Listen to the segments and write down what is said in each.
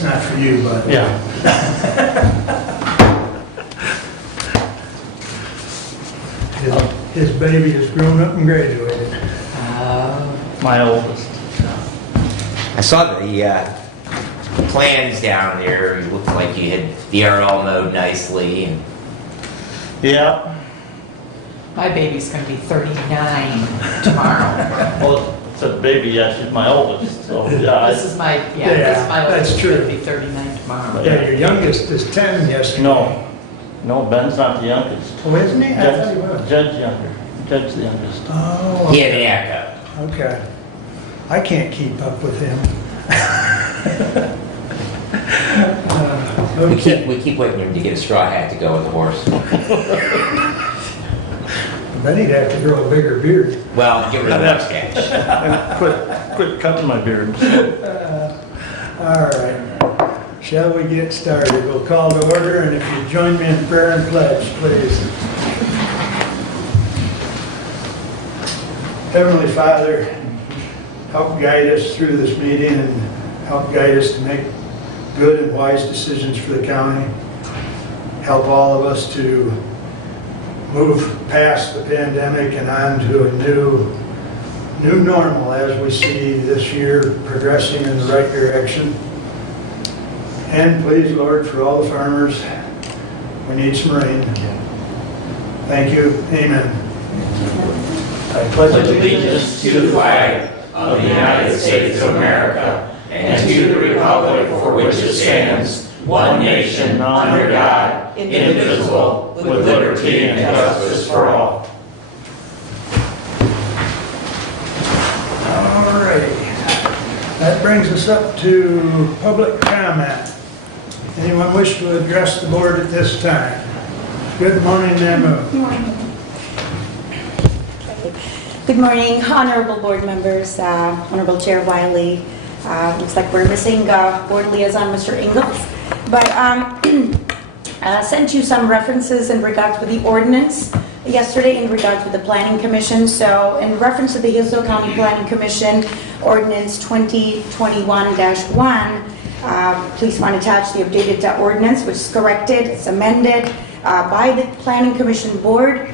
That's not for you, but. Yeah. His baby has grown up and graduated. My oldest. I saw the plans down there. It looked like you had the yard all mowed nicely. And Yeah. My baby's gonna be 39 tomorrow. Well, it's a baby, yeah, she's my oldest, so, yeah. This is my, this Yeah, is my that's oldest, true. gonna be 39 tomorrow. Yeah, your youngest is 10 yesterday. No, Ben's not the youngest. Oh, isn't he? I thought he was. Jed's younger. Jed's the youngest. Oh, he had an echo. okay. I can't keep up with him. Okay. We keep waiting for him to get a straw hat to go with the horse. Then he'd have to grow a bigger beard. Well, get rid of the mustache. And quit cutting my beard. All right. Shall we get started? We'll call to order, and if you join me in prayer and pledge, please. Heavenly Father, help guide us through this meeting and help guide us to make good and wise decisions for the county. Help all of us to move past the pandemic and on to a new normal as we see this year progressing in the right direction. And please, Lord, for all the farmers, we need some rain. Thank you. Amen. I pledge allegiance to the flag of the United States of America and to the republic for which it stands, one nation, under God, indivisible, with liberty and justice for all. All right. That brings us up to public comment. Anyone wish to address the board at this time? Good morning, Msu. Good morning, honorable board members, Honorable Chair Wiley. Looks like we're missing board liaison, Mr. Ingalls. But I sent you some references in regards to the ordinance yesterday in regards to the Planning Commission. So in reference to the Hillsdale County Planning Commission Ordinance 2021-1, please find attached the updated ordinance, which is corrected, it's amended by the Planning Commission Board,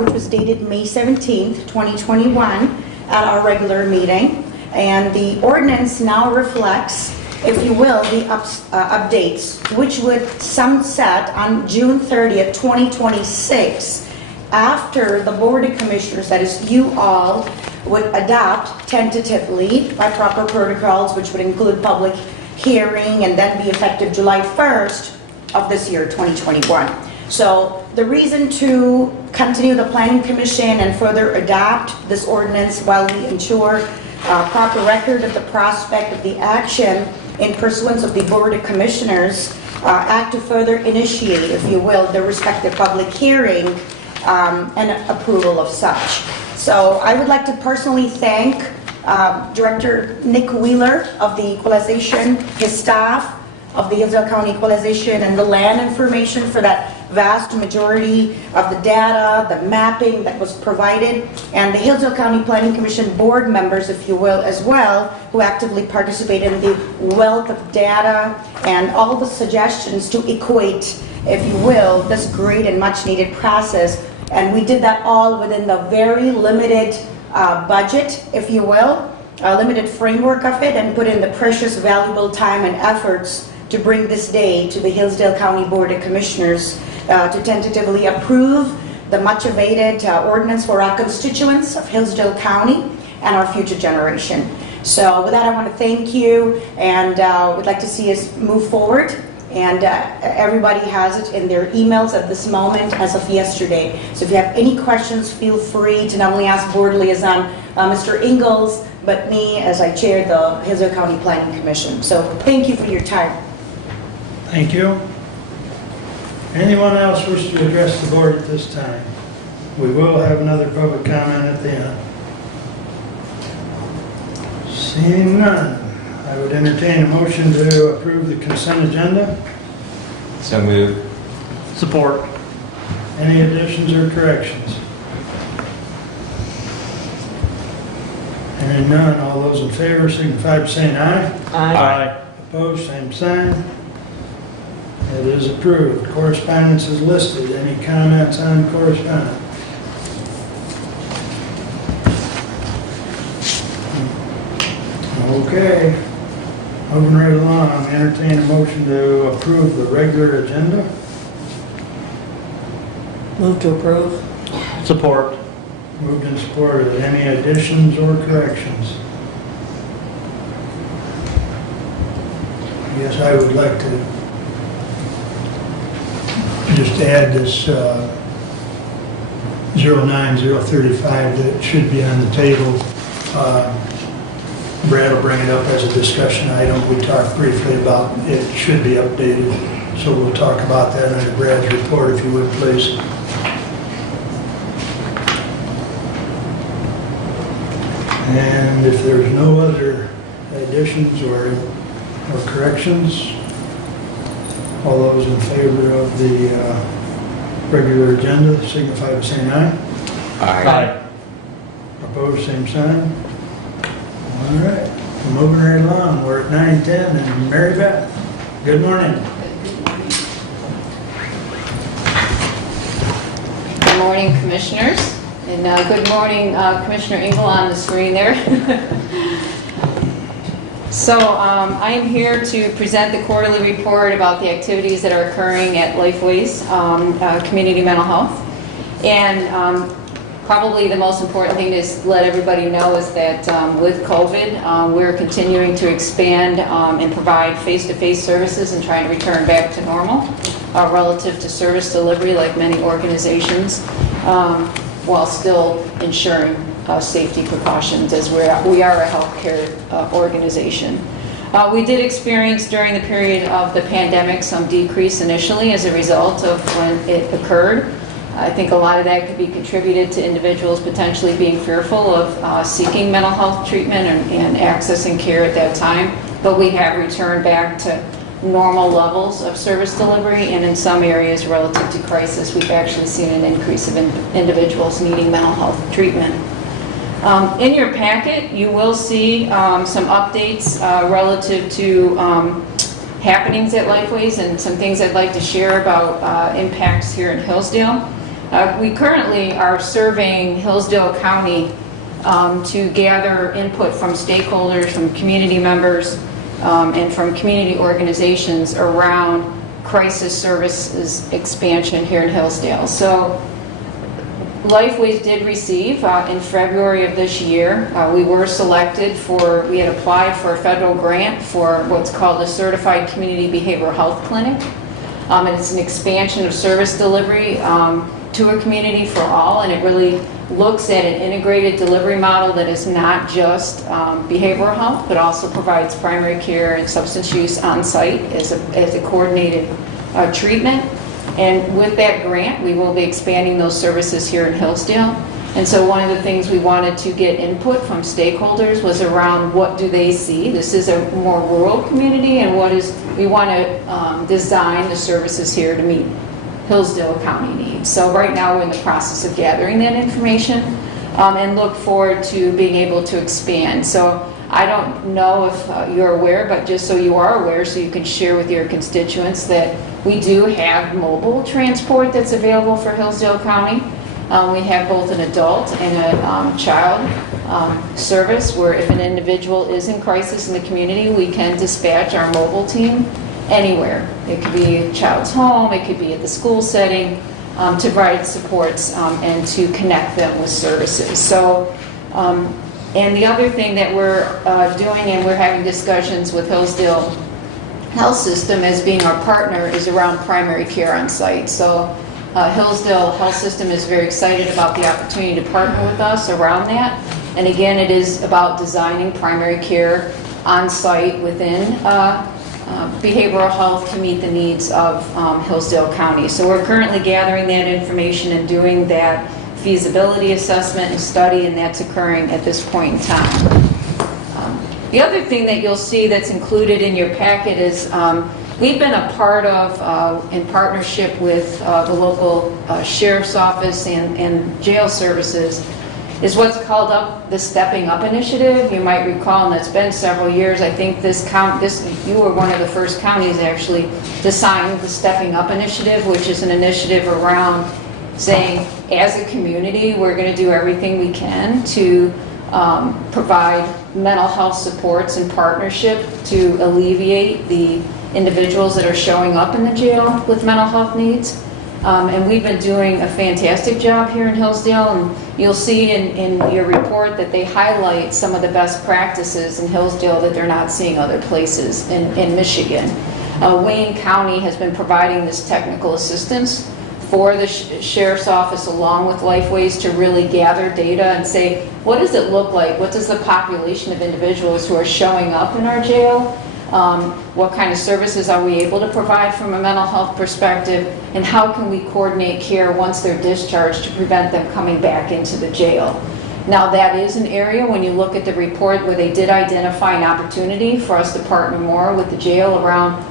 which was dated May 17th, 2021 at our regular meeting. And the ordinance now reflects, if you will, the updates, which would sunset on June 30th, 2026, after the Board of Commissioners, that is you all, would adopt tentatively by proper protocols, which would include public hearing and then be effective July 1st of this year, 2021. So the reason to continue the Planning Commission and further adopt this ordinance while we ensure proper record of the prospect of the action in pursuance of the Board of Commissioners act to further initiate, if you will, the respective public hearing and approval of such. So I would like to personally thank Director Nick Wheeler of the Equalization, his staff of the Hillsdale County Equalization and the land information for that vast majority of the data, the mapping that was provided, and the Hillsdale County Planning Commission board members, if you will, as well, who actively participated in the wealth of data and all the suggestions to equate, if you will, this great and much needed process. And we did that all within the very limited budget, if you will, a limited framework of it, and put in the precious, valuable time and efforts to bring this day to the Hillsdale County Board of Commissioners to tentatively approve the much awaited ordinance for our constituents of Hillsdale County and our future generation. So with that, I want to thank you, and would like to see us move forward. And everybody has it in their emails at this moment as of yesterday. So if you have any questions, feel free to not only ask board liaison Mr. Ingalls, but me as I chair the Hillsdale County Planning Commission. So thank you for your time. Thank you. Anyone else wish to address the board at this time? We will have another public comment at the end. Seeing none, I would entertain a motion to approve the consent agenda. So moved. Support. Any additions or corrections? Hearing none, all those in favor signify by saying aye. Aye. Opposed, same sign. It is approved. Correspondence is listed. Any comments on correspondence? Okay. Moving right along, entertain a motion to approve the regular agenda. Move to approve. Support. Moved and supported. Any additions or corrections? Yes, I would like to just add this 09035 that should be on the table. Brad will bring it up as a discussion item. We talked briefly about it should be updated, so we'll talk about that under Brad's report if you would, please. And if there's no other additions or corrections, all those in favor of the regular agenda signify by saying aye. Aye. Opposed, same sign. All right, we're moving right along. We're at 9:10, and Mary Beth, good morning. Good morning, Commissioners, and good morning, Commissioner Engel on the screen there. So I am here to present the quarterly report about the activities that are occurring at Lifeways Community Mental Health. And probably the most important thing to let everybody know is that with COVID, we're continuing to expand and provide face-to-face services and trying to return back to normal relative to service delivery like many organizations, while still ensuring safety precautions as we are a healthcare organization. We did experience during the period of the pandemic some decrease initially as a result of when it occurred. I think a lot of that could be contributed to individuals potentially being fearful of seeking mental health treatment and accessing care at that time, but we have returned back to normal levels of service delivery, and in some areas relative to crisis, we've actually seen an increase of individuals needing mental health treatment. In your packet, you will see some updates relative to happenings at Lifeways and some things I'd like to share about impacts here in Hillsdale. We currently are surveying Hillsdale County to gather input from stakeholders, from community members, and from community organizations around crisis services expansion here in Hillsdale. So Lifeways did receive in February of this year, we were selected we had applied for a federal grant for what's called a Certified Community Behavioral Health Clinic. And it's an expansion of service delivery to a community for all, and it really looks at an integrated delivery model that is not just behavioral health, but also provides primary care and substance use on site as a coordinated treatment. And with that grant, we will be expanding those services here in Hillsdale. And so one of the things we wanted to get input from stakeholders was around what do they see. This is a more rural community, and we want to design the services here to meet Hillsdale County needs. So right now we're in the process of gathering that information and look forward to being able to expand. So I don't know if you're aware, but just so you are aware, so you can share with your constituents, that we do have mobile transport that's available for Hillsdale County. We have both an adult and a child service where if an individual is in crisis in the community, we can dispatch our mobile team anywhere. It could be a child's home, it could be at the school setting, to provide supports and to connect them with services. So, and the other thing that we're doing, and we're having discussions with Hillsdale Health System as being our partner, is around primary care on site. So Hillsdale Health System is very excited about the opportunity to partner with us around that. And again, it is about designing primary care on site within behavioral health to meet the needs of Hillsdale County. So we're currently gathering that information and doing that feasibility assessment and study, and that's occurring at this point in time. The other thing that you'll see that's included in your packet is we've been a part of, in partnership with the local sheriff's office and jail services, is what's called the Stepping Up Initiative. You might recall, and that's been several years. I think you were one of the first counties actually to sign the Stepping Up Initiative, which is an initiative around saying, as a community, we're going to do everything we can to provide mental health supports and partnership to alleviate the individuals that are showing up in the jail with mental health needs. And we've been doing a fantastic job here in Hillsdale, and you'll see in your report that they highlight some of the best practices in Hillsdale that they're not seeing other places in Michigan. Wayne County has been providing this technical assistance for the Sheriff's Office along with Lifeways to really gather data and say, what does it look like? What does the population of individuals who are showing up in our jail? What kind of services are we able to provide from a mental health perspective, and how can we coordinate care once they're discharged to prevent them coming back into the jail? Now, that is an area, when you look at the report, where they did identify an opportunity for us to partner more with the jail around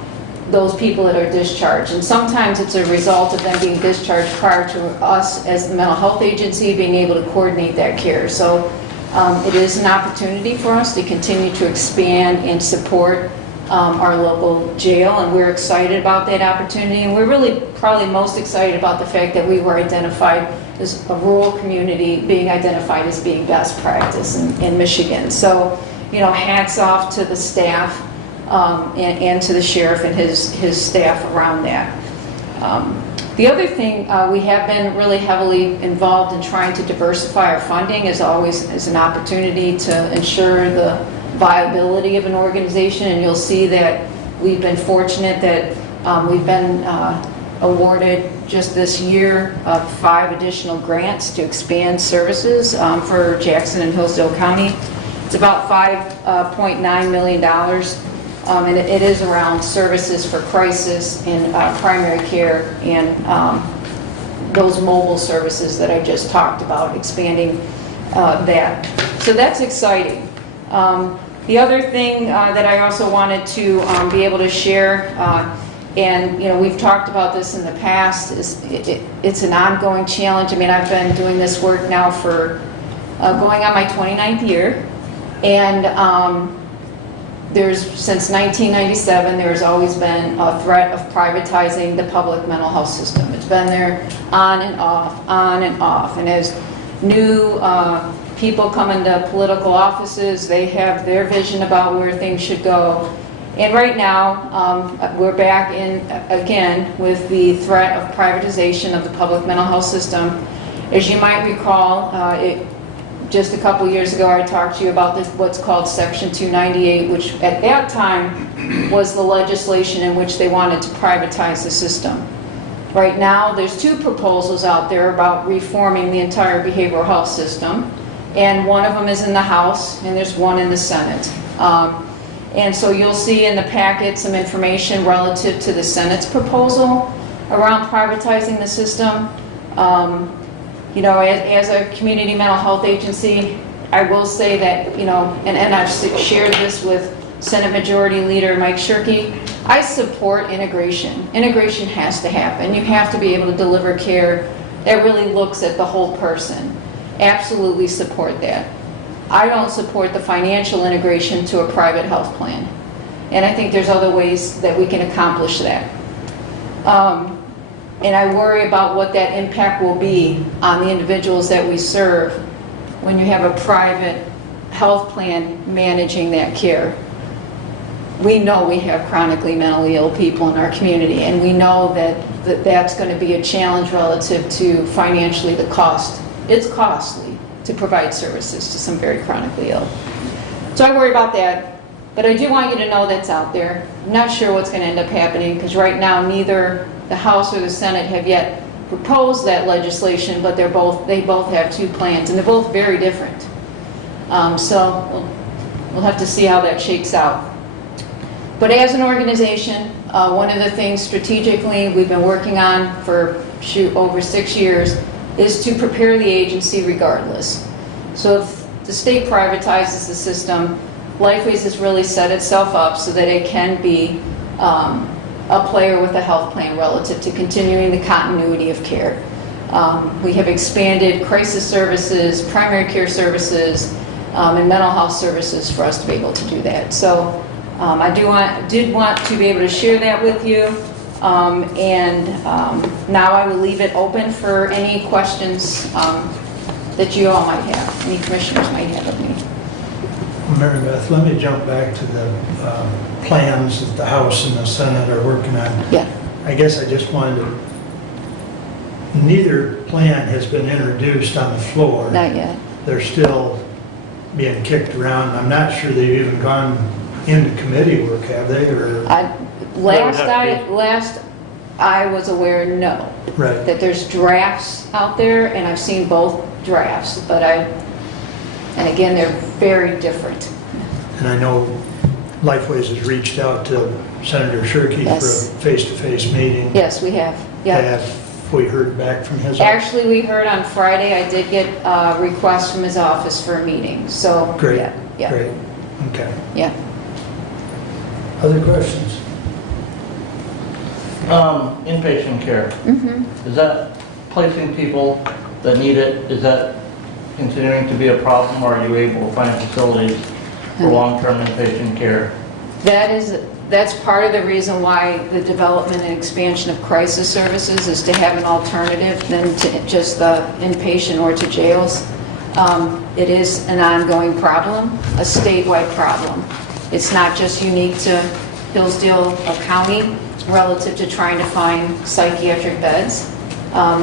those people that are discharged. And sometimes it's a result of them being discharged prior to us as the mental health agency being able to coordinate that care. So it is an opportunity for us to continue to expand and support our local jail, and we're excited about that opportunity. And we're really probably most excited about the fact that we were identified as a rural community being identified as being best practice in Michigan. So, hats off to the staff and to the sheriff and his staff around that. The other thing, we have been really heavily involved in trying to diversify our funding, as always, as an opportunity to ensure the viability of an organization. And you'll see that we've been fortunate that we've been awarded just this year 5 additional grants to expand services for Jackson and Hillsdale County. It's about $5.9 million. And it is around services for crisis and primary care and those mobile services that I just talked about, expanding that. So that's exciting. The other thing that I also wanted to be able to share, and we've talked about this in the past, is it's an ongoing challenge. I mean, I've been doing this work now for going on my 29th year, and since 1997, there's always been a threat of privatizing the public mental health system. It's been there on and off, on and off. And as new people come into political offices, they have their vision about where things should go. And right now, we're back in again with the threat of privatization of the public mental health system. As you might recall, just a couple years ago, I talked to you about this, what's called Section 298, which at that time was the legislation in which they wanted to privatize the system. Right now, there's 2 proposals out there about reforming the entire behavioral health system, and one of them is in the House, and there's one in the Senate. And so you'll see in the packet some information relative to the Senate's proposal around privatizing the system. As a community mental health agency, I will say that, and I've shared this with Senate Majority Leader Mike Shirkey, I support integration. Integration has to happen. You have to be able to deliver care that really looks at the whole person. Absolutely support that. I don't support the financial integration to a private health plan. And I think there's other ways that we can accomplish that. And I worry about what that impact will be on the individuals that we serve when you have a private health plan managing that care. We know we have chronically mentally ill people in our community, and we know that that's going to be a challenge relative to financially the cost. It's costly to provide services to some very chronically ill. So I worry about that, but I do want you to know that's out there. I'm not sure what's going to end up happening, because right now neither the House or the Senate have yet proposed that legislation, but they both have 2 plans, and they're both very different. So we'll have to see how that shakes out. But as an organization, one of the things strategically we've been working on for over 6 years is to prepare the agency regardless. So if the state privatizes the system, Lifeways has really set itself up so that it can be a player with a health plan relative to continuing the continuity of care. We have expanded crisis services, primary care services, and mental health services for us to be able to do that. So I did want to be able to share that with you. Now I will leave it open for any questions that you all might have, any commissioners might have of me. Mary Beth, let me jump back to the plans that the House and the Senate are working on. Yeah. I guess I just wanted to, neither plan has been introduced on the floor. Not yet. They're still being kicked around. I'm not sure they've even gone into committee work, have they, or? Last I was aware, no. Right. That there's drafts out there, and I've seen both drafts, but and again, they're very different. And I know Lifeways has reached out to Senator Shirkey Yes. for a face-to-face meeting. Yes, we have, yeah. Have we heard back from his office? Actually, we heard on Friday, I did get a request from his office for a meeting, so. Great, Yeah, great, okay. yeah. Other questions? Inpatient care, Mhm. is that placing people that need it, is that continuing to be a problem, or are you able to find facilities for long-term inpatient care? That's part of the reason why the development and expansion of crisis services is to have an alternative than to just the inpatient or to jails. It is an ongoing problem, a statewide problem. It's not just unique to Hillsdale County relative to trying to find psychiatric beds.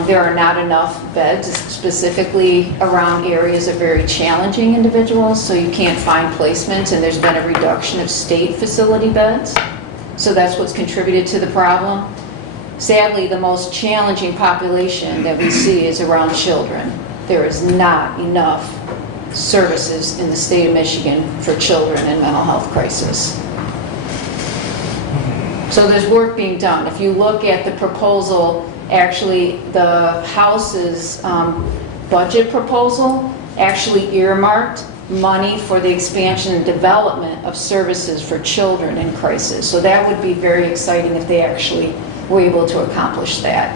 There are not enough beds specifically around areas of very challenging individuals, so you can't find placement, and there's been a reduction of state facility beds. So that's what's contributed to the problem. Sadly, the most challenging population that we see is around children. There is not enough services in the state of Michigan for children in mental health crisis. So there's work being done. If you look at the proposal, actually the House's budget proposal actually earmarked money for the expansion and development of services for children in crisis. So that would be very exciting if they actually were able to accomplish that.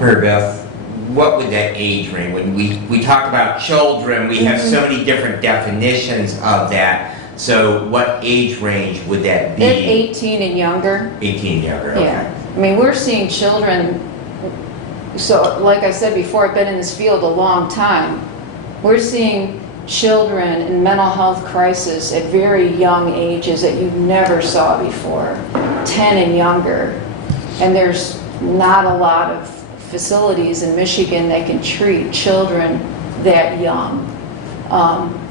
Mary Beth, what would that age range, when we talk about children, we have so many different definitions of that. So what age range would that be? 18 and younger. 18 and younger, okay. Yeah. I mean, we're seeing children, so like I said before, I've been in this field a long time. We're seeing children in mental health crisis at very young ages that you never saw before, 10 and younger. And there's not a lot of facilities in Michigan that can treat children that young.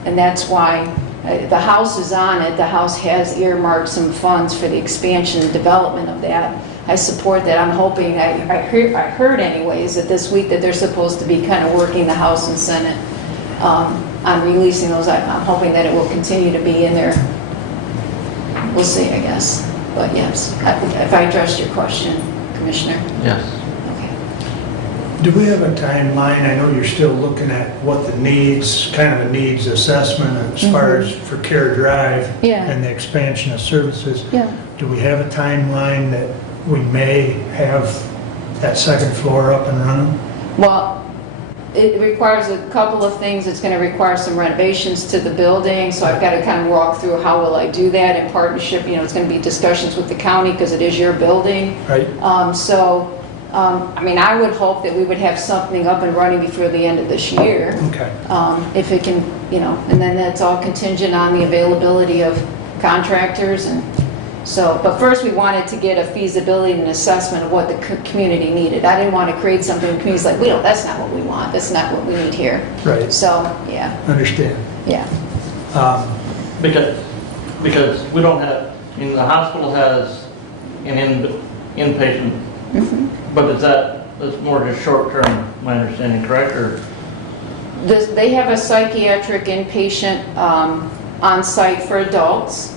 And that's why the House is on it. The House has earmarked some funds for the expansion and development of that. I support that. I'm hoping, I heard anyways, that this week that they're supposed to be kind of working the House and Senate on releasing those. I'm hoping that it will continue to be in there. We'll see, I guess. But yes, if I addressed your question, Commissioner. Yes. Okay. Do we have a timeline? I know you're still looking at what the needs, kind of a needs assessment as far as for Care Drive Yeah. and the expansion of services. Yeah. Do we have a timeline that we may have that second floor up and running? Well, it requires a couple of things. It's going to require some renovations to the building, so I've got to kind of walk through how will I do that in partnership. You know, it's going to be discussions with the county because it is your building. Right. I mean, I would hope that we would have something up and running before the end of this year. Okay. If it can, you know, and then that's all contingent on the availability of contractors. And so, but first we wanted to get a feasibility and assessment of what the community needed. I didn't want to create something the community's like, that's not what we want. That's not what we need here. Right. So, yeah, Understand. yeah. Because we don't have, I mean, the hospital has an inpatient, but that's more just short-term, my understanding, correct, or? They have a psychiatric inpatient on site for adults,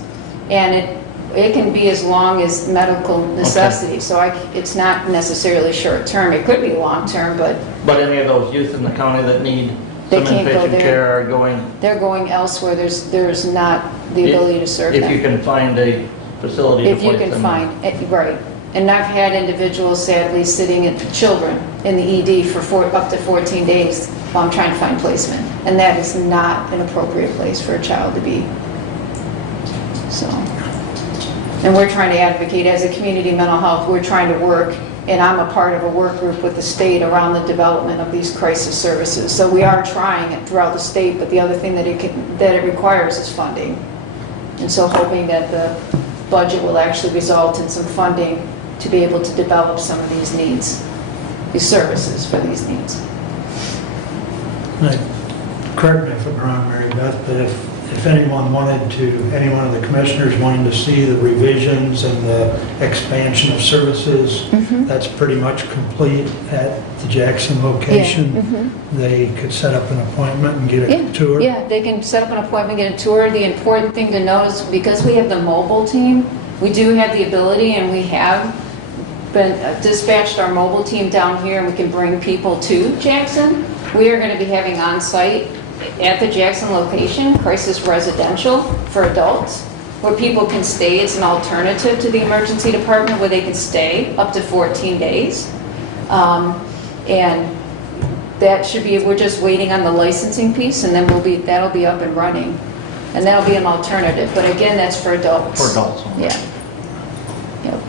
and it can be as long as medical necessity. Okay. So it's not necessarily short-term. It could be long-term, but But any of those youth in the county that need They some can't go inpatient there. care are going? they're going elsewhere. There's not the ability to serve them. If you can find a facility to If you place can them in. find, right. And I've had individuals sadly sitting at children in the ED for up to 14 days while I'm trying to find placement. And that is not an appropriate place for a child to be. So, and we're trying to advocate as a community mental health, we're trying to work, and I'm a part of a work group with the state around the development of these crisis services. So we are trying it throughout the state, but the other thing that it requires is funding. And so hoping that the budget will actually result in some funding to be able to develop some of these needs, these services for these needs. Correct me if I'm wrong, Mary Beth, but if anyone wanted to, any one of the commissioners wanted to see the revisions and the expansion of services, that's pretty much complete at the Jackson location. They could set up an appointment and get a tour. Yeah, they can set up an appointment, get a tour. The important thing to know is because we have the mobile team, we do have the ability, and we have been dispatched our mobile team down here, and we can bring people to Jackson. We are going to be having on-site at the Jackson location, crisis residential for adults, where people can stay. It's an alternative to the emergency department where they can stay up to 14 days. And that should be, we're just waiting on the licensing piece, and then that'll be up and running. And that'll be an alternative, but again, that's for adults. For adults only. Yeah. Yep.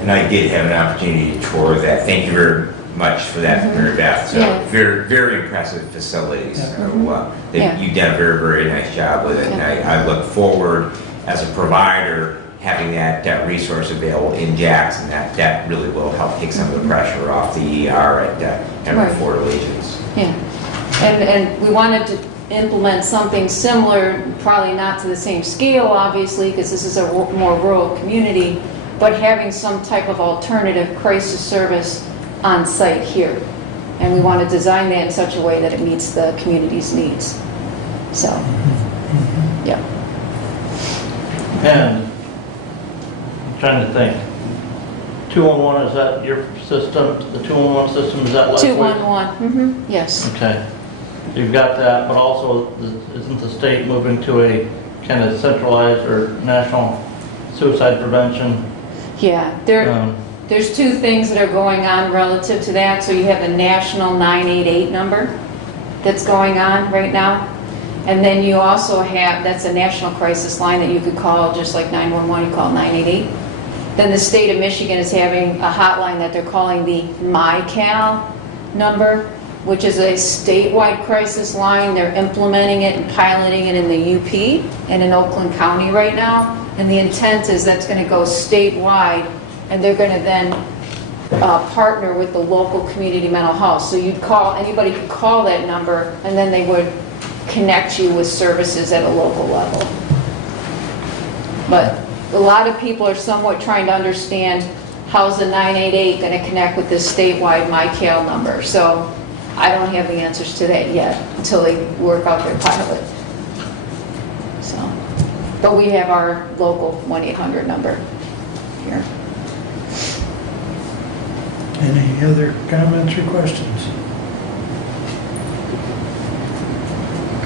And I did have an opportunity to tour that. Thank you very much for that, Mary Beth. So Yeah. very, very impressive facilities. So, Yeah. you've done a very, very nice job with it. And I look forward, as a provider, having that resource available in Jackson. That really will help take some of the pressure off the ER at Henry Right. Ford Allegiance. Yeah, and we wanted to implement something similar, probably not to the same scale, obviously, because this is a more rural community, but having some type of alternative crisis service on site here. And we want to design that in such a way that it meets the community's needs. So, yeah. And I'm trying to think. 211, is that your system? The 211 system, is that Lifeways? 211, yes. Okay. You've got that, but also isn't the state moving to a kind of centralized or national suicide prevention? Yeah, there's two things that are going on relative to that. So you have the national 988 number that's going on right now. And then you also have, that's a national crisis line that you could call, just like 911, you call 988. Then the state of Michigan is having a hotline that they're calling the MyCal number, which is a statewide crisis line. They're implementing it and piloting it in the UP and in Oakland County right now. And the intent is that's going to go statewide, and they're going to then partner with the local community mental health. So you'd call, anybody could call that number, and then they would connect you with services at a local level. But a lot of people are somewhat trying to understand, how's the 988 going to connect with this statewide MyCal number? So I don't have the answers to that yet until they work out their pilot. So, but we have our local 1-800 number here. Any other comments or questions?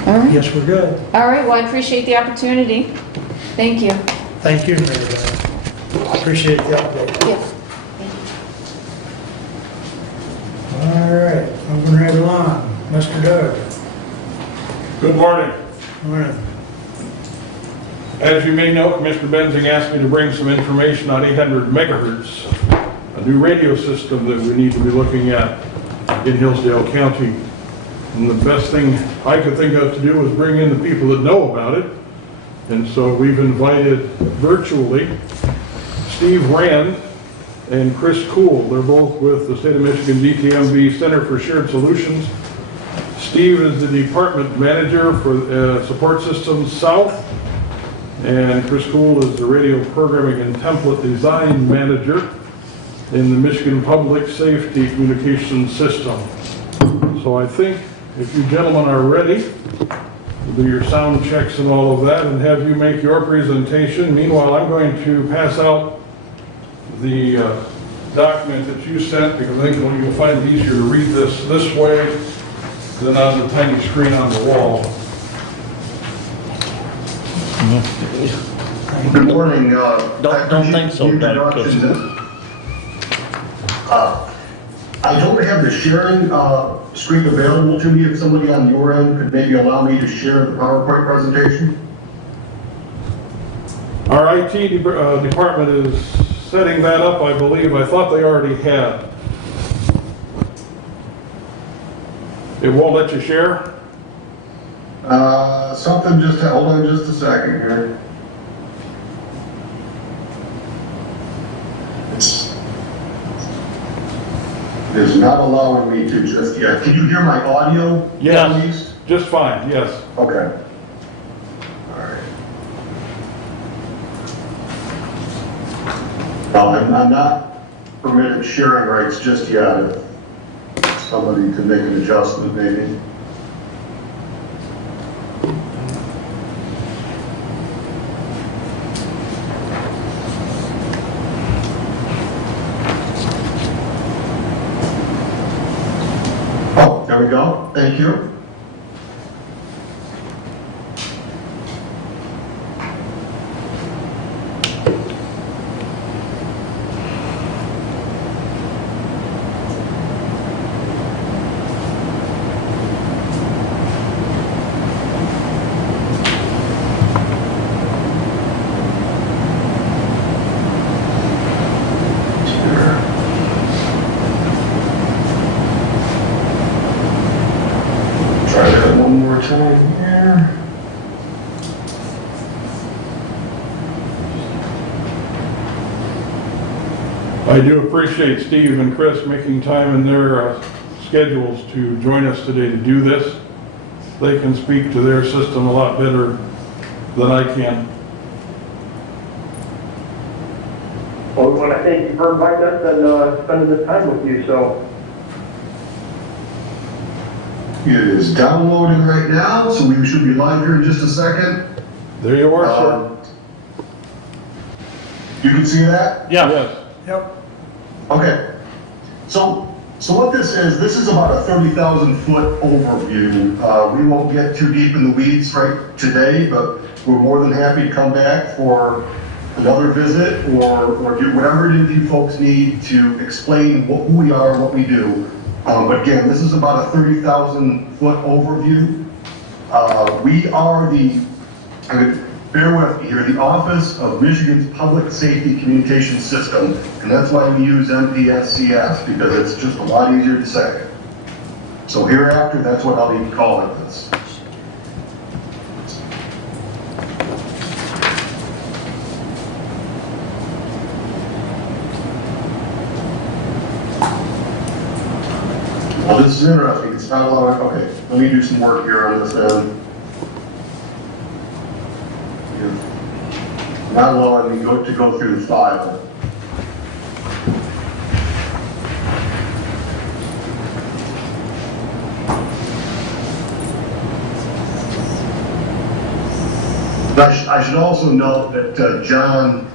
All right. Yes, we're good. All right, well, I appreciate the opportunity. Thank you. Thank you, Mary Beth. Appreciate the update. Yeah. All right, moving right along. Mr. Doug. Good morning. Morning. As you may know, Commissioner Benzing asked me to bring some information on 800 megahertz, a new radio system that we need to be looking at in Hillsdale County. And the best thing I could think of to do was bring in the people that know about it. And so we've invited virtually Steve Rand and Chris Kuhl. They're both with the State of Michigan DTMB Center for Shared Solutions. Steve is the department manager for Support Systems South, and Chris Kuhl is the radio programming and template design manager in the Michigan Public Safety Communications System. So I think if you gentlemen are ready, we'll do your sound checks and all of that and have you make your presentation. Meanwhile, I'm going to pass out the document that you sent, because I think you'll find it easier to read this way than on the tiny screen on the wall. Good morning. Don't think so, Doug, 'cause I don't have the sharing screen available to me. If somebody on your end could maybe allow me to share the PowerPoint presentation. Our IT department is setting that up, I believe. I thought they already had. It won't let you share? Something just, hold on just a second here. It's not allowing me to just yet. Can you hear my audio? Yes, Please? just fine, yes. Okay. All right. Well, I'm not permitted sharing rights just yet. If somebody could make an adjustment maybe. There we go. Thank you. Try that one more time here. I do appreciate Steve and Chris making time in their schedules to join us today to do this. They can speak to their system a lot better than I can. Well, we want to thank you for inviting us and spending this time with you, so. It is downloading right now, so we should be live here in just a second. There you are, sir. You can see that? Yeah. Yes. Yep. Okay. So what this is about a 30,000 foot overview. We won't get too deep in the weeds right today, but we're more than happy to come back for another visit or do whatever it is you folks need to explain who we are, what we do. But again, this is about a 30,000 foot overview. We are bear with me here, the Office of Michigan's Public Safety Communication System, and that's why we use MPSCS, because it's just a lot easier to say. So hereafter, that's what I'll be calling this. Well, this is interesting. It's not allowing, okay, let me do some work here on this end. Not allowing me to go through the file. I should also note that John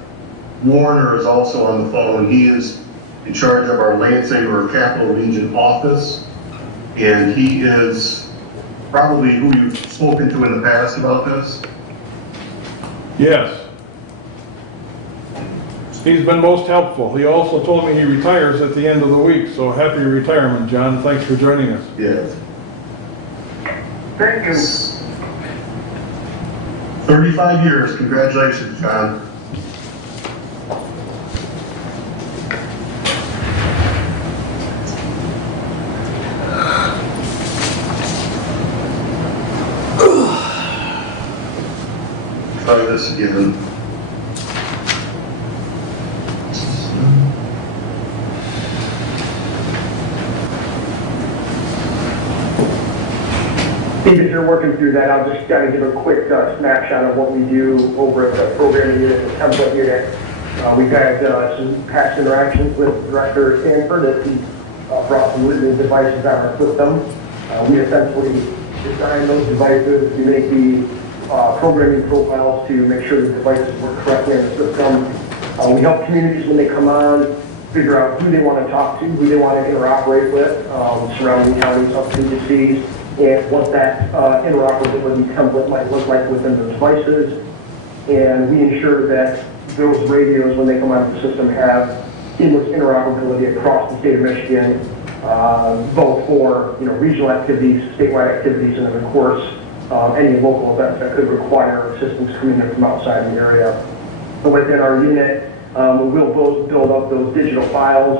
Warner is also on the phone. He is in charge of our Lansing or Capital Region office, and he is probably who you've spoken to in the past about this. Yes. He's been most helpful. He also told me he retires at the end of the week, so happy retirement, John. Thanks for joining us. Yes. Thank you. 35 years. Congratulations, John. Try this again. Steve, as you're working through that, I'll just kind of give a quick snapshot of what we do over at the programming unit, the template unit. We've had some past interactions with Director Stanford as he brought some limited devices on our system. We essentially design those devices to make the programming profiles to make sure the devices work correctly in the system. We help communities when they come on figure out who they want to talk to, who they want to interoperate with, surrounding counties, agencies, and what that interoperability template might look like within the devices. And we ensure that those radios, when they come out of the system, have seamless interoperability across the state of Michigan, both for regional activities, statewide activities, and then of course any local events that could require assistance coming in from outside the area. So within our unit, we will build up those digital files,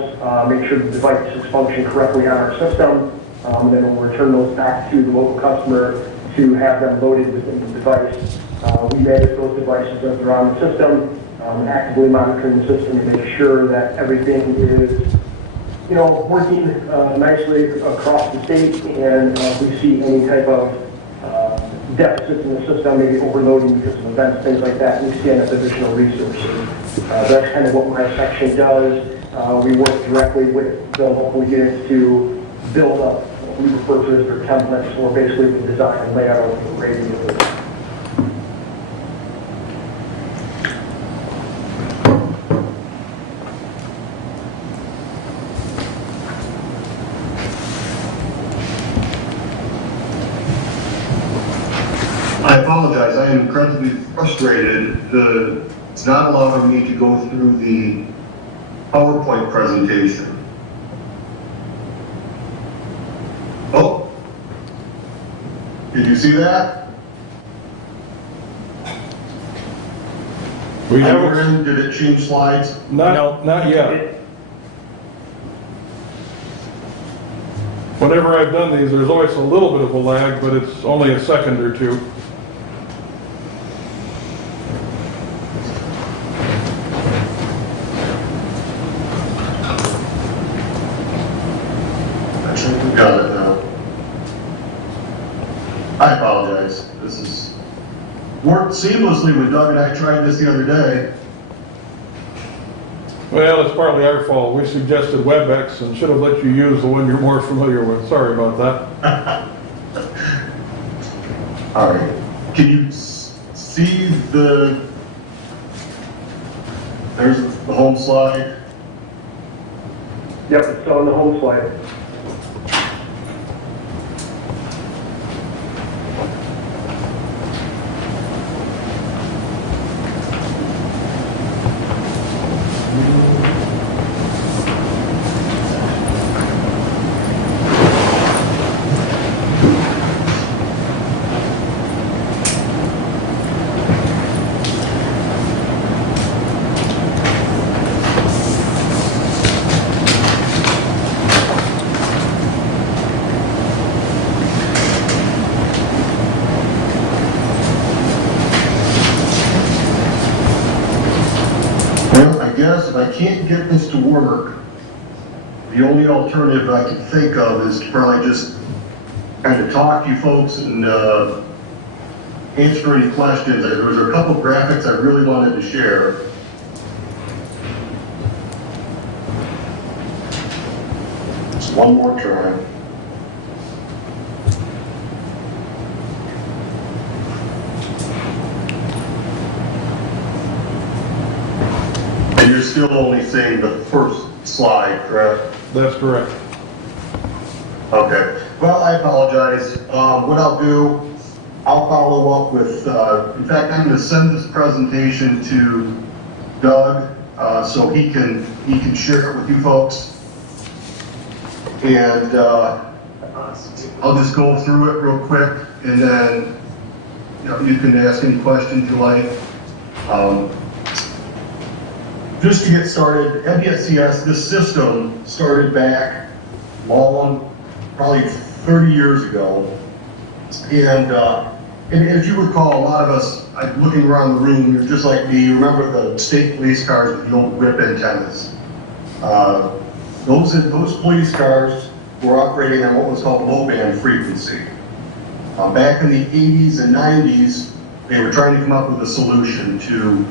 make sure the devices function correctly on our system, and then we'll return those back to the local customer to have them loaded within the device. We manage those devices as they're on the system, actively monitoring the system to make sure that everything is working nicely across the state, and if we see any type of deficits in the system, maybe overloading because of events, things like that, we stand up additional resources. That's kind of what my section does. We work directly with the local units to build up what we refer to as their templates, or basically the design and layout of the radios. I apologize, I am incredibly frustrated. It's not allowing me to go through the PowerPoint presentation. Oh, did you see that? We haven't, Did it change slides? not yet. Whenever I've done these, there's always a little bit of a lag, but it's only a second or two. I think we got it now. I apologize. This is worked seamlessly with Doug and I tried this the other day. Well, it's partly our fault. We suggested WebEx and should have let you use the one you're more familiar with. Sorry about that. All right. Can you see there's the home slide? Yep, it's on the home slide. If I can't get this to work, the only alternative I can think of is to probably just kind of talk to you folks and answer any questions. There was a couple graphics I really wanted to share. Just one more try. And you're still only seeing the first slide, correct? That's correct. Okay. Well, I apologize. What I'll do, I'll follow up with, in fact, I'm going to send this presentation to Doug so he can share it with you folks. And I'll just go through it real quick, and then you can ask any questions you like. Just to get started, MPSCS, this system started back long, probably 30 years ago. And if you recall, a lot of us, looking around the room, you're just like me, you remember the state police cars with the old whip antennas. Those police cars were operating on what was called low band frequency. Back in the 80s and 90s, they were trying to come up with a solution to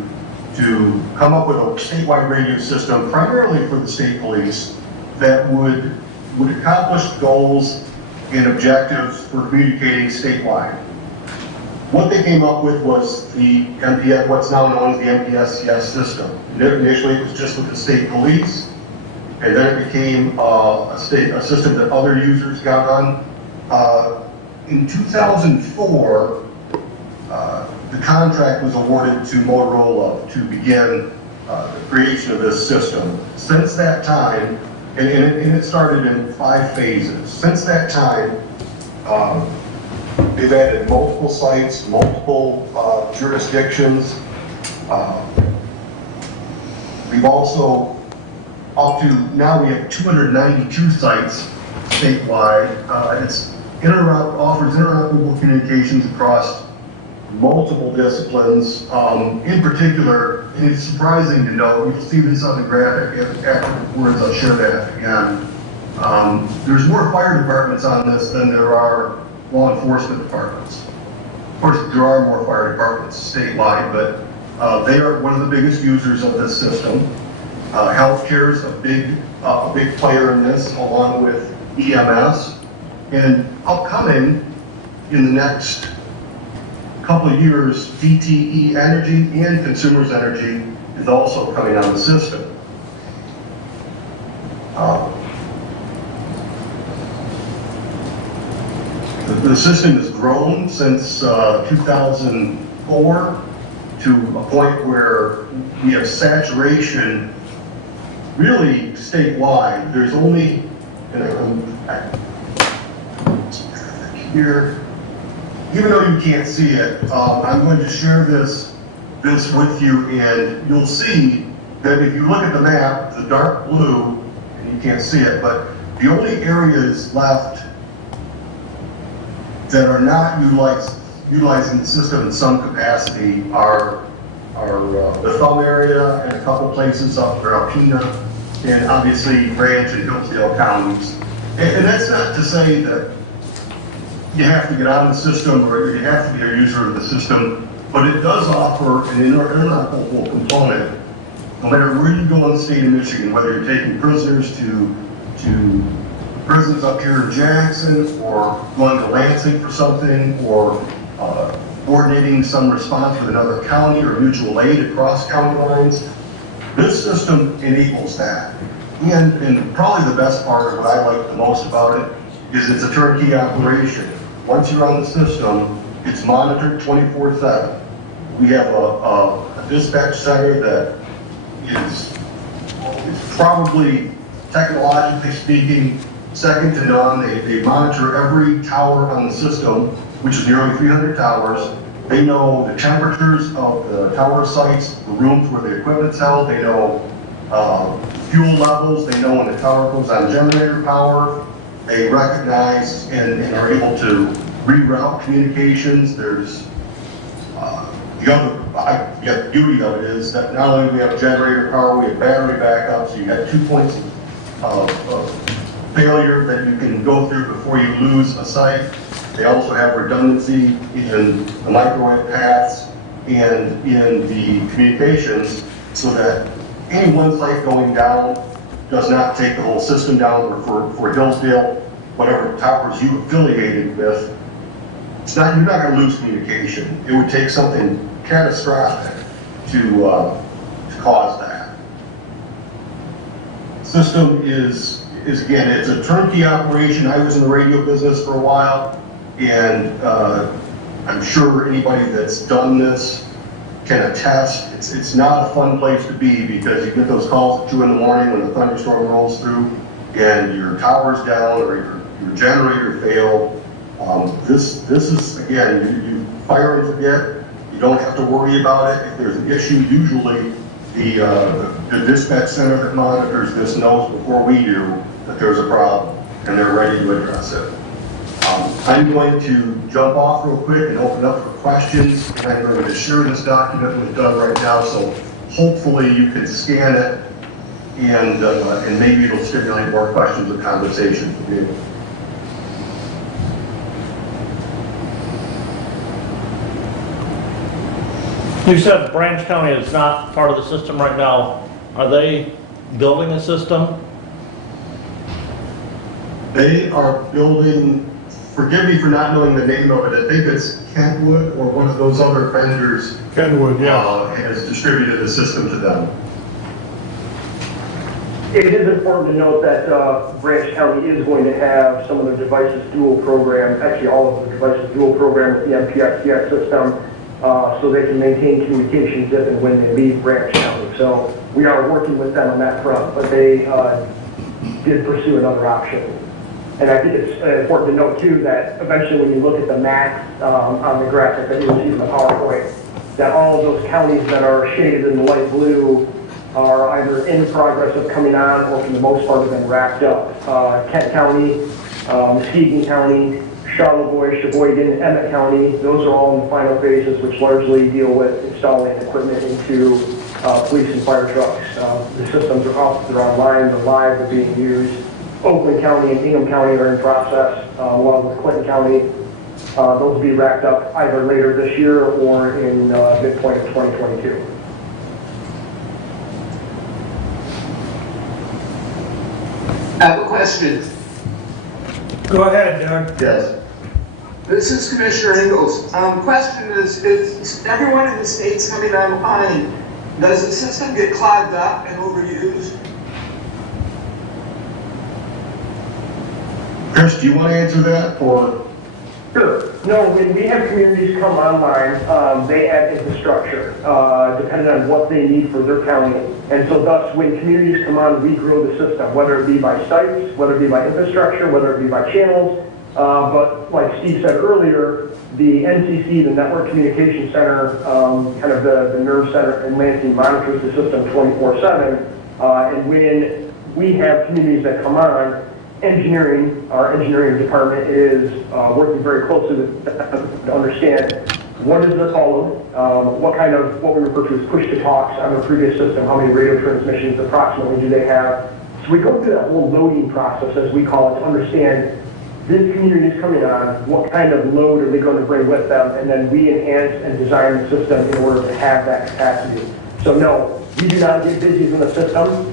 come up with a statewide radio system, primarily for the state police, that would accomplish goals and objectives for communicating statewide. What they came up with was the MPS, what's now known as the MPSCS system. Initially, it was just with the state police, and then it became a system that other users got on. In 2004, the contract was awarded to Motorola to begin the creation of this system. Since that time, and it started in 5 phases. Since that time, they've added multiple sites, multiple jurisdictions. We've also, up to now, we have 292 sites statewide. Offers interoperable communications across multiple disciplines. In particular, and it's surprising to know, you'll see this on the graphic afterwards, I'll share that again. There's more fire departments on this than there are law enforcement departments. Of course, there are more fire departments statewide, but they are one of the biggest users of this system. Healthcare is a big player in this, along with EMS. And upcoming in the next couple of years, DTE Energy and Consumers Energy is also coming on the system. The system has grown since 2004 to a point where we have saturation really statewide. There's only, here, even though you can't see it, I'm going to share this with you, and you'll see that if you look at the map, the dark blue, and you can't see it, but the only areas left that are not utilizing the system in some capacity are the Thumb area and a couple places up there, Alpena, and obviously Ranch and Hillsdale counties. And that's not to say that you have to get on the system or you have to be a user of the system, but it does offer an interoperable component. No matter where you go in the state of Michigan, whether you're taking prisoners to prisons up here in Jackson, or going to Lansing for something, or coordinating some response with another county or mutual aid across county lines, this system enables that. And probably the best part, or what I like the most about it, is it's a turnkey operation. Once you're on the system, it's monitored 24/7. We have a dispatch center that is probably, technologically speaking, second to none. They monitor every tower on the system, which is nearly 300 towers. They know the temperatures of the tower sites, the rooms where the equipment's held. They know fuel levels. They know when the tower goes on generator power. They recognize and are able to reroute communications. There's the beauty of it is that not only do we have generator power, we have battery backup, so you got 2 points of failure that you can go through before you lose a site. They also have redundancy in the microwave paths and in the communications, so that any one site going down does not take the whole system down. Or for Hillsdale, whatever towers you affiliated with, you're not going to lose communication. It would take something catastrophic to cause that. System is again, it's a turnkey operation. I was in the radio business for a while, and I'm sure anybody that's done this can attest. It's not a fun place to be, because you get those calls at 2 in the morning when the thunderstorm rolls through and your tower's down or your generator failed. This is, again, you fire and forget. You don't have to worry about it. If there's an issue, usually the dispatch center that monitors this knows before we do that there's a problem, and they're ready to address it. I'm going to jump off real quick and open up for questions. I'm going to share this document with Doug right now, so hopefully you can scan it, and maybe it'll stimulate more questions or conversation for you. You said Branch County is not part of the system right now. Are they building a system? They are building, forgive me for not knowing the name of it, I think it's Kentwood or one of those other vendors. Kenwood, yeah. Has distributed the system to them. It is important to note that Branch County is going to have some of their devices dual program, actually all of the devices dual program with the MPXCX system. so they can maintain communications if and when they leave Branch County. So we are working with them on that front, but they did pursue another option. And I think it's important to note too that eventually when you look at the maps on the graphic that you'll see in the PowerPoint, that all of those counties that are shaded in the light blue are either in progress of coming on or for the most part have been wrapped up. Kent County, Muskegon County, Charlevoix, Sheboygan, Emmett County, those are all in the final phases, which largely deal with installing equipment into police and fire trucks. The systems are up, they're online, they're live, they're being used. Oakland County and Ingham County are in process, along with Clinton County. Those will be wrapped up either later this year or in midpoint of 2022. I have a question. Go ahead, Doug. Yes. This is Commissioner Ingles. Question is everyone in the state's coming online, does the system get clogged up and overused? Chris, do you want to answer that, or? Sure. No, when we have communities come online, they add infrastructure, depending on what they need for their county. And so thus, when communities come on, we grow the system, whether it be by sites, whether it be by infrastructure, whether it be by channels. But like Steve said earlier, the NCC, the Network Communication Center, kind of the nerve center in Lansing monitors the system 24/7. And when we have communities that come on, our engineering department is working very closely with them to understand what is their call load, what we refer to as push to talks on their previous system, how many radio transmissions approximately do they have. So we go through that whole loading process, as we call it, to understand this community is coming on, what kind of load are they going to bring with them, and then we enhance and design the system in order to have that capacity. So no, we do not get busy in the system.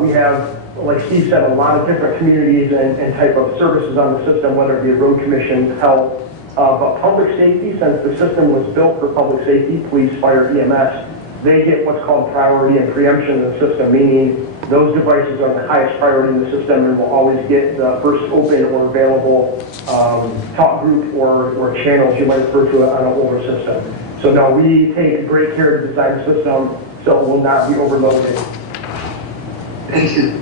We have, like Steve said, a lot of different communities and type of services on the system, whether it be road commission, health, but public safety, since the system was built for public safety, police, fire, EMS, they get what's called priority and preemption in the system, meaning those devices are the highest priority in the system and will always get the first open or available talk group or channels you might refer to on an older system. So no, we take great care to design the system so it will not be overloaded. Thank you.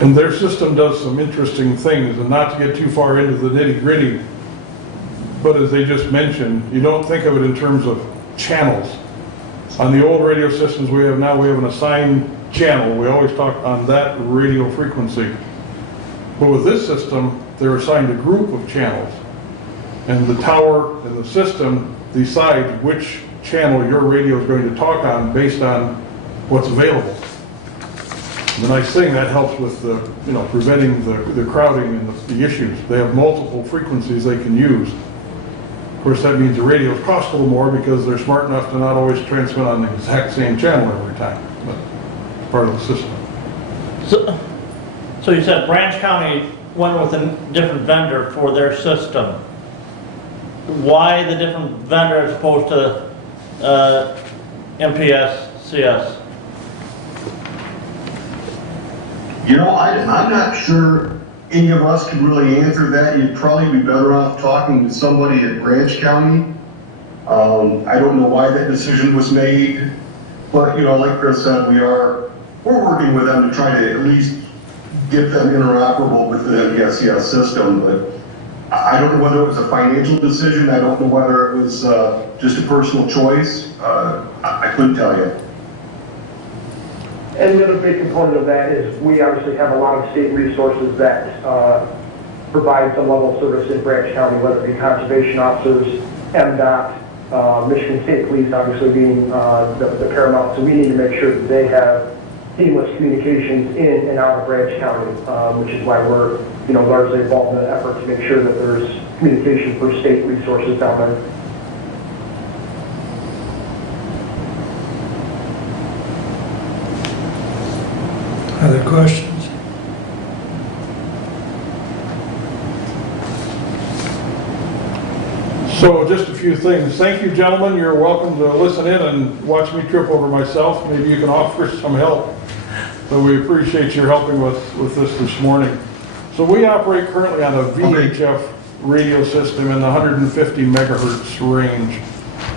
And their system does some interesting things, and not to get too far into the nitty-gritty, but as they just mentioned, you don't think of it in terms of channels. On the old radio systems we have now, we have an assigned channel. We always talk on that radio frequency. But with this system, they're assigned a group of channels. And the tower and the system decides which channel your radio is going to talk on based on what's available. The nice thing, that helps with the, preventing the crowding and the issues. They have multiple frequencies they can use. Of course, that means the radios cost a little more because they're smart enough to not always transmit on the exact same channel every time, but it's part of the system. So you said Branch County went with a different vendor for their system. Why the different vendor as opposed to MPSCS? I'm not sure any of us can really answer that. You'd probably be better off talking to somebody at Branch County. I don't know why that decision was made, but like Chris said, we're working with them to try to at least get them interoperable with the MPSCS system. But I don't know whether it was a financial decision. I don't know whether it was just a personal choice. I couldn't tell you. And the other big component of that is we obviously have a lot of state resources that provide some level of service in Branch County, whether it be conservation officers, MDOT, Michigan State Police obviously being the paramount. So we need to make sure that they have seamless communications in and out of Branch County, which is why we're largely involved in the effort to make sure that there's communication for state resources down there. Other questions? So just a few things. Thank you, gentlemen. You're welcome to listen in and watch me trip over myself. Maybe you can offer some help. But we appreciate your helping with this morning. So we operate currently on a VHF radio system in the 150 megahertz range.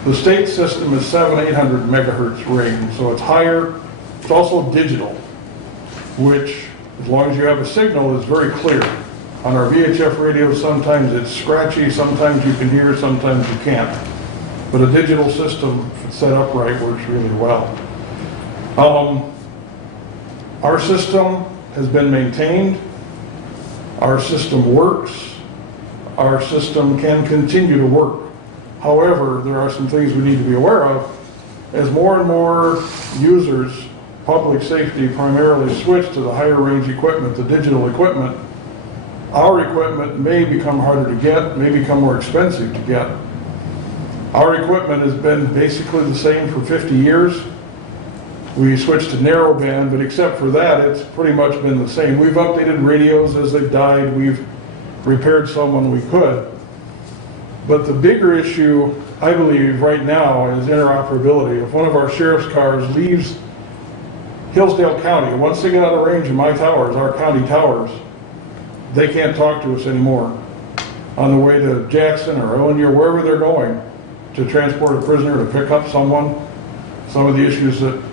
The state system is 700-800 megahertz range, so it's higher. It's also digital, which, as long as you have a signal, is very clear. On our VHF radios, sometimes it's scratchy, sometimes you can hear, sometimes you can't. But a digital system, if it's set up right, works really well. Our system has been maintained. Our system works. Our system can continue to work. However, there are some things we need to be aware of. As more and more users, public safety primarily, switch to the higher range equipment, the digital equipment, our equipment may become harder to get, may become more expensive to get. Our equipment has been basically the same for 50 years. We switched to narrowband, but except for that, it's pretty much been the same. We've updated radios as they've died. We've repaired some when we could. But the bigger issue, I believe, right now is interoperability. If one of our sheriff's cars leaves Hillsdale County, once they get out of range of my towers, our county towers, they can't talk to us anymore. On the way to Jackson or Illinois, wherever they're going to transport a prisoner, to pick up someone, some of the issues that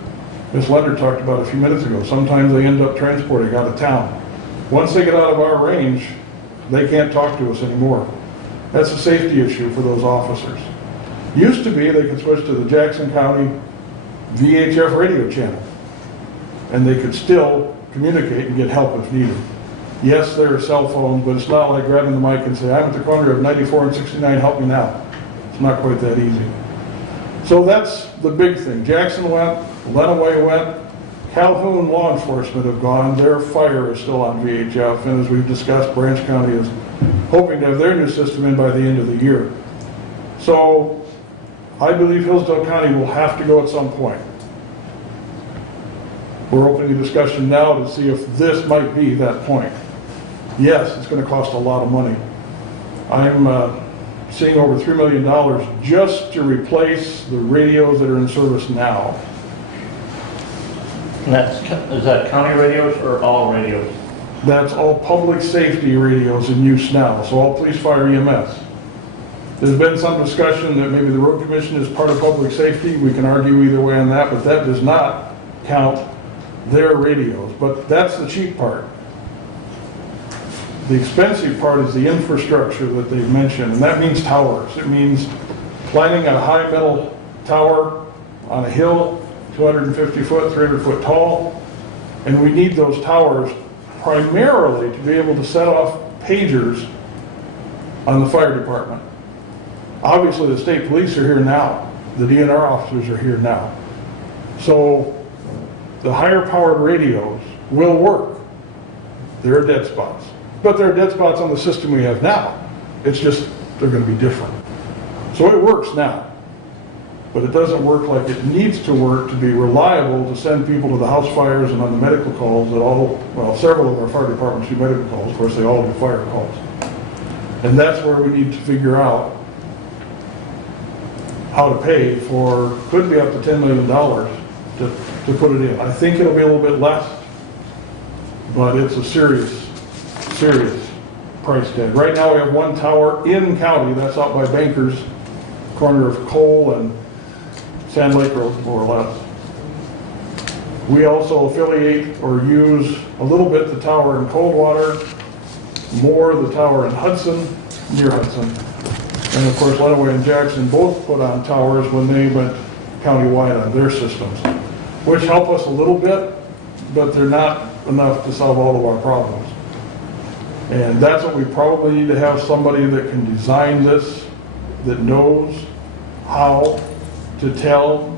Ms. Leonard talked about a few minutes ago, sometimes they end up transporting out of town. Once they get out of our range, they can't talk to us anymore. That's a safety issue for those officers. Used to be they could switch to the Jackson County VHF radio channel, and they could still communicate and get help if needed. Yes, there are cell phones, but it's not like grabbing the mic and say, I'm at the corner of 94 and 69, help me now. It's not quite that easy. So that's the big thing. Jackson went, Lenawee went, Calhoun law enforcement have gone, their fire is still on VHF, and as we've discussed, Branch County is hoping to have their new system in by the end of the year. So I believe Hillsdale County will have to go at some point. We're opening a discussion now to see if this might be that point. Yes, it's going to cost a lot of money. I'm seeing over $3 million just to replace the radios that are in service now. And is that county radios or all radios? That's all public safety radios in use now, so all police, fire, EMS. There's been some discussion that maybe the road commission is part of public safety. We can argue either way on that, but that does not count their radios. But that's the cheap part. The expensive part is the infrastructure that they've mentioned, and that means towers. It means planting a high metal tower on a hill, 250 foot, 300 foot tall, and we need those towers primarily to be able to set off pagers on the fire department. Obviously, the state police are here now. The DNR officers are here now. So the higher powered radios will work. There are dead spots. But there are dead spots on the system we have now. It's just, they're going to be different. So it works now. But it doesn't work like it needs to work to be reliable to send people to the house fires and on the medical calls that several of our fire departments do medical calls. Of course, they all do fire calls. And that's where we need to figure out how to pay for, could be up to $10 million to put it in. I think it'll be a little bit less, but it's a serious price tag. Right now we have one tower in county, that's out by Bankers, corner of Cole and Sand Lake Road, more or less. We also affiliate or use a little bit the tower in Coldwater, more the tower in Hudson, near Hudson. And of course, Lenawee and Jackson both put on towers when they went countywide on their systems, which help us a little bit, but they're not enough to solve all of our problems. And that's what we probably need to have, somebody that can design this, that knows how to tell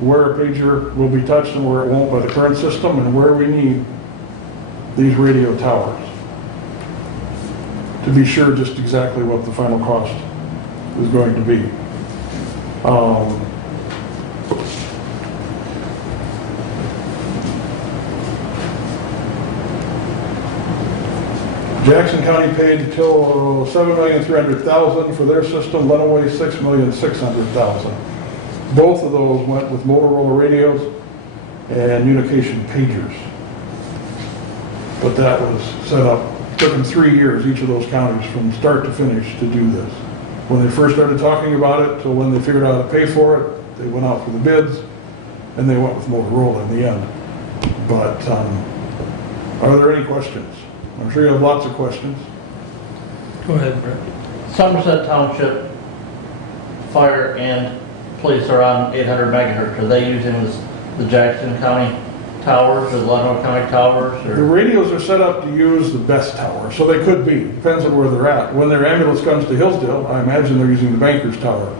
where a pager will be touched and where it won't by the current system, and where we need these radio towers to be sure just exactly what the final cost is going to be. Jackson County paid till $7,300,000 for their system. Lenawee $6,600,000. Both of those went with Motorola radios and unification pagers. But that was set up took them 3 years, each of those counties, from start to finish to do this. When they first started talking about it, till when they figured out how to pay for it, they went out for the bids, and they went with Motorola in the end. But are there any questions? I'm sure you have lots of questions. Go ahead, Brett. Somerset Township Fire and Police are on 800 megahertz. Are they using the Jackson County towers or the Lenawee County towers? The Or? radios are set up to use the best tower, so they could be, depends on where they're at. When their ambulance comes to Hillsdale, I imagine they're using the Bankers Tower.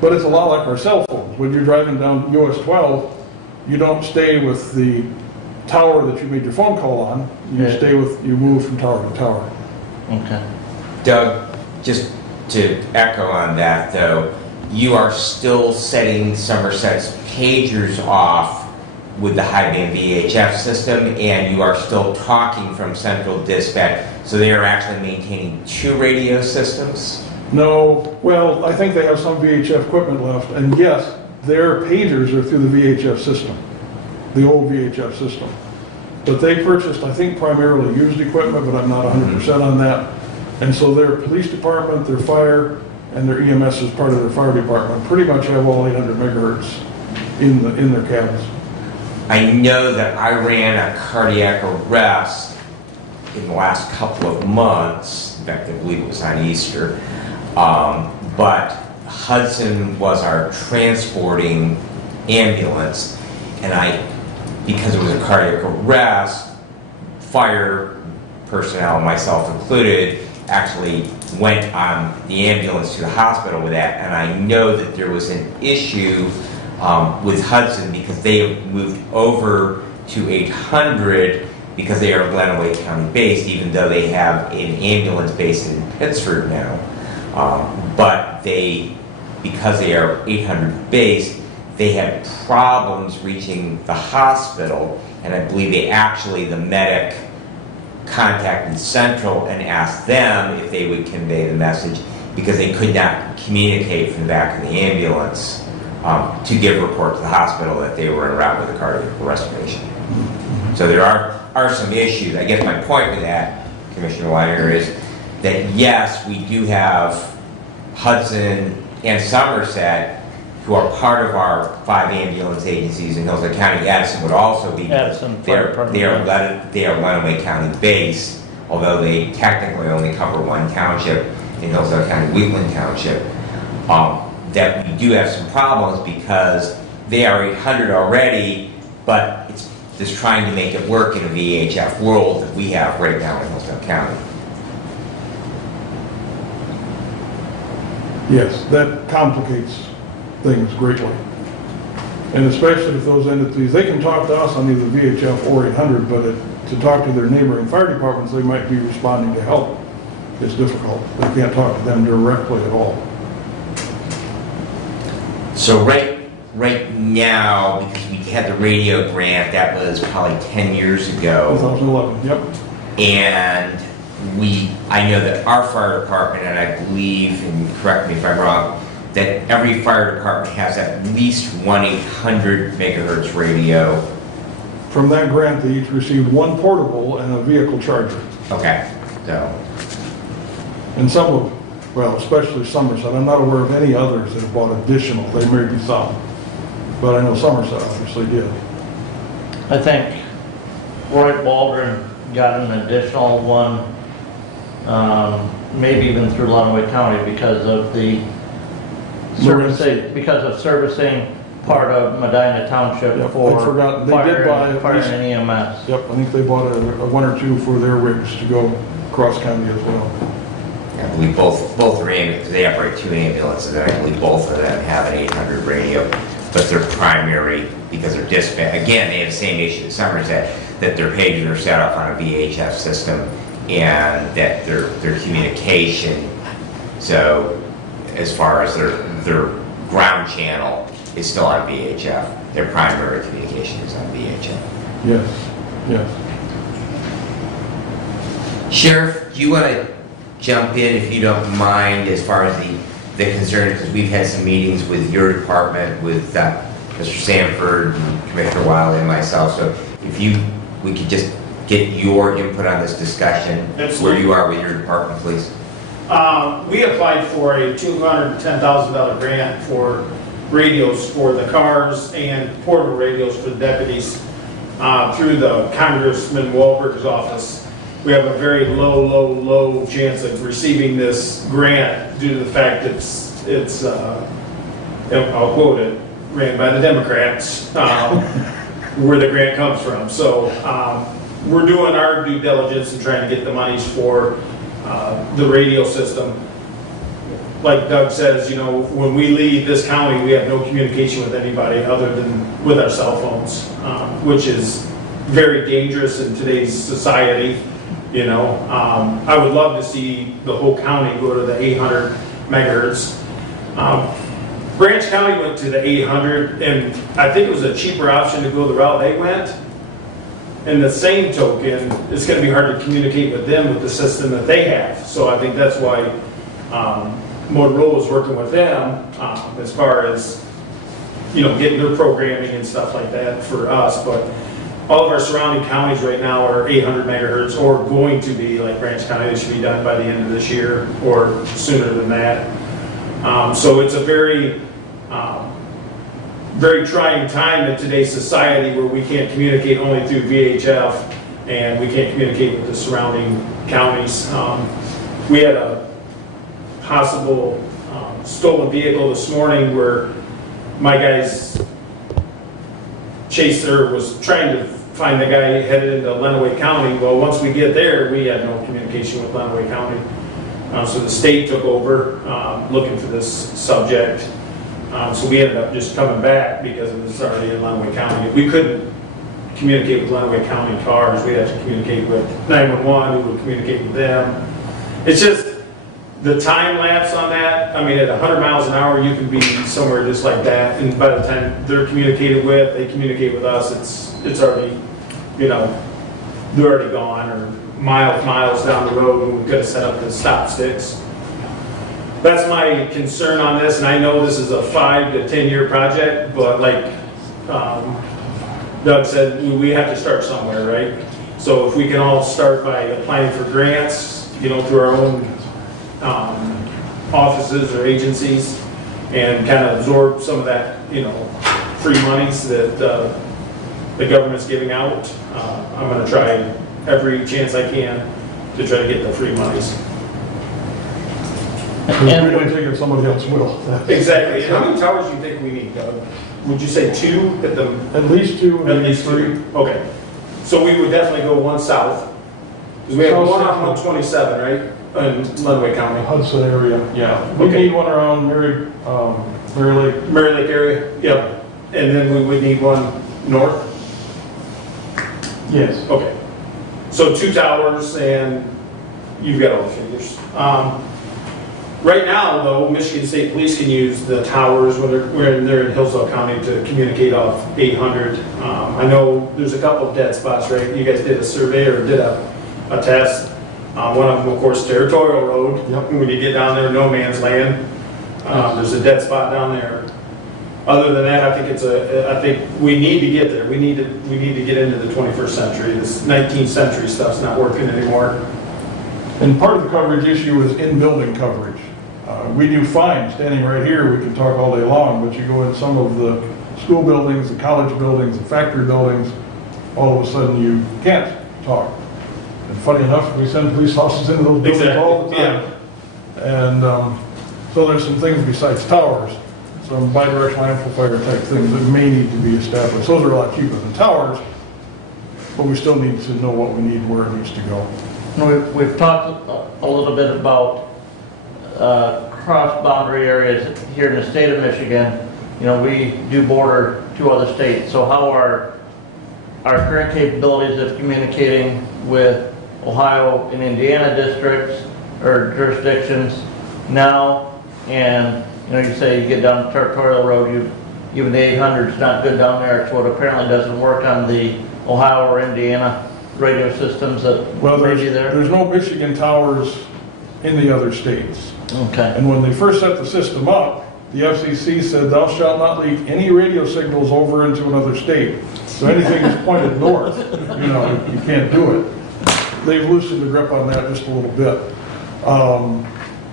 But it's a lot like our cell phones. When you're driving down US 12, you don't stay with the tower that you made your phone call on. You Yeah. you move from tower to tower. Okay. Doug, just to echo on that though, you are still setting Somerset's pagers off with the high band VHF system, and you are still talking from central dispatch, so they are actually maintaining 2 radio systems? No, well, I think they have some VHF equipment left, and yes, their pagers are through the VHF system, the old VHF system. But they purchased, I think, primarily used equipment, but I'm not 100% on that. And so their police department, their fire, and their EMS as part of their fire department pretty much have all 800 megahertz in their cabins. I know that I ran a cardiac arrest in the last couple of months. In fact, I believe it was on Easter. But Hudson was our transporting ambulance, and because it was a cardiac arrest, fire personnel, myself included, actually went on the ambulance to the hospital with that. And I know that there was an issue with Hudson because they have moved over to 800 because they are Lenawee County based, even though they have an ambulance based in Pittsford now. But because they are 800 based, they had problems reaching the hospital, and I believe the medic contacted Central and asked them if they would convey the message because they could not communicate from the back of the ambulance to give a report to the hospital that they were en route with a cardiac arrest patient. So there are some issues. I guess my point with that, Commissioner Weiner, is that yes, we do have Hudson and Somerset who are part of our 5 ambulance agencies in Hillsdale County. Addison would also be. Addison they Fire are Department. Lenawee County based, although they technically only cover 1 township in Hillsdale County, Wheatland Township. That we do have some problems because they are 800 already, but it's just trying to make it work in a VHF world that we have right now in Hillsdale County. Yes, that complicates things greatly. And especially if those entities, they can talk to us on either VHF or 800, but to talk to their neighboring fire departments, they might be responding to help. It's difficult. They can't talk to them directly at all. So right now, because we had the radio grant, that was probably 10 years ago. 2011, yep. And I know that our fire department, and I believe, and correct me if I'm wrong, that every fire department has at least 1-800 megahertz radio. From that grant, they each received 1 portable and a vehicle charger. Okay, so, And some of, well, especially Somerset, I'm not aware of any others that have bought additional. There may be some, but I know Somerset obviously did. I think Roy Waldron got an additional one, maybe even through Lenawee County because of the servicing part of Medina Township Yep, for I'd forgotten. They did buy at fire least- and EMS. Yep, I think they bought a 1 or 2 for their rigs to go cross county as well. I believe both are ambulances, they operate 2 ambulances, and I believe both of them have an 800 radio, but their primary, because they're dispatch, again, they have the same issue as Somerset, that their pagers are set up on a VHF system, and that their communication, so as far as their ground channel is still on VHF, their primary communication is on VHF. Yes, yes. Sheriff, do you want to jump in, if you don't mind, as far as the concern, because we've had some meetings with your department, with Mr. Sanford, and Commissioner Wiley, and myself, so if we could just get your input on this discussion, where Absolutely. you are with your department, please. We applied for a $210,000 grant for radios for the cars and portable radios for the deputies through the Congressman Wahlberg's office. We have a very low chance of receiving this grant due to the fact it's I'll quote it, ran by the Democrats, where the grant comes from. So we're doing our due diligence and trying to get the monies for the radio system. Like Doug says, you know, when we leave this county, we have no communication with anybody other than with our cell phones, which is very dangerous in today's society. You know, I would love to see the whole county go to the 800 megahertz. Branch County went to the 800, and I think it was a cheaper option to go the route they went. In the same token, it's going to be hard to communicate with them with the system that they have. So I think that's why Motorola is working with them as far as, you know, getting their programming and stuff like that for us. But all of our surrounding counties right now are 800 megahertz or going to be, like Branch County. They should be done by the end of this year or sooner than that. So it's a very trying time in today's society where we can't communicate only through VHF and we can't communicate with the surrounding counties. We had a possible stolen vehicle this morning where my guys was trying to find the guy headed into Lenawee County. Well, once we get there, we had no communication with Lenawee County. So the state took over looking for this subject. So we ended up just coming back because it was already in Lenawee County. We couldn't communicate with Lenawee County cars. We had to communicate with 911, who would communicate with them. It's just the time lapse on that. I mean, at 100 miles an hour, you can be somewhere just like that. And by the time they're communicated with, they communicate with us, it's already, you know, they're already gone or miles down the road when we could have set up the stop sticks. That's my concern on this, and I know this is a 5 to 10 year project, but like Doug said, we have to start somewhere, right? So if we can all start by applying for grants, you know, through our own offices or agencies, and kind of absorb some of that, you know, free monies that the government's giving out. I'm going to try every chance I can to try to get the free monies. We're really thinking somebody else will. Exactly. And how many towers do you think we need, Doug? Would you say 2 at the? At least 2, At maybe least 3. 2. Okay. So we would definitely go one south. Because we have one on 127, right? In Lenawee County. Hudson area, yeah. We Okay. need one around Mary Lake. Mary Lake area? Yep. And then we would need one north? Yes. Okay. So 2 towers, and you've got all the figures. Right now, though, Michigan State Police can use the towers when they're in Hillsdale County to communicate off 800. I know there's a couple of dead spots, right? You guys did a survey or did a test. One of them, of course, Territorial Road. Yep. When you get down there, no man's land. There's a dead spot down there. Other than that, I think we need to get there. We need to get into the 21st century. This 19th century stuff's not working anymore. And part of the coverage issue is in-building coverage. We do fine, standing right here, we can talk all day long, but you go in some of the school buildings, the college buildings, the factory buildings, all of a sudden you can't talk. And funny enough, we send police officers into those buildings all the time. And so there's some things besides towers, some bidirectional amplifier type things that may need to be established. Those are a lot cheaper than towers, but we still need to know what we need and where it needs to go. We've talked a little bit about cross-boundary areas here in the state of Michigan. You know, we do border 2 other states, so how are our current capabilities of communicating with Ohio and Indiana districts or jurisdictions now? And, you know, you say you get down Territorial Road, even the 800 is not good down there, so it apparently doesn't work on the Ohio or Indiana radio systems that may be there? There's no Michigan towers in the other states. Okay. And when they first set the system up, the FCC said, "Thou shalt not leak any radio signals over into another state." So anything that's pointed north, you can't do it. They've loosened the grip on that just a little bit.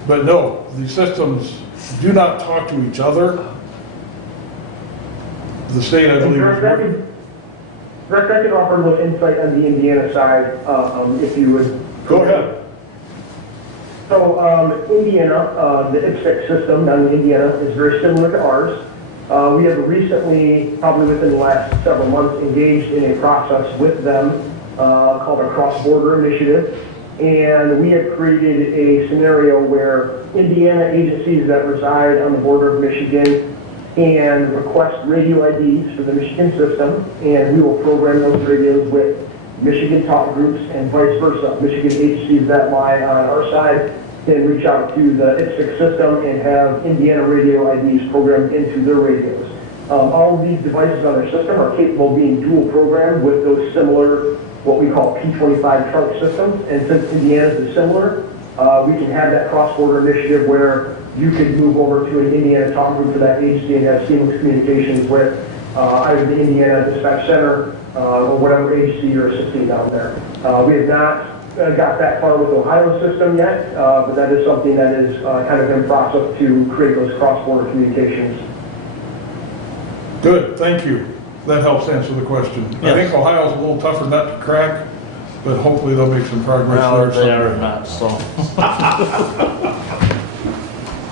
But no, the systems do not talk to each other. The state, I believe. Rick, I can offer a little insight on the Indiana side, if you would. Go ahead. So, Indiana, the IPSEC system down in Indiana is very similar to ours. We have recently, probably within the last several months, engaged in a process with them called a cross-border initiative. And we have created a scenario where Indiana agencies that reside on the border of Michigan and request radio IDs for the Michigan system, and we will program those radios with Michigan talk groups and vice versa. Michigan agencies that lie on our side can reach out to the IPSEC system and have Indiana radio IDs programmed into their radios. All of these devices on their system are capable of being dual programmed with those similar, what we call P25 trunk systems. And since Indiana's is similar, we can have that cross-border initiative where you could move over to an Indiana talk group for that agency and have seamless communications with either the Indiana Dispatch Center or whatever agency you're assisting down there. We have not got that far with Ohio system yet, but that is something that is kind of in process to create those cross-border communications. Good, thank you. That helps answer the question. I think Ohio's a little tougher nut to crack, but hopefully they'll make some progress Well, there. they are not, so.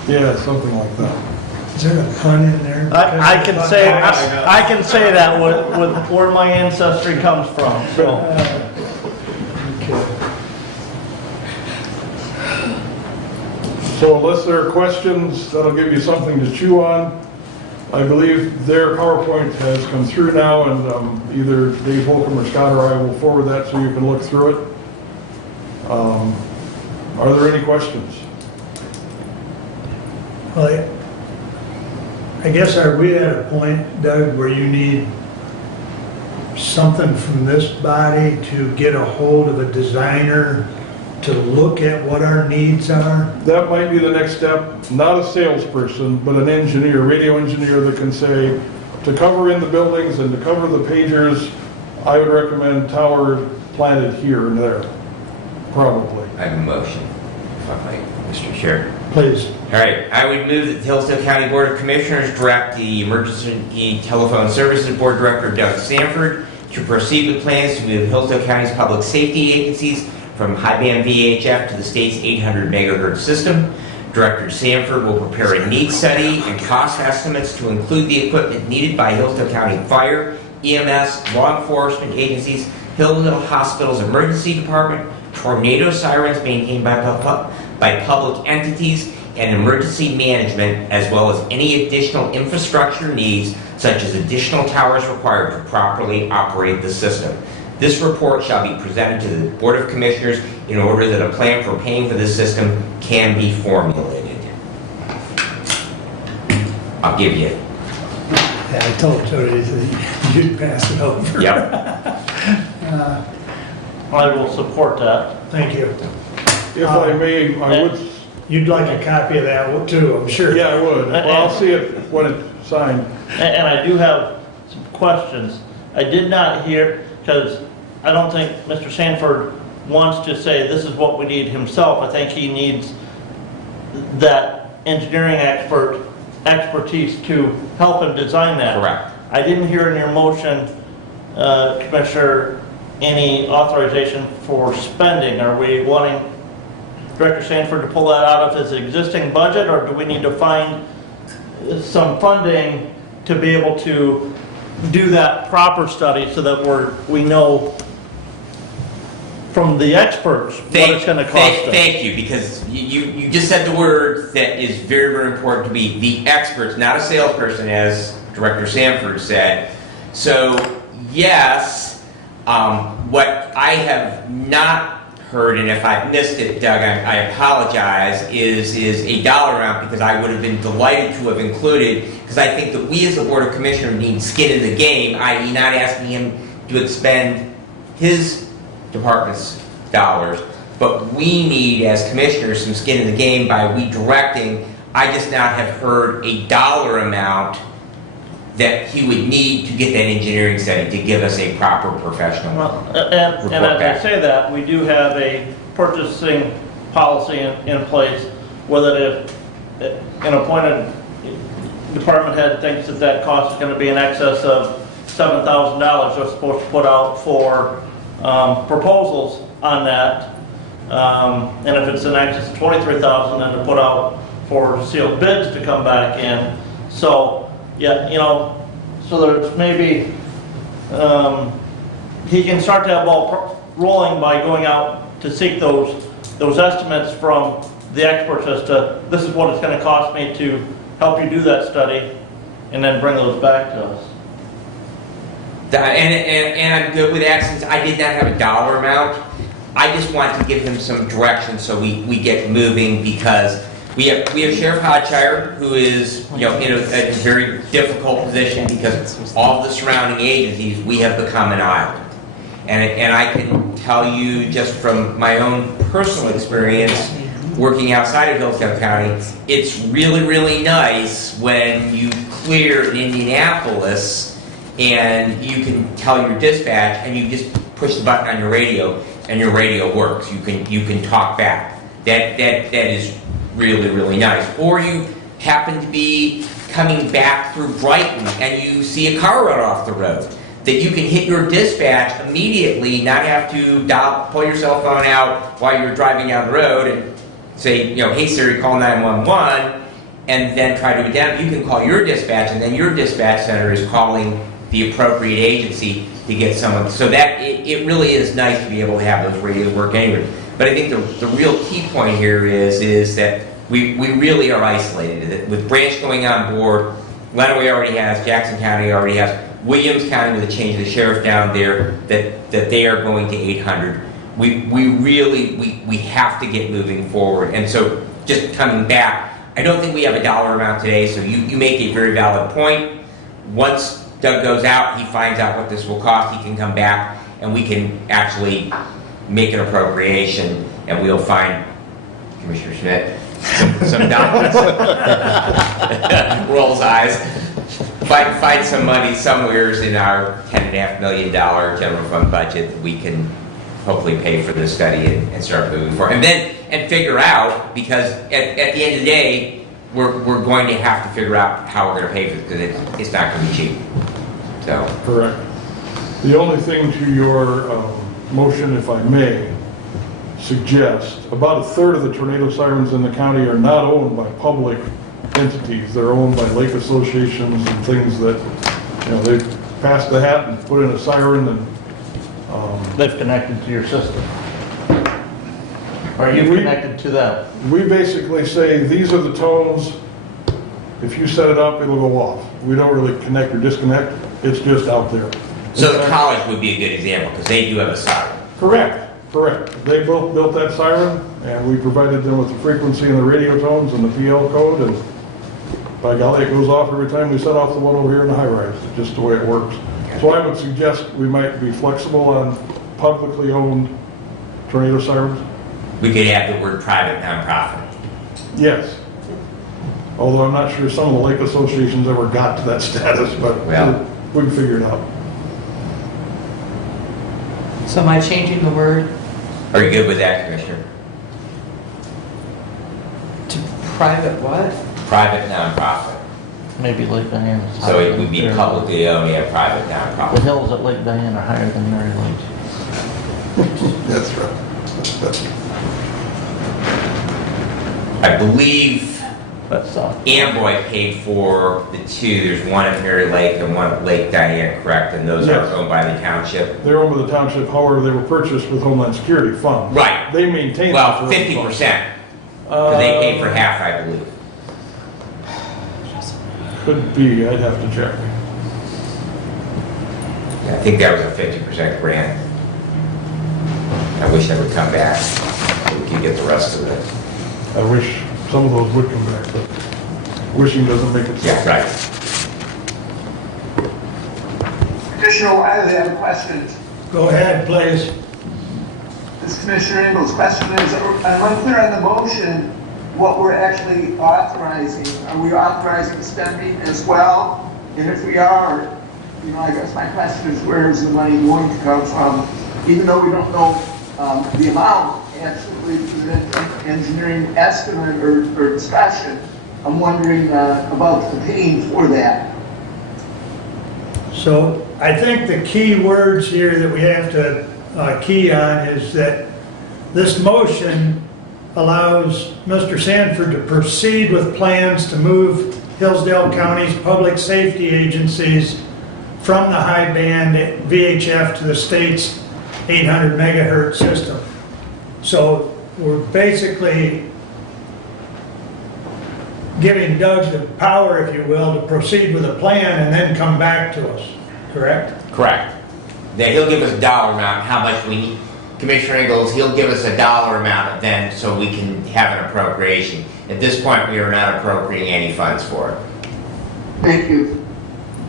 Yeah, something like that. Is there a pun in there? I can say that with where my ancestry comes from, so. Okay. So unless there are questions, that'll give you something to chew on. I believe their PowerPoint has come through now, and either Dave Holcomb or Scott or I will forward that so you can look through it. Are there any questions? Well, I guess are we at a point, Doug, where you need something from this body to get a hold of a designer to look at what our needs are? That might be the next step. Not a salesperson, but an engineer, radio engineer that can say, to cover in the buildings and to cover the pagers, I would recommend tower planted here and there, probably. I have a motion, if I might, Mr. Chair. Please. All right, I would move that the Hillsdale County Board of Commissioners direct the Emergency Telephone Services Board Director Doug Sanford to proceed with plans to move Hillsdale County's public safety agencies from high-band VHF to the state's 800 megahertz system. Director Sanford will prepare a needs study and cost estimates to include the equipment needed by Hillsdale County Fire, EMS, law enforcement agencies, Hillsdale Hospital's emergency department, tornado sirens maintained by public entities, and emergency management, as well as any additional infrastructure needs, such as additional towers required to properly operate the system. This report shall be presented to the Board of Commissioners in order that a plan for paying for this system can be formulated. I'll give you. Yeah, I told Jody that you'd pass it over. Yep. I will support that. Thank you. If I may, I would. You'd like a copy of that too, I'm sure. Yeah, I would. Well, I'll see it when it's signed. And I do have some questions. I did not hear, because I don't think Mr. Sanford wants to say this is what we need himself. I think he needs that engineering expertise to help him design that. Correct. I didn't hear in your motion, Commissioner, any authorization for spending. Are we wanting Director Sanford to pull that out of his existing budget, or do we need to find some funding to be able to do that proper study so that we know from the experts what it's going to cost us? Thank you, because you just said the word that is very, very important to me. The experts, not a salesperson, as Director Sanford said. So, yes, what I have not heard, and if I've missed it, Doug, I apologize, is a dollar amount, because I would have been delighted to have included, because I think that we as a Board of Commissioners need skin in the game, i.e. not asking him to expend his department's dollars, but we need, as commissioners, some skin in the game by redirecting I just now have heard a dollar amount that he would need to get that engineering study to give us a proper professional Well, report and as back. I say that, we do have a purchasing policy in place, whether if an appointed department head thinks that that cost is going to be in excess of $7,000, they're supposed to put out for proposals on that. And if it's in excess of $23,000, then to put out for sealed bids to come back in. So, yeah, you know, so there's maybe, he can start to have ball rolling by going out to seek those estimates from the experts as to, this is what it's going to cost me to help you do that study, and then bring those back to us. And I'm good with that, since I did not have a dollar amount. I just want to give him some direction so we get moving, because we have Sheriff Hodshire, who is, you know, in a very difficult position because all the surrounding agencies, we have become an island. And I can tell you just from my own personal experience working outside of Hillsdale County, it's really, really nice when you clear in Indianapolis and you can tell your dispatch and you just push the button on your radio and your radio works. You can talk back. That is really, really nice. Or you happen to be coming back through Brighton and you see a car run off the road, that you can hit your dispatch immediately, not have to pull your cell phone out while you're driving down the road and say, you know, hey Siri, call 911, and then try to adapt. You can call your dispatch, and then your dispatch center is calling the appropriate agency to get someone. So that it really is nice to be able to have those radios work anywhere. But I think the real key point here is that we really are isolated. With Branch going on board, Lenawee already has, Jackson County already has, Williams County with a change of the sheriff down there, that they are going to 800. We really have to get moving forward. And so just coming back, I don't think we have a dollar amount today, so you make a very valid point. Once Doug goes out, he finds out what this will cost, he can come back and we can actually make an appropriation, and we'll find, Commissioner Schmidt, some dollars. Rolls eyes. Find some money somewhere in our $10.5 million general fund budget that we can hopefully pay for this study and start moving forward. And figure out, because at the end of the day, we're going to have to figure out how we're going to pay for it, because it's not going to be cheap. So. Correct. The only thing to your motion, if I may, suggest, about a third of the tornado sirens in the county are not owned by public entities. They're owned by lake associations and things that, you know, they've passed the hat and put in a siren and They've connected to your system. Are you connected to that? we basically say, these are the tones. If you set it up, it'll go off. We don't really connect or disconnect. It's just out there. So the college would be a good example, because they do have a siren. Correct. They both built that siren, and we provided them with the frequency and the radio tones and the PL code, and by golly, it goes off every time we set off the one over here in the high rise. It's just the way it works. So I would suggest we might be flexible on publicly owned tornado sirens. We could add the word private nonprofit. Yes. Although I'm not sure some of the lake associations ever got to that status, but Well. we can figure it out. So am I changing the word Are you good with that, Commissioner? to private what? Private nonprofit. Maybe Lake Diana's higher. So it would be than- publicly owned and private The nonprofit. hills at Lake Diana are higher than Mary Lake. That's right. I believe That's Amboy paid for the two. There's one at Mary Lake and one at Lake Diana, correct? And those are Yes. owned by the township? They're owned by the township, however, they were purchased with Homeland Security funds. Right. They maintain. Well, them for 50%. Because they paid for half, I believe. Could be, I'd have to check. I think that was a 50% grant. I wish that would come back so we could get the rest of it. I wish some of those would come back, but wishing doesn't make it so. Yeah, right. Commissioner Wiley, I have a question. Go ahead, please. This is Commissioner Ingles' question is, I'm unclear on the motion. what we're actually authorizing. Are we authorizing spending as well? And if we are, you know, I guess my question is, where is the money going to come from? Even though we don't know the amount, actually, the engineering estimate or discussion, I'm wondering about the paying for that. So I think the key words here that we have to key on is that this motion allows Mr. Sanford to proceed with plans to move Hillsdale County's public safety agencies from the high band VHF to the state's 800 megahertz system. So we're basically giving Doug the power, if you will, to proceed with a plan and then come back to us, correct? Correct. Then he'll give us a dollar amount, how much we need. Commissioner Ingalls, he'll give us a dollar amount then so we can have an appropriation. At this point, we are not appropriating any funds for it. Thank you.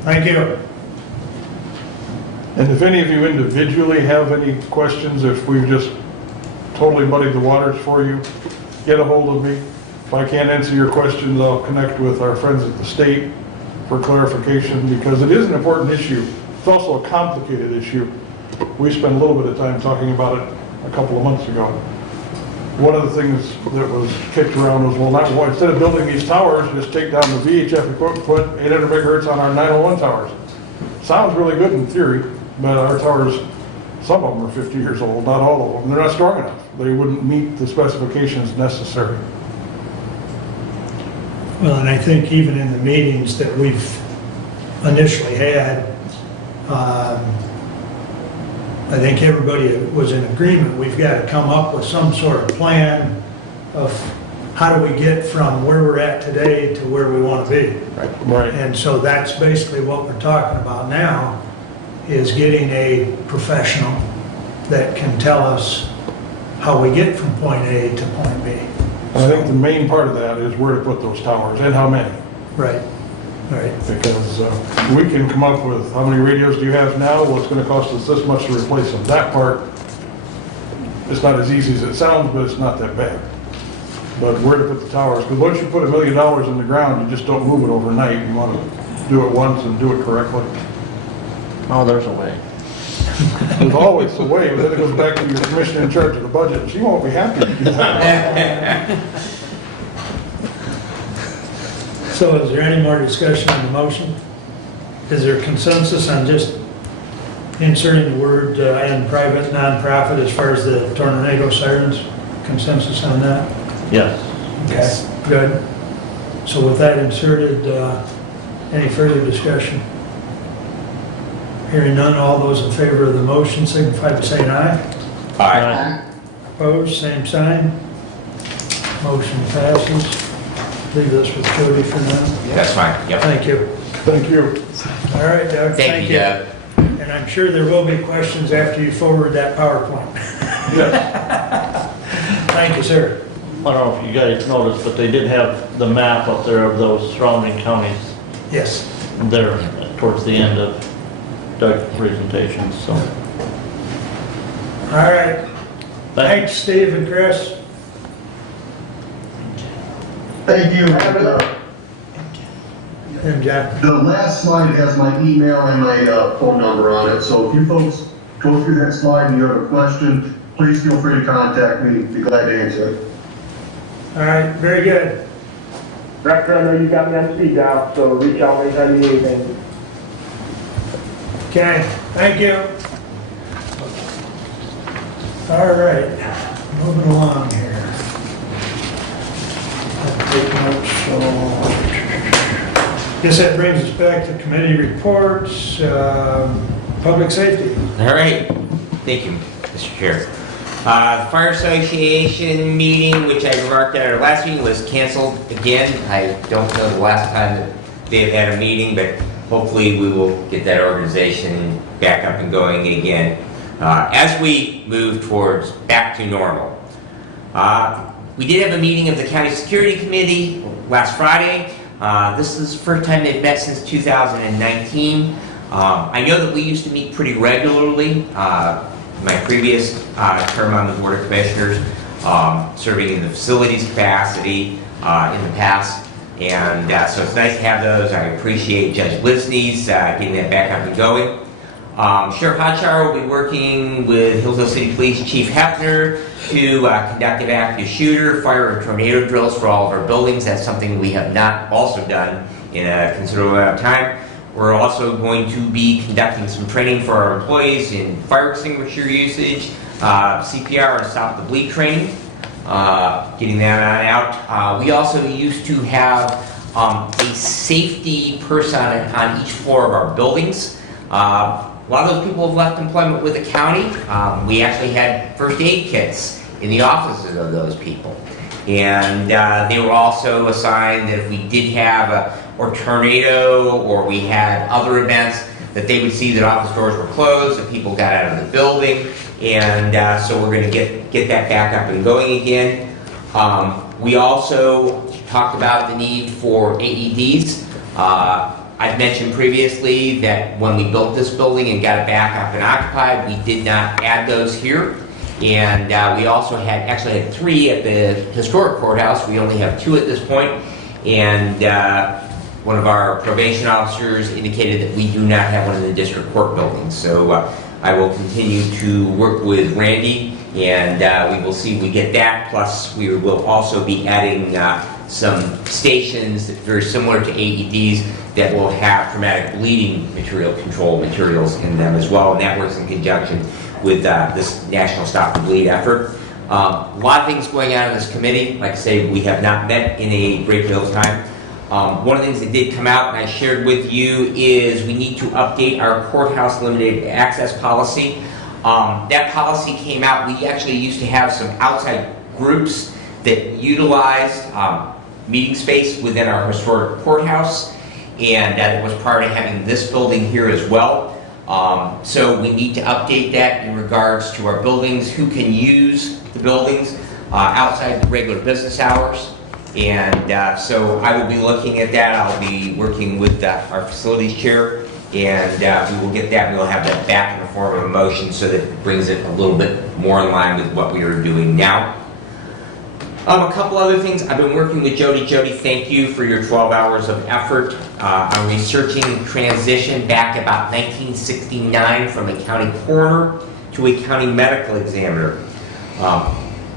Thank you. And if any of you individually have any questions, if we've just totally muddied the waters for you, get a hold of me. If I can't answer your questions, I'll connect with our friends at the state for clarification, because it is an important issue. It's also a complicated issue. We spent a little bit of time talking about it a couple of months ago. One of the things that was kicked around was, well, instead of building these towers, just take down the VHF equipment, put 800 megahertz on our 901 towers. Sounds really good in theory, but our towers, some of them are 50 years old, not all of them. They're not strong enough. They wouldn't meet the specifications necessary. Well, and I think even in the meetings that we've initially had, I think everybody was in agreement. We've got to come up with some sort of plan of how do we get from where we're at today to where we want to be. Right. And so that's basically what we're talking about now, is getting a professional that can tell us how we get from point A to point B. I think the main part of that is where to put those towers and how many. Right, right. Because we can come up with, how many radios do you have now? Well, it's going to cost us this much to replace them. That part, it's not as easy as it sounds, but it's not that bad. But where to put the towers, because once you put $1 million in the ground, you just don't move it overnight. You want to do it once and do it correctly. Oh, there's a way. There's always a way, but then it goes back to your commissioner in charge of the budget. She won't be happy to do that. So is there any more discussion on the motion? Is there consensus on just inserting the word and private nonprofit as far as the tornado sirens? Consensus on that? Yes. Okay, good. So with that inserted, any further discussion? Hearing none, all those in favor of the motion signify by saying aye. Aye. Opposed, same sign. Motion passes. Leave this with Jody for now. That's fine, yep. Thank you. Thank you. All right, Doug. Thank you, Doug. And I'm sure there will be questions after you forward that PowerPoint. Yes. Thank you, sir. I don't know if you guys noticed, but they did have the map up there of those surrounding counties Yes. there towards the end of Doug's presentation, so. All right. Thanks, Steve and Chris. Thank you. And John. The last slide has my email and my phone number on it, so if you folks go through that slide and you have a question, please feel free to contact me. Be glad to answer it. All right, very good. Director, I know you got me on speed dial, so reach out anytime you need anything. Okay, thank you. All right, moving along here. I'll take notes, so guess that brings us back to committee reports, public safety. All right, thank you, Mr. Chair. The Fire Association meeting, which I remarked at our last meeting, was canceled again. I don't know the last time that they've had a meeting, but hopefully we will get that organization back up and going again as we move towards back to normal. We did have a meeting of the County Security Committee last Friday. This is the first time they've met since 2019. I know that we used to meet pretty regularly. My previous term on the Board of Commissioners, serving in the facilities capacity in the past. And so it's nice to have those. I appreciate Judge Lisney's getting that back up and going. Sheriff Hotshire will be working with Hillsdale City Police Chief Hefner to conduct an active shooter, fire, and tornado drills for all of our buildings. That's something we have not also done in a considerable amount of time. We're also going to be conducting some training for our employees in fire extinguisher usage, CPR, and stop the bleed training. Getting that on out. We also used to have a safety person on each floor of our buildings. A lot of those people have left employment with the county. We actually had first aid kits in the offices of those people. And they were also assigned that if we did have a tornado or we had other events, that they would see that office doors were closed, that people got out of the building. And so we're going to get that back up and going again. We also talked about the need for AEDs. I've mentioned previously that when we built this building and got it back up and occupied, we did not add those here. And we also actually had 3 at the historic courthouse. We only have 2 at this point. And one of our probation officers indicated that we do not have one in the district court building. So I will continue to work with Randy, and we will see if we get that. Plus, we will also be adding some stations very similar to AEDs that will have traumatic bleeding material control materials in them as well, and that works in conjunction with this National Stop the Bleed effort. A lot of things going on in this committee. Like I say, we have not met in a great deal of time. One of the things that did come out and I shared with you is we need to update our courthouse limited access policy. That policy came out. We actually used to have some outside groups that utilized meeting space within our historic courthouse, and that was part of having this building here as well. So we need to update that in regards to our buildings, who can use the buildings outside the regular business hours. And so I will be looking at that. I'll be working with our facilities chair, and we will get that. We'll have that back in the form of a motion so that it brings it a little bit more in line with what we are doing now. A couple other things. I've been working with Jody. Jody, thank you for your 12 hours of effort on researching transition back about 1969 from a county coroner to a county medical examiner.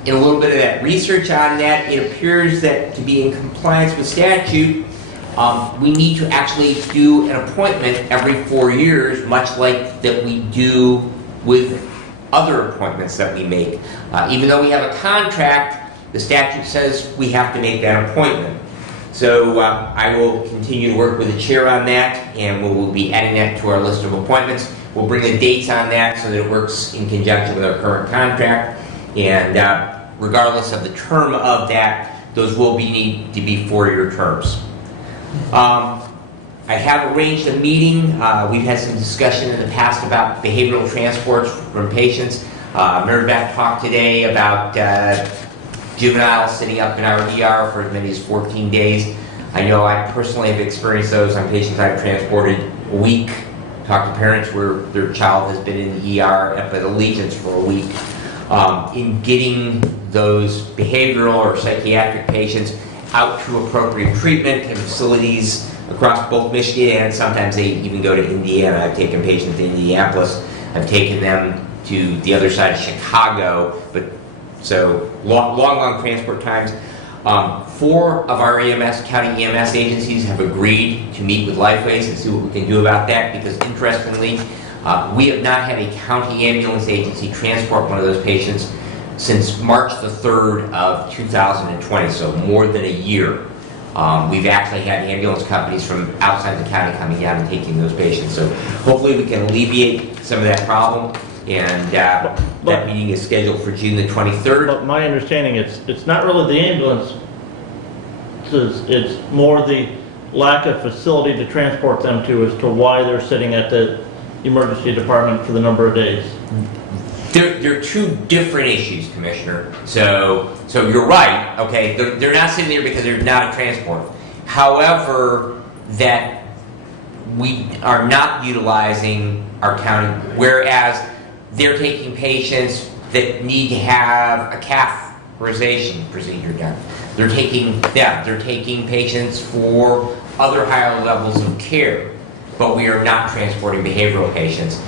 In a little bit of that research on that, it appears that to be in compliance with statute, we need to actually do an appointment every 4 years, much like that we do with other appointments that we make. Even though we have a contract, the statute says we have to make that appointment. So I will continue to work with the chair on that, and we'll be adding that to our list of appointments. We'll bring the dates on that so that it works in conjunction with our current contract. And regardless of the term of that, those will need to be 4-year terms. I have arranged a meeting. We've had some discussion in the past about behavioral transports from patients. Mary Beth talked today about juveniles sitting up in our ER for as many as 14 days. I know I personally have experienced those on patients I've transported a week. Talked to parents where their child has been in the ER up at Allegiance for a week. In getting those behavioral or psychiatric patients out to appropriate treatment in facilities across both Michigan, and sometimes they even go to Indiana. I've taken patients to Indianapolis. I've taken them to the other side of Chicago, but so long transport times. 4 of our county EMS agencies have agreed to meet with Lifeways and see what we can do about that, because interestingly, we have not had a county ambulance agency transport one of those patients since March the 3rd of 2020, so more than a year. We've actually had ambulance companies from outside the county coming down and taking those patients. So hopefully we can alleviate some of that problem. And that meeting is scheduled for June the 23rd. But my understanding, it's not really the ambulance, it's more the lack of facility to transport them to as to why they're sitting at the emergency department for the number of days. They're 2 different issues, Commissioner. So you're right, okay? They're not sitting there because they're not a transport. However, that we are not utilizing our county, whereas they're taking patients that need to have a cath catheterization procedure done. They're taking patients for other higher levels of care, but we are not transporting behavioral patients.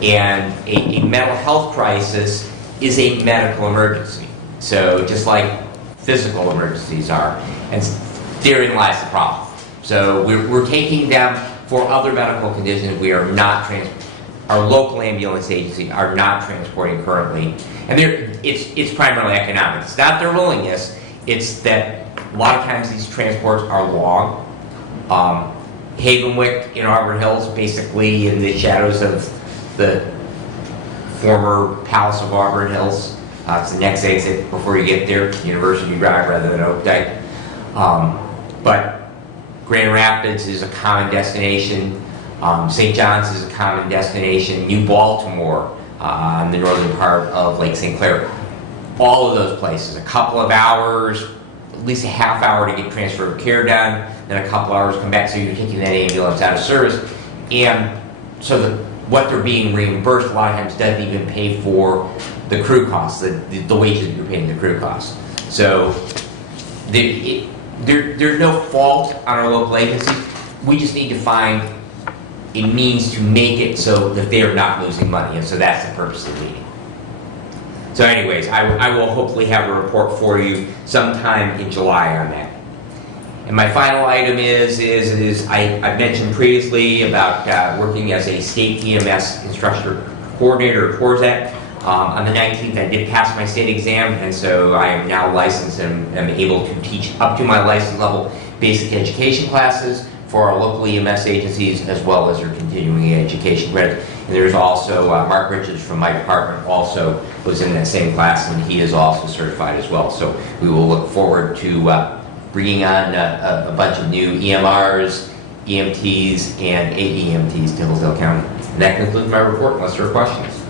And a mental health crisis is a medical emergency. So just like physical emergencies are, and therein lies the problem. So we're taking them for other medical conditions. We are not our local ambulance agency are not transporting currently. And it's primarily economic. It's not their willingness, it's that a lot of times these transports are long. Havenwick in Auburn Hills, basically in the shadows of the former Palace of Auburn Hills. It's the next exit before you get there, University Drive rather than Oak Dyke. But Grand Rapids is a common destination. St. John's is a common destination. New Baltimore, in the northern part of Lake St. Clair. All of those places, a couple of hours, at least a half hour to get transfer of care done, then a couple hours come back, so you're taking that ambulance out of service. And so what they're being reimbursed a lot of times doesn't even pay for the crew costs, the wages that you're paying the crew costs. So there's no fault on our local agency. We just need to find a means to make it so that they are not losing money, and so that's the purpose of the meeting. So anyways, I will hopefully have a report for you sometime in July on that. And my final item is I mentioned previously about working as a state EMS instructor coordinator, or CORSET. On the 19th, I did pass my state exam, and so I am now licensed and am able to teach up to my license level basic education classes for our local EMS agencies, as well as their continuing education credit. And there's also Mark Richards from my department also was in that same class, and he is also certified as well. So we will look forward to bringing on a bunch of new EMRs, EMTs, and AEMTs to Hillsdale County. And that concludes my report, unless there are questions.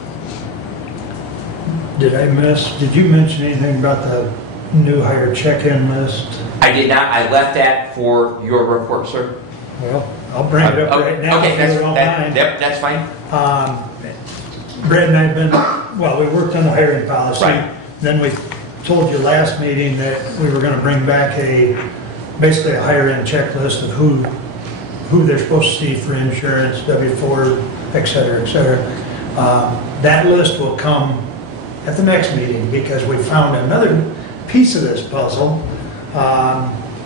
Did you mention anything about the new hire check-in list? I did not. I left that for your report, sir. Well, I'll bring it up right now. Okay, if you don't mind. that's fine. Brett and I have been, we worked on the hiring policy. Right. Then we told you last meeting that we were going to bring back basically a hire-in checklist of who they're supposed to see for insurance, W-4, et cetera, et cetera. That list will come at the next meeting because we found another piece of this puzzle.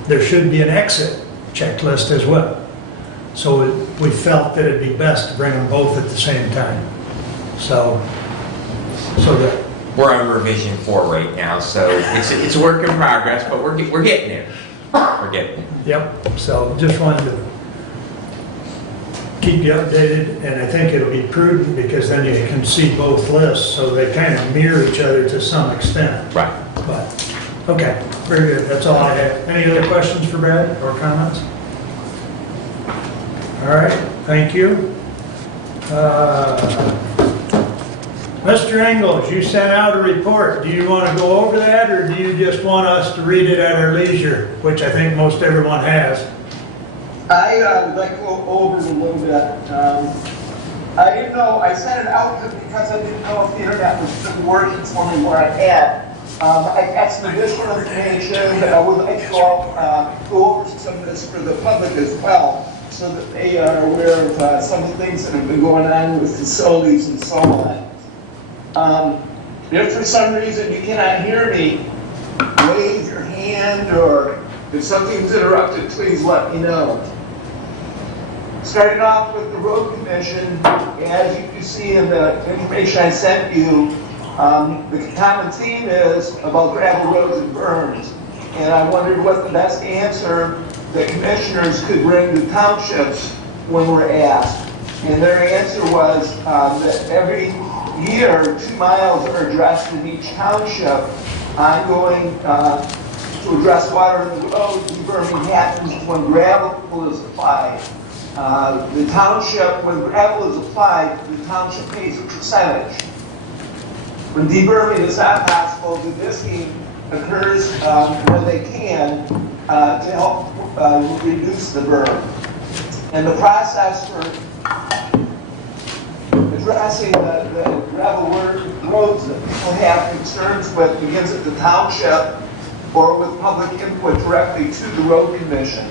There should be an exit checklist as well. So we felt that it'd be best to bring them both at the same time. So that We're on revision 4 right now, so it's a work in progress, but we're getting there. We're getting there. Yep, so just wanted to keep you updated, and I think it'll be prudent because then you can see both lists, so they kind of mirror each other to some extent. Right. But, okay, very good, that's all I have. Any other questions for Brad or comments? All right, thank you. Mr. Engels, you sent out a report. Do you want to go over that, or do you just want us to read it at our leisure, which I think most everyone has? I would like to go over it a little bit. I didn't know, I sent it out because I didn't know if the internet was still working for me where I'm at. I got some additional information, but I would like to go over some of this for the public as well, so that they are aware of some of the things that have been going on with facilities and so on. If for some reason you cannot hear me, wave your hand, or if something's interrupted, please let me know. Starting off with the road commission, as you can see in the information I sent you, the common theme is about gravel roads and berms. And I wondered what the best answer the commissioners could bring to townships when we're asked. And their answer was that every year, 2 miles are addressed in each township, ongoing to address water in the road. Deberming happens when gravel is applied. The township, when gravel is applied, the township pays a percentage. When deberming is not possible, the disking occurs when they can to help reduce the berm. And the process for addressing the gravel roads that people have concerns with begins at the Township or with public input directly to the road commission.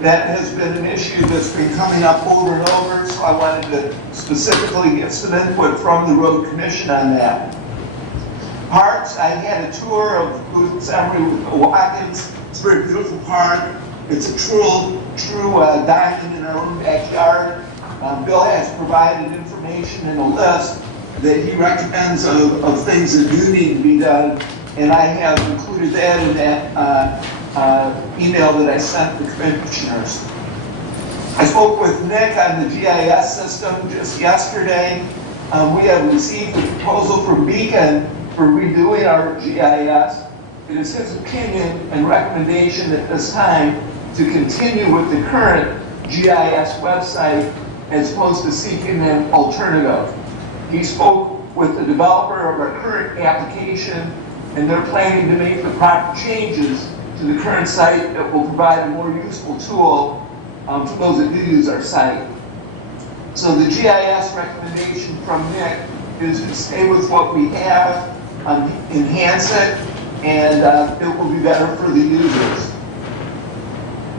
That has been an issue that's been coming up over and over, so I wanted to specifically get some input from the road commission on that. Parks, I had a tour of Booth Emery with Watkins. It's a very beautiful park. It's a true diamond in our own backyard. Bill has provided information and a list that he recommends of things that do need to be done, and I have included that in that email that I sent the commissioners. I spoke with Nick on the GIS system just yesterday. We have received a proposal from Beacon for redoing our GIS. It is his opinion and recommendation at this time to continue with the current GIS website as opposed to seeking an alternative. He spoke with the developer of our current application, and they're planning to make the proper changes to the current site that will provide a more useful tool to those that do use our site. So the GIS recommendation from Nick is to stay with what we have, enhance it, and it will be better for the users.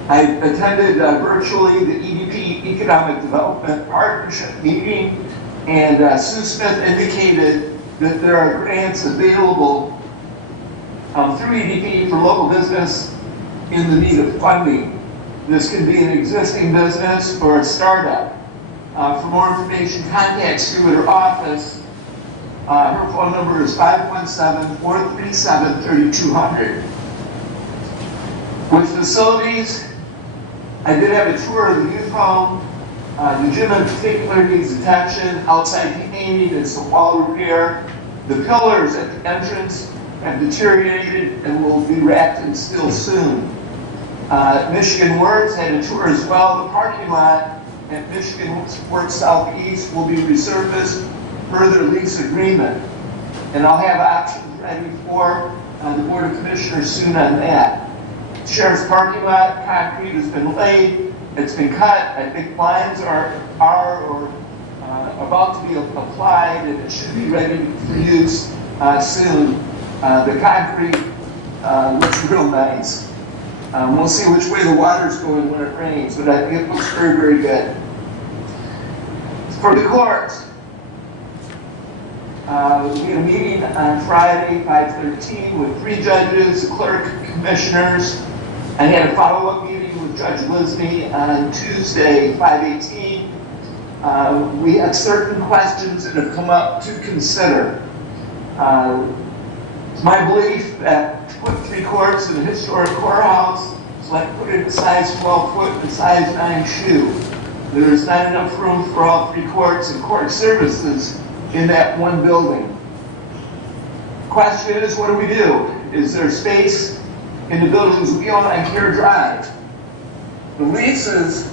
I attended virtually the EDP Economic Development Partnership meeting, and Sue Smith indicated that there are grants available through EDP for local business in the need of funding. This can be an existing business or a startup. For more information, contact Sue at her office. Her phone number is 517-437-3200. With facilities, I did have a tour of the youth home. The gym in particular needs attention. Outside painting and some wall repair. The pillars at the entrance have deteriorated and will be wrapped in steel soon. Michigan Works had a tour as well. The parking lot at Michigan Works Southeast will be resurfaced per their lease agreement. And I'll have options ready for the Board of Commissioners soon on that. Sheriff's parking lot, concrete has been laid, it's been cut. I think lines are about to be applied, and it should be ready for use soon. The concrete looks real nice. We'll see which way the water's going when it rains, but I think it looks very, very good. For the courts, we had a meeting on Friday, 5/13, with 3 judges, clerk, commissioners. I had a follow-up meeting with Judge Lisney on Tuesday, 5/18. We had certain questions that have come up to consider. It's my belief that to put 3 courts in a historic courthouse is like putting a size 12 foot and a size 9 shoe. There is not enough room for all 3 courts and court services in that one building. Question is, what do we do? Is there space in the buildings we own on Care Drive? The leases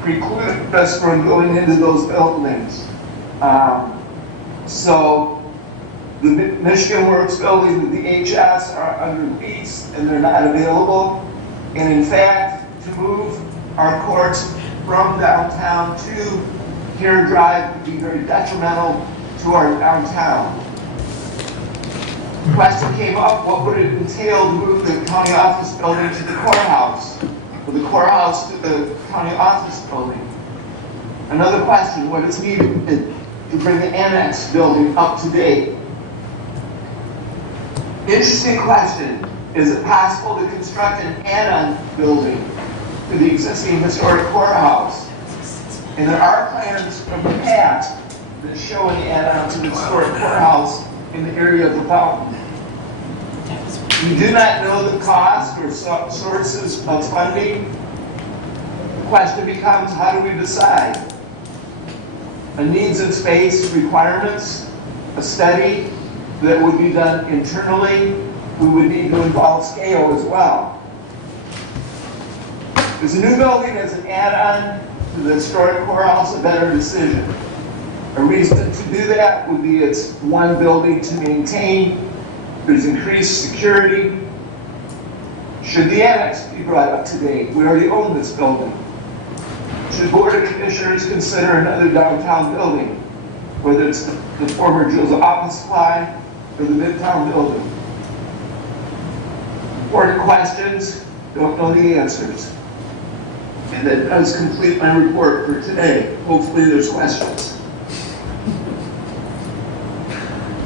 preclude us from going into those buildings. So the Michigan Works building, the VHS are under lease and they're not available. And in fact, to move our courts from downtown to Care Drive would be very detrimental to our downtown. The question came up, what would it entail to move the county office building to the courthouse? Or the courthouse to the county office building? Another question, what is needed to bring the annex building up to date? Interesting question. Is it possible to construct an add-on building to the existing historic courthouse? And there are plans from the past that show an add-on to the historic courthouse in the area of the fountain. We do not know the cost or sources of funding. The question becomes, how do we decide? A needs and space requirements, a study that would be done internally. We would need to involve scale as well. Is a new building as an add-on to the historic courthouse a better decision? A reason to do that would be it's one building to maintain. There's increased security. Should the annex be brought up to date? We already own this building. Should Board of Commissioners consider another downtown building? whether it's the former Jill's office supply or the Midtown building. Important questions, don't know the answers. And that does complete my report for today. Hopefully there's questions.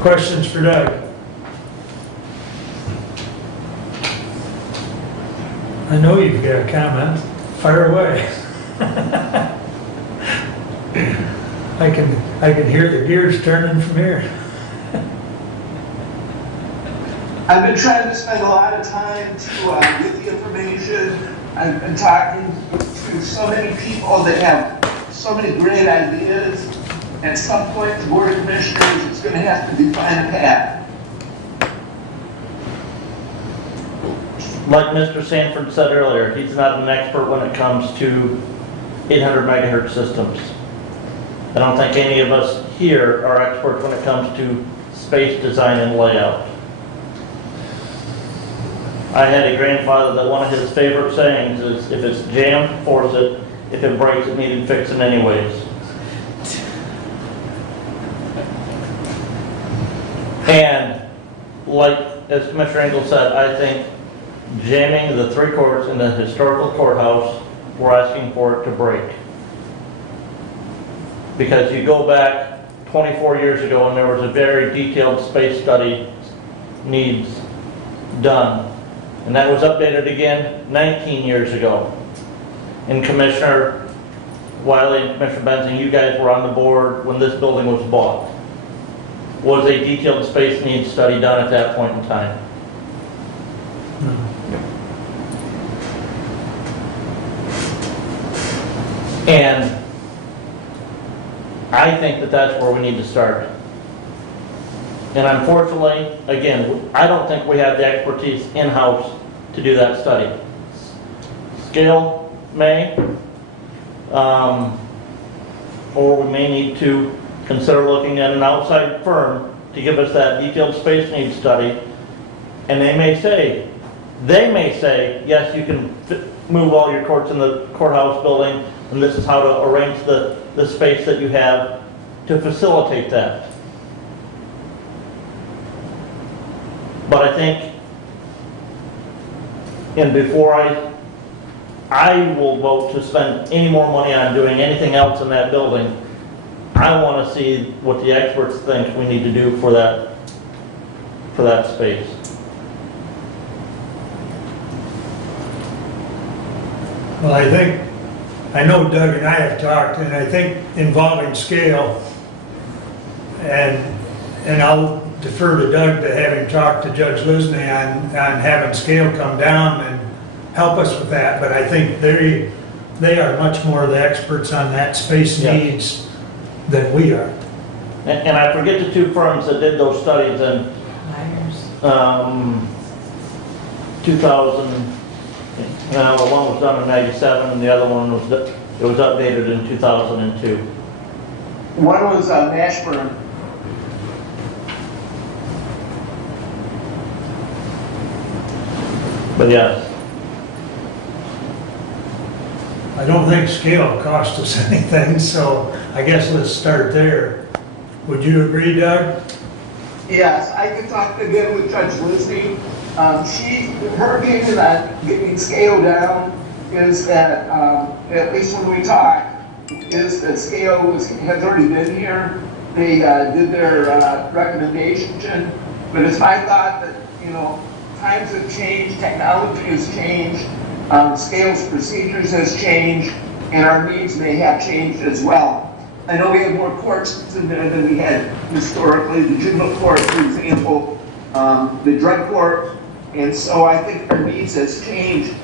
Questions for Doug? I know you've got a comment. Fire away. I can hear the gears turning from here. I've been trying to spend a lot of time to get the information. I've been talking to so many people that have so many great ideas. At some point, the Board of Commissioners is going to have to define a path. Like Mr. Sanford said earlier, he's not an expert when it comes to 800 megahertz systems. I don't think any of us here are experts when it comes to space design and layout. I had a grandfather that one of his favorite sayings is, if it's jammed, force it. If it breaks, it needed fixing anyways. And like, as Commissioner Engel said, I think jamming the 3 courts in the historical courthouse, we're asking for it to break. Because you go back 24 years ago and there was a very detailed space study needs done. And that was updated again 19 years ago. And Commissioner Wiley and Commissioner Benzing, you guys were on the board when this building was bought. Was a detailed space needs study done at that point in time? And I think that that's where we need to start. And unfortunately, again, I don't think we have the expertise in-house to do that study. Scale may, or we may need to consider looking at an outside firm to give us that detailed space needs study. And they may say, yes, you can move all your courts in the courthouse building, and this is how to arrange the space that you have to facilitate that. But I think, and before I will vote to spend any more money on doing anything else in that building, I want to see what the experts think we need to do for that space. Well, I know Doug and I have talked, and I think involving scale, and I'll defer to Doug to having talked to Judge Lisney on having scale come down and help us with that, but I think they are much more the experts on that space needs than we are. And I forget the 2 firms that did those studies in 2000. The one was done in 97 and the other one was updated in 2002. One was Mashburn. But yes. I don't think scale cost us anything, so I guess let's start there. Would you agree, Doug? Yes, I could talk again with Judge Lisney. Her opinion on getting scale down is that, at least when we talk, is that scale has already been here. They did their recommendation, but it's my thought that, times have changed, technology has changed, scale's procedures has changed, and our needs may have changed as well. I know we have more courts in there than we had historically, the juvenile court, for example, the drug court, and so I think our needs has changed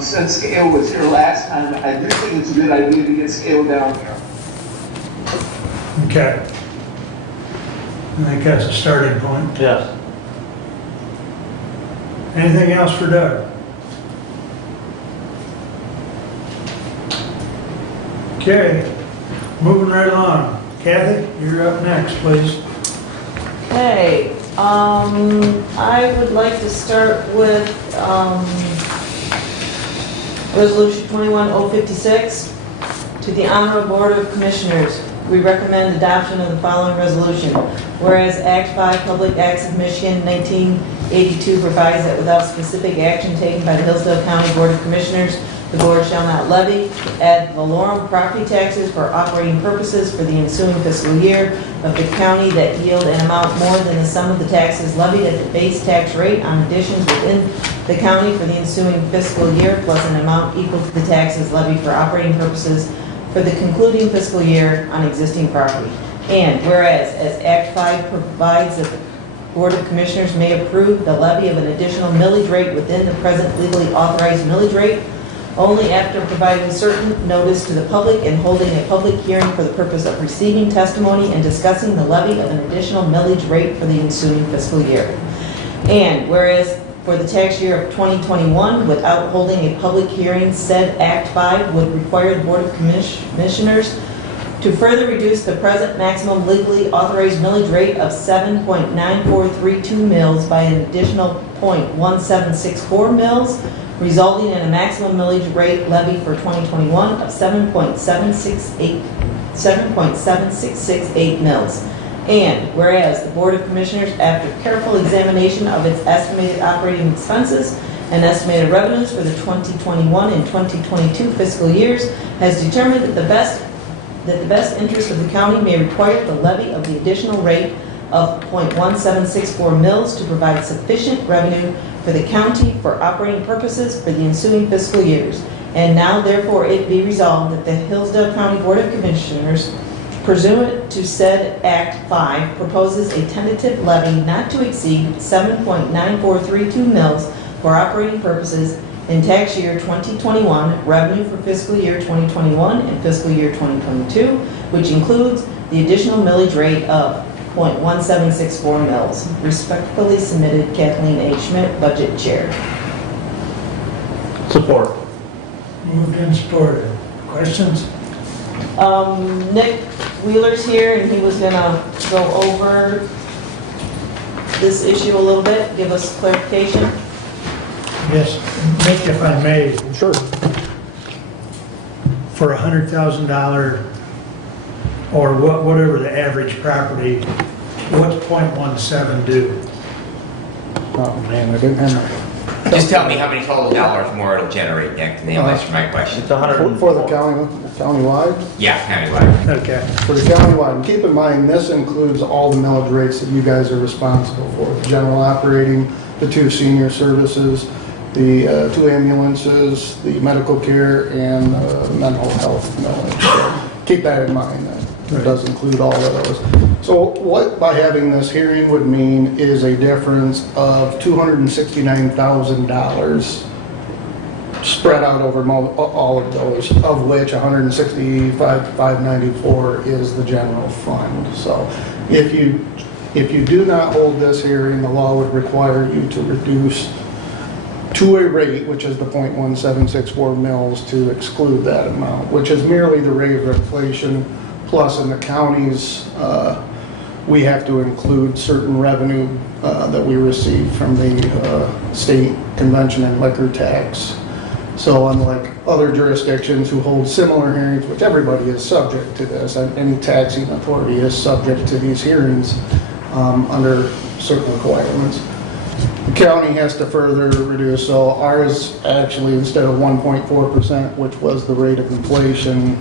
since scale was here last time. I do think it's a good idea to get scale down here. Okay. I think that's a starting point. Yes. Anything else for Doug? Okay, moving right along. Kathy, you're up next, please. Okay, I would like to start with Resolution 21056 to the Honorable Board of Commissioners. we recommend adoption of the following resolution. Whereas Act 5, Public Acts of Michigan, 1982 provides that without specific action taken by the Hillsdale County Board of Commissioners, the board shall not levy ad valorem property taxes for operating purposes for the ensuing fiscal year of the county that yield an amount more than the sum of the taxes levied at the base tax rate on additions within the county for the ensuing fiscal year, plus an amount equal to the taxes levied for operating purposes for the concluding fiscal year on existing property. And whereas, as Act 5 provides that the Board of Commissioners may approve the levy of an additional millage rate within the present legally authorized millage rate, only after providing certain notice to the public and holding a public hearing for the purpose of receiving testimony and discussing the levy of an additional millage rate for the ensuing fiscal year. And whereas for the tax year of 2021, without holding a public hearing, said Act 5 would require the Board of Commissioners to further reduce the present maximum legally authorized millage rate of 7.9432 mils by an additional 0.1764 mils, resulting in a maximum millage rate levy for 2021 of 7.7668 mils. And whereas the Board of Commissioners, after careful examination of its estimated operating expenses and estimated revenues for the 2021 and 2022 fiscal years, has determined that the best interest of the county may require the levy of the additional rate of 0.1764 mils to provide sufficient revenue for the county for operating purposes for the ensuing fiscal years. And now therefore it be resolved that the Hillsdale County Board of Commissioners, pursuant to said Act 5, proposes a tentative levy not to exceed 7.9432 mils for operating purposes in tax year 2021, revenue for fiscal year 2021 and fiscal year 2022, which includes the additional millage rate of 0.1764 mils. Respectfully submitted, Kathleen A. Schmidt, Budget Chair. Support. Moved and supported. Questions? Nick Wheeler's here, and he was gonna go over this issue a little bit, give us clarification. Yes, Nick, if I may, Sure. for $100,000 or whatever the average property, what's .17 do? Oh, man, I didn't have my... Just tell me how many total dollars more it'll generate, Nick, and then I'll answer my question. It's 100. For the countywide? Yeah, countywide. Okay. For the countywide, and keep in mind, this includes all the millage rates that you guys are responsible for. The general operating, the 2 senior services, the 2 ambulances, the medical care, and mental health millage. So keep that in mind, that it does include all of those. So what by having this hearing would mean is a difference of $269,000 spread out over all of those, of which $165,594 is the general fund. So if you do not hold this hearing, the law would require you to reduce to a rate, which is the 0.1764 mils, to exclude that amount, which is merely the rate of inflation. Plus, in the counties, we have to include certain revenue that we receive from the state convention and liquor tax. So unlike other jurisdictions who hold similar hearings, which everybody is subject to this, and any taxing authority is subject to these hearings under certain requirements, the county has to further reduce. So ours actually, instead of 1.4%, which was the rate of inflation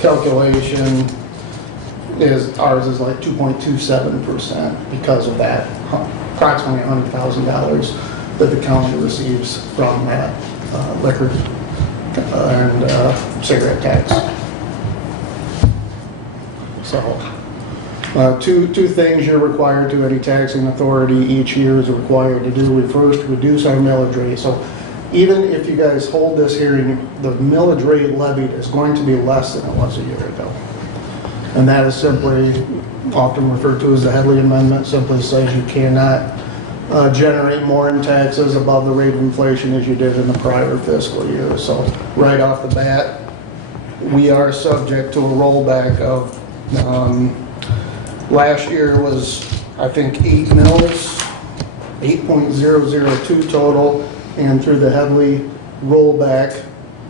calculation, ours is like 2.27% because of that approximately $100,000 that the county receives from that liquor and cigarette tax. So two things you're required to, any taxing authority each year is required to do. We first reduce our millage rate. So even if you guys hold this hearing, the millage rate levied is going to be less than it was a year ago. And that is simply often referred to as the Headley Amendment, simply says you cannot generate more in taxes above the rate of inflation as you did in the prior fiscal year. So right off the bat, we are subject to a rollback of, last year was, I think, 8 mils, 8.002 total, and through the Headley rollback,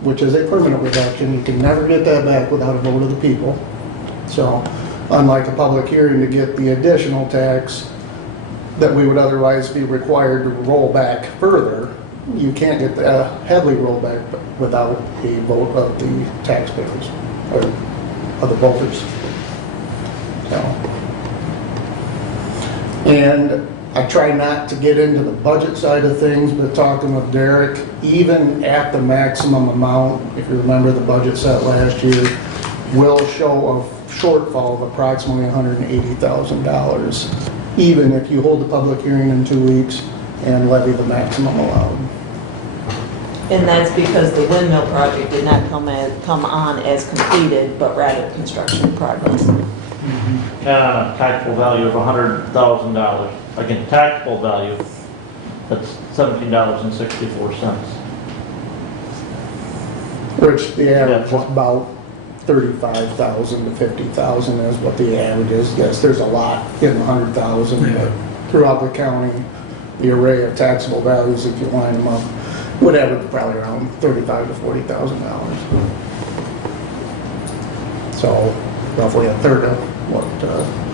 which is a permanent reduction, you can never get that back without a vote of the people. So unlike a public hearing to get the additional tax that we would otherwise be required to roll back further, you can't get the heavily rolled back without a vote of the taxpayers, or of the voters. So, and I try not to get into the budget side of things, but talking with Derek, even at the maximum amount, if you remember the budget set last year, will show a shortfall of approximately $180,000, even if you hold the public hearing in 2 weeks and levy the maximum allowed. And that's because the windmill project did not come on as completed, but rather construction progress. And on a taxable value of $100,000, again, taxable value, that's $17.64. Which the average is about 35,000 to 50,000 is what the average is. Yes, there's a lot in the 100,000, but throughout the county, the array of taxable values, if you line them up, would average probably around $35,000 to $40,000. So roughly a third of what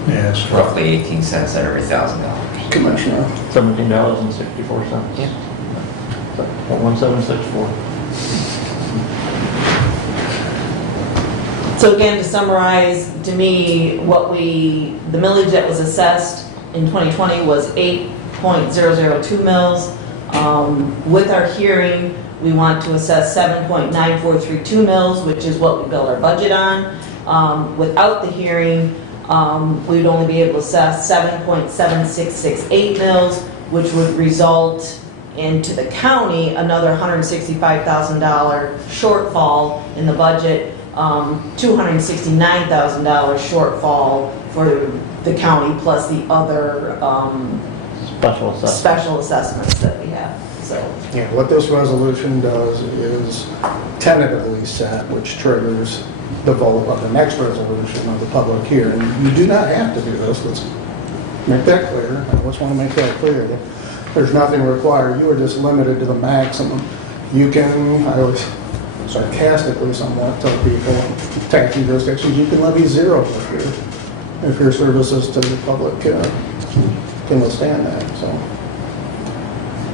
Yes. Roughly 18 cents out of every $1,000. Commissioner. $17.64. Yeah. 1764. So again, to summarize, to me, the millage that was assessed in 2020 was 8.002 mils. With our hearing, we want to assess 7.9432 mils, which is what we build our budget on. Without the hearing, we'd only be able to assess 7.7668 mils, which would result into the county another $165,000 shortfall in the budget, $269,000 shortfall for the county plus the other special assessments that we have. So Yeah, what this resolution does is tentatively set, which triggers the vote of the next resolution of the public hearing. You do not have to do this, let's make that clear. I just want to make that clear, that there's nothing required. You are just limited to the maximum. You can, I always sarcastically somewhat tell people, taxing jurisdictions, you can levy zero if your services to the public can withstand that, so.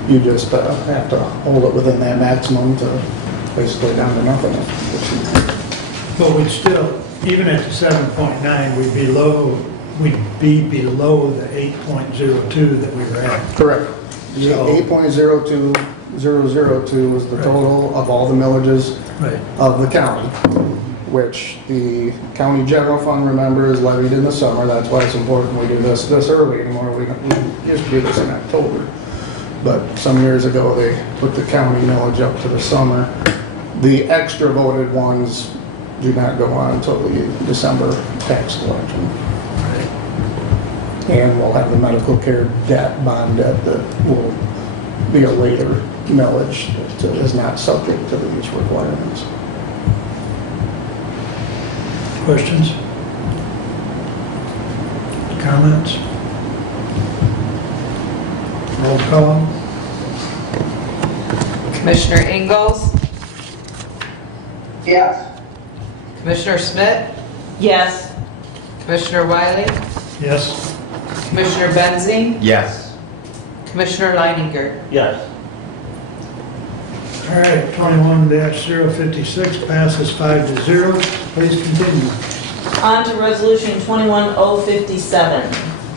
You just have to hold it within that maximum to basically down to nothing. But we'd still, even at the 7.9, we'd be below the 8.02 that we were at. Correct. The So- 8.02002 is the total of all the millages Right. of the county, which the county general fund, remember, is levied in the summer. That's why it's important we do this early anymore. We used to do this in October. But some years ago, they put the county millage up to the summer. The extra voted ones do not go on until the December tax collection. And we'll have the medical care debt, bond debt, that will be a later millage that is not subject to these requirements. Questions? Comments? Roll call? Commissioner Ingalls? Yes. Commissioner Schmidt? yes, Commissioner Wiley? Yes. Commissioner Benzing? Yes. Commissioner Leininger? Yes. All right, 21-056 passes 5-0. Please continue. On to Resolution 21057.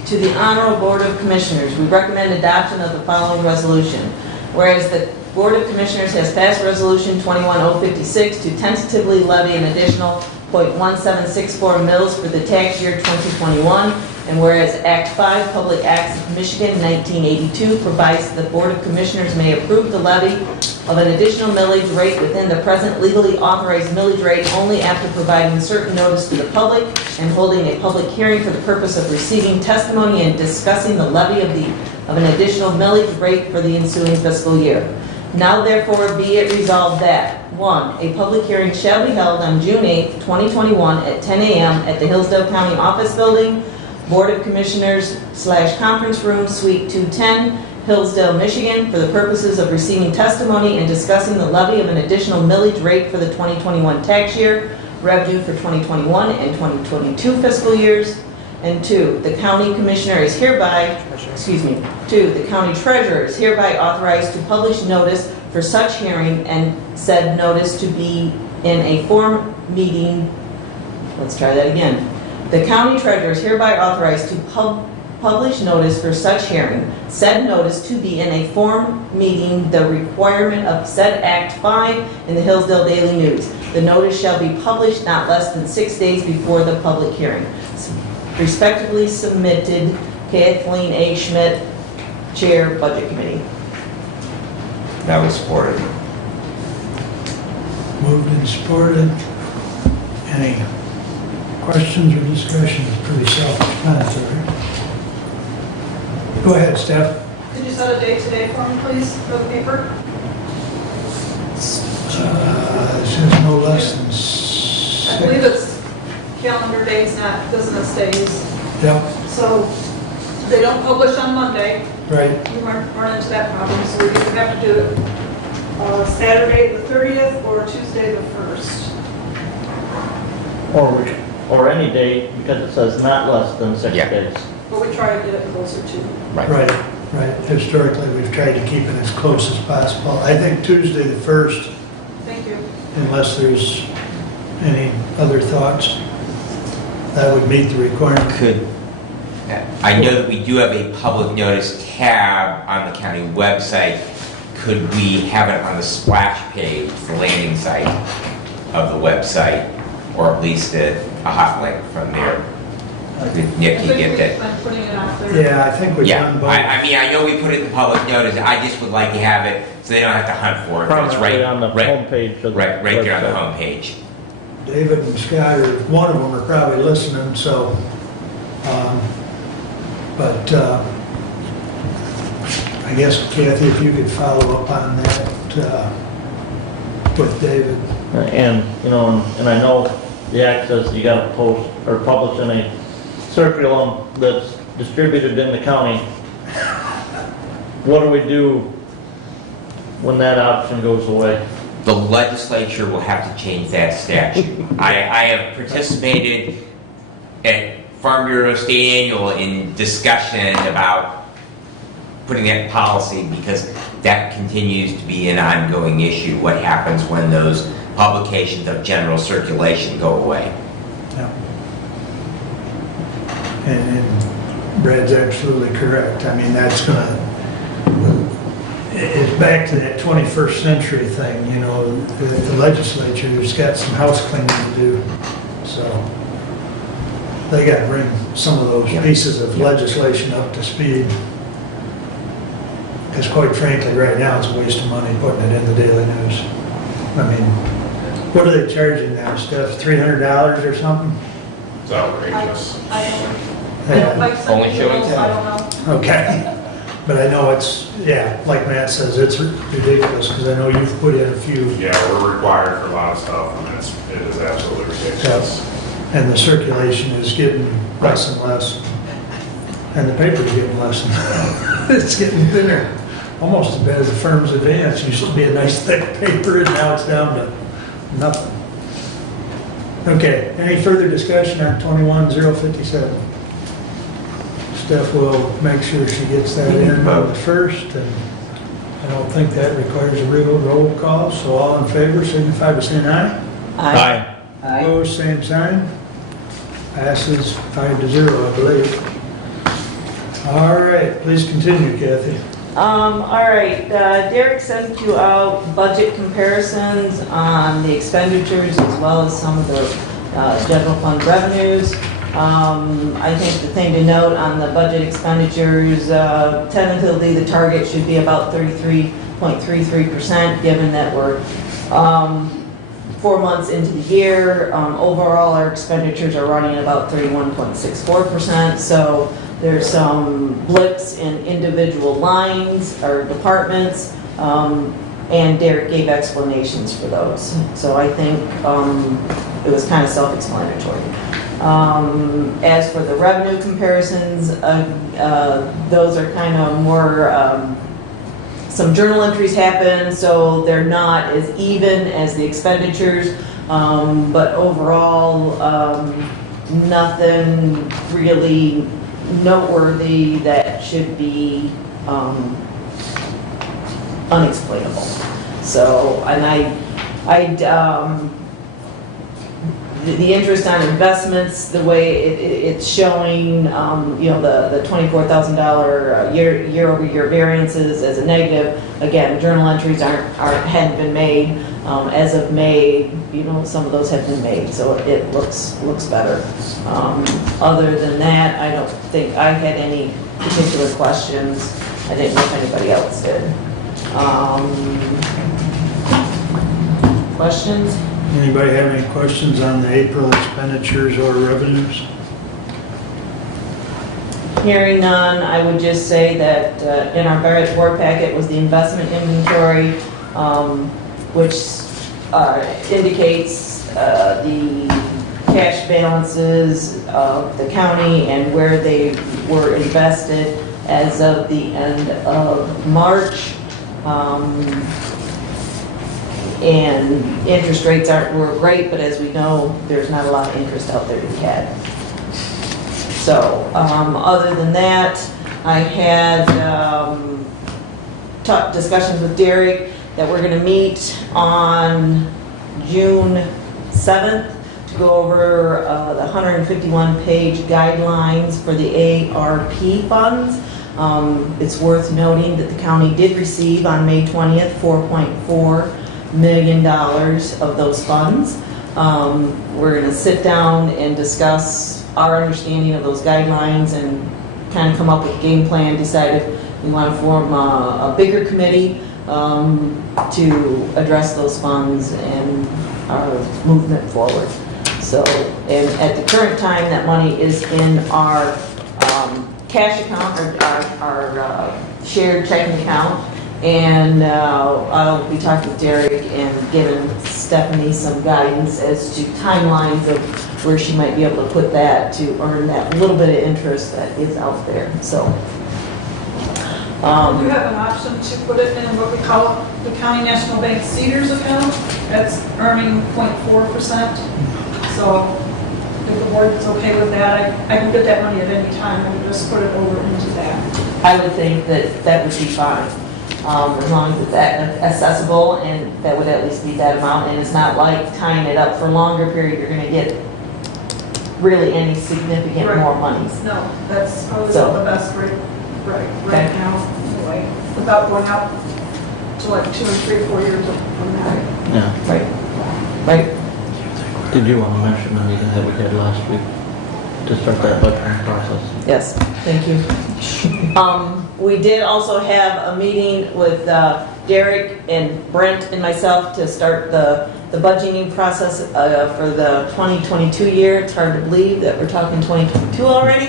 To the Honorable Board of Commissioners, we recommend adoption of the following resolution. Whereas the Board of Commissioners has passed Resolution 21056 to tentatively levy an additional .1764 mils for the tax year 2021, and whereas Act 5, Public Acts of Michigan 1982 provides the Board of Commissioners may approve the levy of an additional millage rate within the present legally authorized millage rate only after providing certain notice to the public and holding a public hearing for the purpose of receiving testimony and discussing the levy of an additional millage rate for the ensuing fiscal year. Now therefore be it resolved that, 1, a public hearing shall be held on June 8, 2021 at 10 a.m. at the Hillsdale County Office Building, Board of Commissioners / Conference Room, Suite 210, Hillsdale, Michigan, for the purposes of receiving testimony and discussing the levy of an additional millage rate for the 2021 tax year, revenue for 2021 and 2022 fiscal years. And 2, the county commissioner is hereby, the county treasurer is hereby authorized to publish notice for such hearing and said notice to be in a form meeting. Let's try that again. The county treasurer is hereby authorized to publish notice for such hearing, said notice to be in a form meeting the requirement of said Act 5 in the Hillsdale Daily News. The notice shall be published not less than 6 days before the public hearing. Respectively submitted, Kathleen A. Schmidt, Chair, Budget Committee. That was supported. Moved and supported. Any questions or discussion? It's pretty self-explanatory. Go ahead, Steph. Could you set a date today for me, please, for the paper? It says no less than 6. I believe it's calendar days, not business days. Yep, So they don't publish on Monday. right. You run into that problem, so we either have to do it Saturday the 30th or Tuesday the 1st. Or any day, because it says not less than 6 Yeah. days. But we try to get it closer to. Right. Historically, we've tried to keep it as close as possible. I think Tuesday the 1st, Thank you. unless there's any other thoughts, that would meet the requirement. I know that we do have a public notice tab on the county website. Could we have it on the splash page, the landing site of the website, or at least a hot link from there? Did Nick, you get that? I'm putting it out there. Yeah, I think we've Yeah, done both. I mean, I know we put it in public notice, I just would like to have it so they don't have to hunt for it. but It's Probably right on the homepage of the Right there on the website. homepage. David and Scott, one of them are probably listening, so, I guess Kathy, if you could follow up on that with David. And, and I know the access, you gotta post or publish in a circulum that's distributed in the county. What do we do when that option goes away? The legislature will have to change that statute. I have participated at Farm Bureau State Annual in discussion about putting that in policy because that continues to be an ongoing issue. What happens when those publications of general circulation go away? Yeah. And Brad's absolutely correct. I mean, that's gonna, it's back to that 21st century thing, the legislature's got some house cleaning to do, so they gotta bring some of those pieces of legislation up to speed. Because quite frankly, right now, it's a waste of money putting it in the Daily News. I mean, what are they charging now, Steph, $300 or something? It's outrageous. I don't Yeah. like Only sending showing emails, I don't know. Okay, but I know it's, like Matt says, it's ridiculous, because I know you've put in a few, Yeah, we're required for a lot of stuff, and it is absolutely ridiculous. and the circulation is getting less and less, and the paper's getting less and less. It's getting thinner, almost as bad as the Firm's Advance. Used to be a nice thick paper, and now it's down to nothing. Okay, any further discussion on 21057? Steph will make sure she gets that in on the first, and I don't think that requires a real roll call, so all in favor signify by saying aye. Aye. Opposed, same sign. Passes 5-0, I believe. All right, please continue, Kathy. All right, Derek sent you out budget comparisons on the expenditures as well as some of the general fund revenues. I think the thing to note on the budget expenditures, tentatively the target should be about 33.33%, given that we're 4 months into the year. Overall, our expenditures are running about 31.64%, so there's some blips in individual lines or departments, and Derek gave explanations for those. So I think it was kind of self-explanatory. As for the revenue comparisons, those are kind of more, some journal entries happen, so they're not as even as the expenditures. But overall, nothing really noteworthy that should be unexplainable. So, and the interest on investments, the way it's showing, the $24,000 year-over-year variances as a negative. Again, journal entries hadn't been made. As of May, some of those have been made, so it looks better. Other than that, I don't think I had any particular questions. I didn't know if anybody else did. Questions? Anybody have any questions on the April expenditures or revenues? Hearing none, I would just say that in our board packet was the investment inventory, which indicates the cash balances of the county and where they were invested as of the end of March. And interest rates were great, but as we know, there's not a lot of interest out there to be had. So, other than that, I had discussions with Derek that we're going to meet on June 7th to go over the 151-page guidelines for the ARP funds. It's worth noting that the county did receive on May 20th $4.4 million of those funds. We're going to sit down and discuss our understanding of those guidelines and kind of come up with a game plan, decide if we want to form a bigger committee to address those funds and our movement forward. So, and at the current time, that money is in our cash account, or our shared checking account. And I'll be talking with Derek and giving Stephanie some guidance as to timelines of where she might be able to put that to earn that little bit of interest that is out there. So, You have an option to put it in what we call the County National Bank Cedars account. That's earning 0.4%. So if the board is okay with that, I can get that money at any time and just put it over into that. I would think that would be fine. As long as it's accessible, and that would at least be that amount, and it's not like tying it up for a longer period, you're gonna get really any significant Right. more monies. No, that's probably So- the best rate right Okay. now, anyway, without going out to like 2 and 3, 4 years from that. Yeah. Right. Did you want to mention the meeting that we had last week to start that budgeting process? Yes, thank you. We did also have a meeting with Derek and Brent and myself to start the budgeting process for the 2022 year. It's hard to believe that we're talking 2022 already.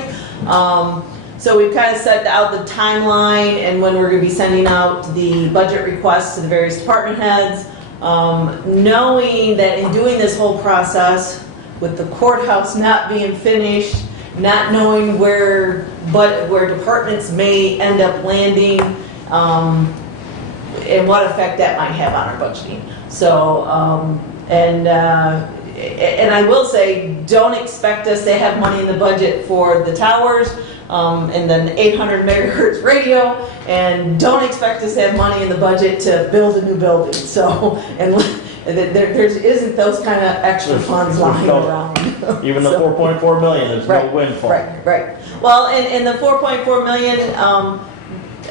So we've kind of set out the timeline and when we're going to be sending out the budget requests to the various department heads. Knowing that in doing this whole process, with the courthouse not being finished, not knowing where departments may end up landing, and what effect that might have on our budgeting. So, and I will say, don't expect us to have money in the budget for the towers, and then 800 megahertz radio, and don't expect us to have money in the budget to build a new building. So, and there isn't those kind of extra funds lying around. Even the 4.4 million is no windfall. Right. Well, and the 4.4 million,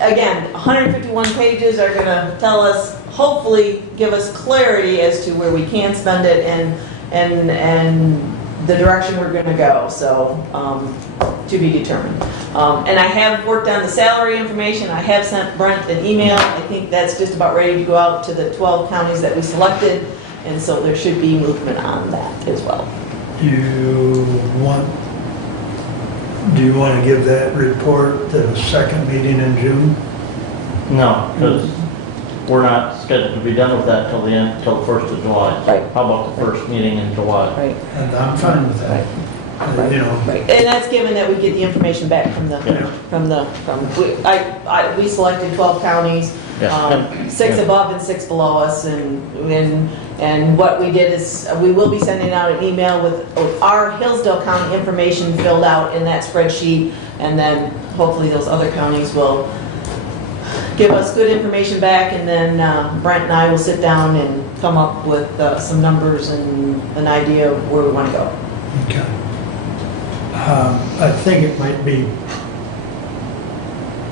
again, 151 pages are going to tell us, hopefully give us clarity as to where we can spend it and the direction we're going to go. So, to be determined. And I have worked on the salary information. I have sent Brent an email. I think that's just about ready to go out to the 12 counties that we selected. And so there should be movement on that as well. Do you want to give that report the second meeting in June? No, because we're not scheduled to be done with that till the 1st of July. Right. How about the first meeting in July? Right. And I'm fine with that. You know, Right, and that's given that we get the information back we selected 12 counties, Yeah. 6 above and 6 below us, and what we did is, we will be sending out an email with our Hillsdale County information filled out in that spreadsheet, and then hopefully those other counties will give us good information back, and then Brent and I will sit down and come up with some numbers and an idea of where we want to go. Okay. I think it might be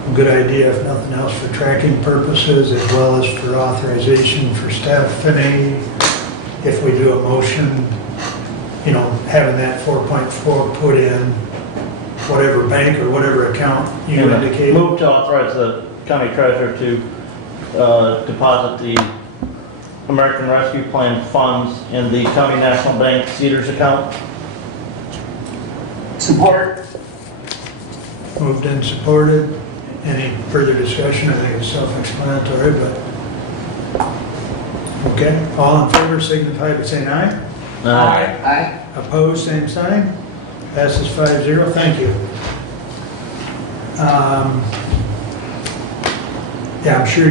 a good idea, if nothing else, for tracking purposes as well as for authorization for staff Finney, if we do a motion, you know, having that 4.4 put in whatever bank or whatever account you indicated. Move to authorize the county treasurer to deposit the American Rescue Plan funds in the County National Bank Cedars account. Support. Moved and supported. Any further discussion? I think it's self-explanatory, but, okay. All in favor signify by saying aye. Aye. Opposed, same sign. Passes 5-0. Thank you. Yeah, I'm sure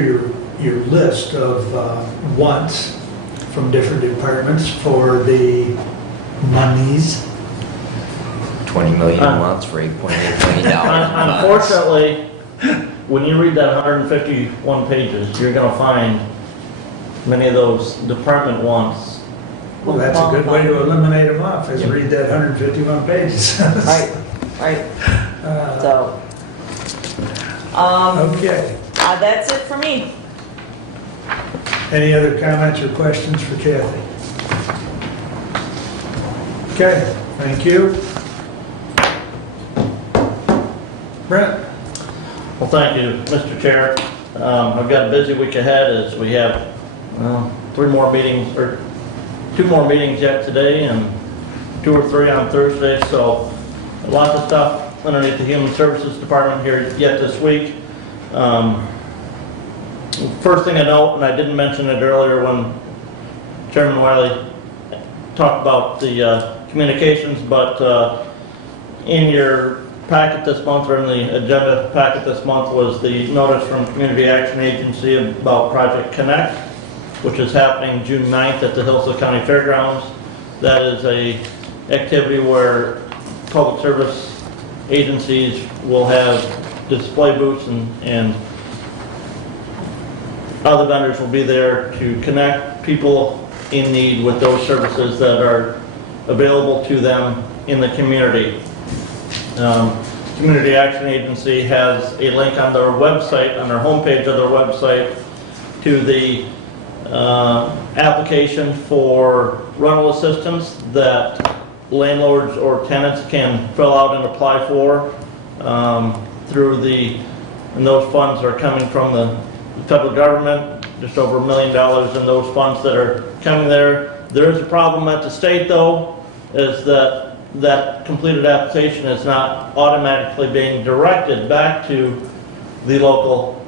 your list of wants from different departments for the monies. 20 million a month for $8.8 million. Unfortunately, when you read that 151 pages, you're going to find many of those department wants. Well, that's a good way to eliminate them off, is read that 151 pages. Right. So, Okay. that's it for me. Any other comments or questions for Kathy? Okay, thank you. Brent? Well, thank you, Mr. Chair. I've got a busy week ahead as we have 2 more meetings yet today and 2 or 3 on Thursday. So lots of stuff underneath the Human Services Department here yet this week. First thing I note, and I didn't mention it earlier when Chairman Wiley talked about the communications, but in your packet this month, or in the agenda packet this month, was the notice from Community Action Agency about Project Connect, which is happening June 9th at the Hillsdale County Fairgrounds. That is a activity where public service agencies will have display booths and other vendors will be there to connect people in need with those services that are available to them in the community. Community Action Agency has a link on their website, on their homepage of their website, to the application for rental assistance that landlords or tenants can fill out and apply for and those funds are coming from the federal government, just over $1 million in those funds that are coming there. There is a problem at the state, though, is that completed application is not automatically being directed back to the local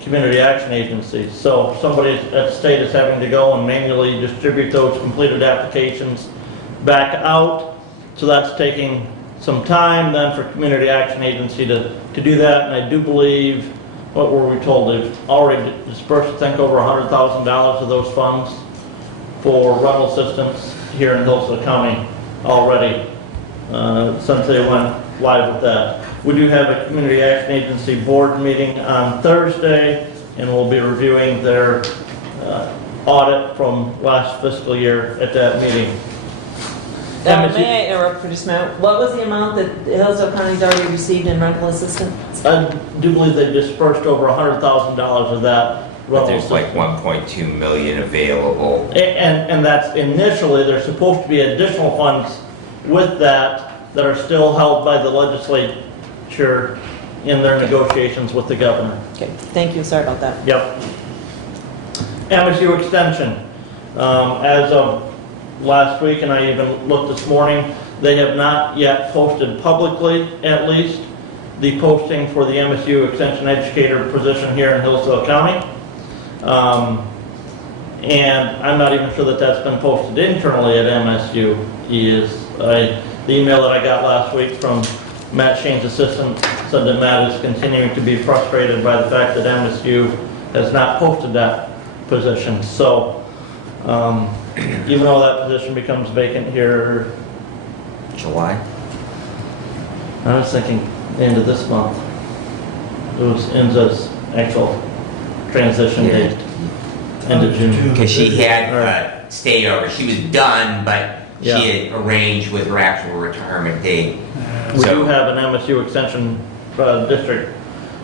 community action agency. So somebody at the state is having to go and manually distribute those completed applications back out. So that's taking some time then for community action agency to do that. And I do believe, what were we told, they've already dispersed, I think, over $100,000 of those funds for rental assistance here in Hillsdale County already. Since they went live with that. We do have a Community Action Agency board meeting on Thursday, and we'll be reviewing their audit from last fiscal year at that meeting. Now, may I interrupt for just a minute? What was the amount that Hillsdale County's already received in rental assistance? I do believe they dispersed over $100,000 of that. But there's like 1.2 million available. And that's initially, there's supposed to be additional funds with that are still held by the legislature in their negotiations with the governor. Okay, thank you, sorry about that. Yep. Msu Extension, as of last week, and I even looked this morning, they have not yet posted publicly, at least, the posting for the Msu Extension educator position here in Hillsdale County. And I'm not even sure that that's been posted internally at MSU. The email that I got last week from Matt Shane's assistant said that Matt is continuing to be frustrated by the fact that MSU has not posted that position. So even though that position becomes vacant here, July? I was thinking the end of this month. It was Enza's actual transition date, end of June. Because she had stayed over. She was done, but she had arranged with her actual retirement date. We do have an Msu Extension District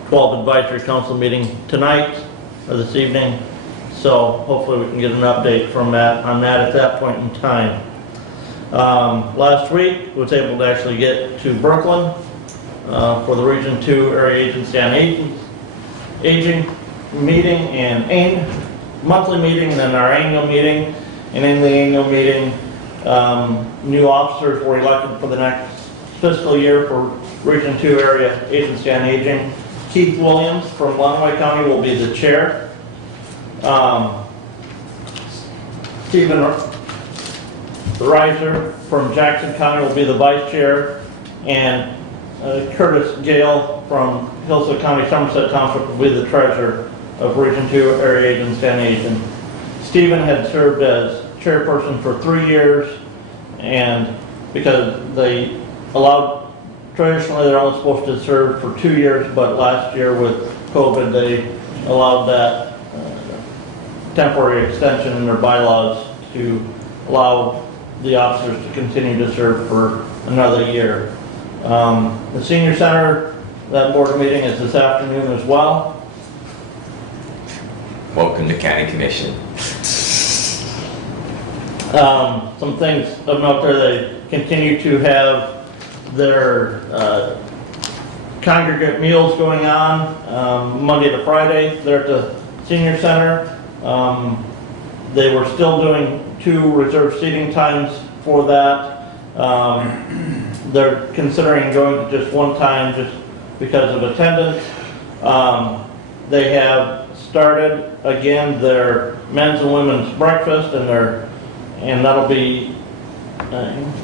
12 Advisory Council meeting tonight or this evening, so hopefully we can get an update from that on that at that point in time. Last week, was able to actually get to Brooklyn for the Region 2 Area Agency on Aging meeting and monthly meeting, and then our annual meeting. And in the annual meeting, new officers were elected for the next fiscal year for Region 2 Area Agency on Aging. Keith Williams from Lenawee County will be the chair. Stephen Reiser from Jackson County will be the vice chair, and Curtis Gale from Hillsdale County, Somerset Township will be the treasurer of Region 2 Area Agency on Aging. Stephen had served as chairperson for 3 years, and because they allowed, traditionally they're only supposed to serve for 2 years, but last year with COVID they allowed that temporary extension in their bylaws to allow the officers to continue to serve for another year. The senior center, that board meeting is this afternoon as well. Welcome to County Commission. Some things of note there, they continue to have their congregate meals going on Monday to Friday. They're at the senior center. They were still doing 2 reserved seating times for that. They're considering going to just 1 time just because of attendance. They have started again their men's and women's breakfast, and that'll be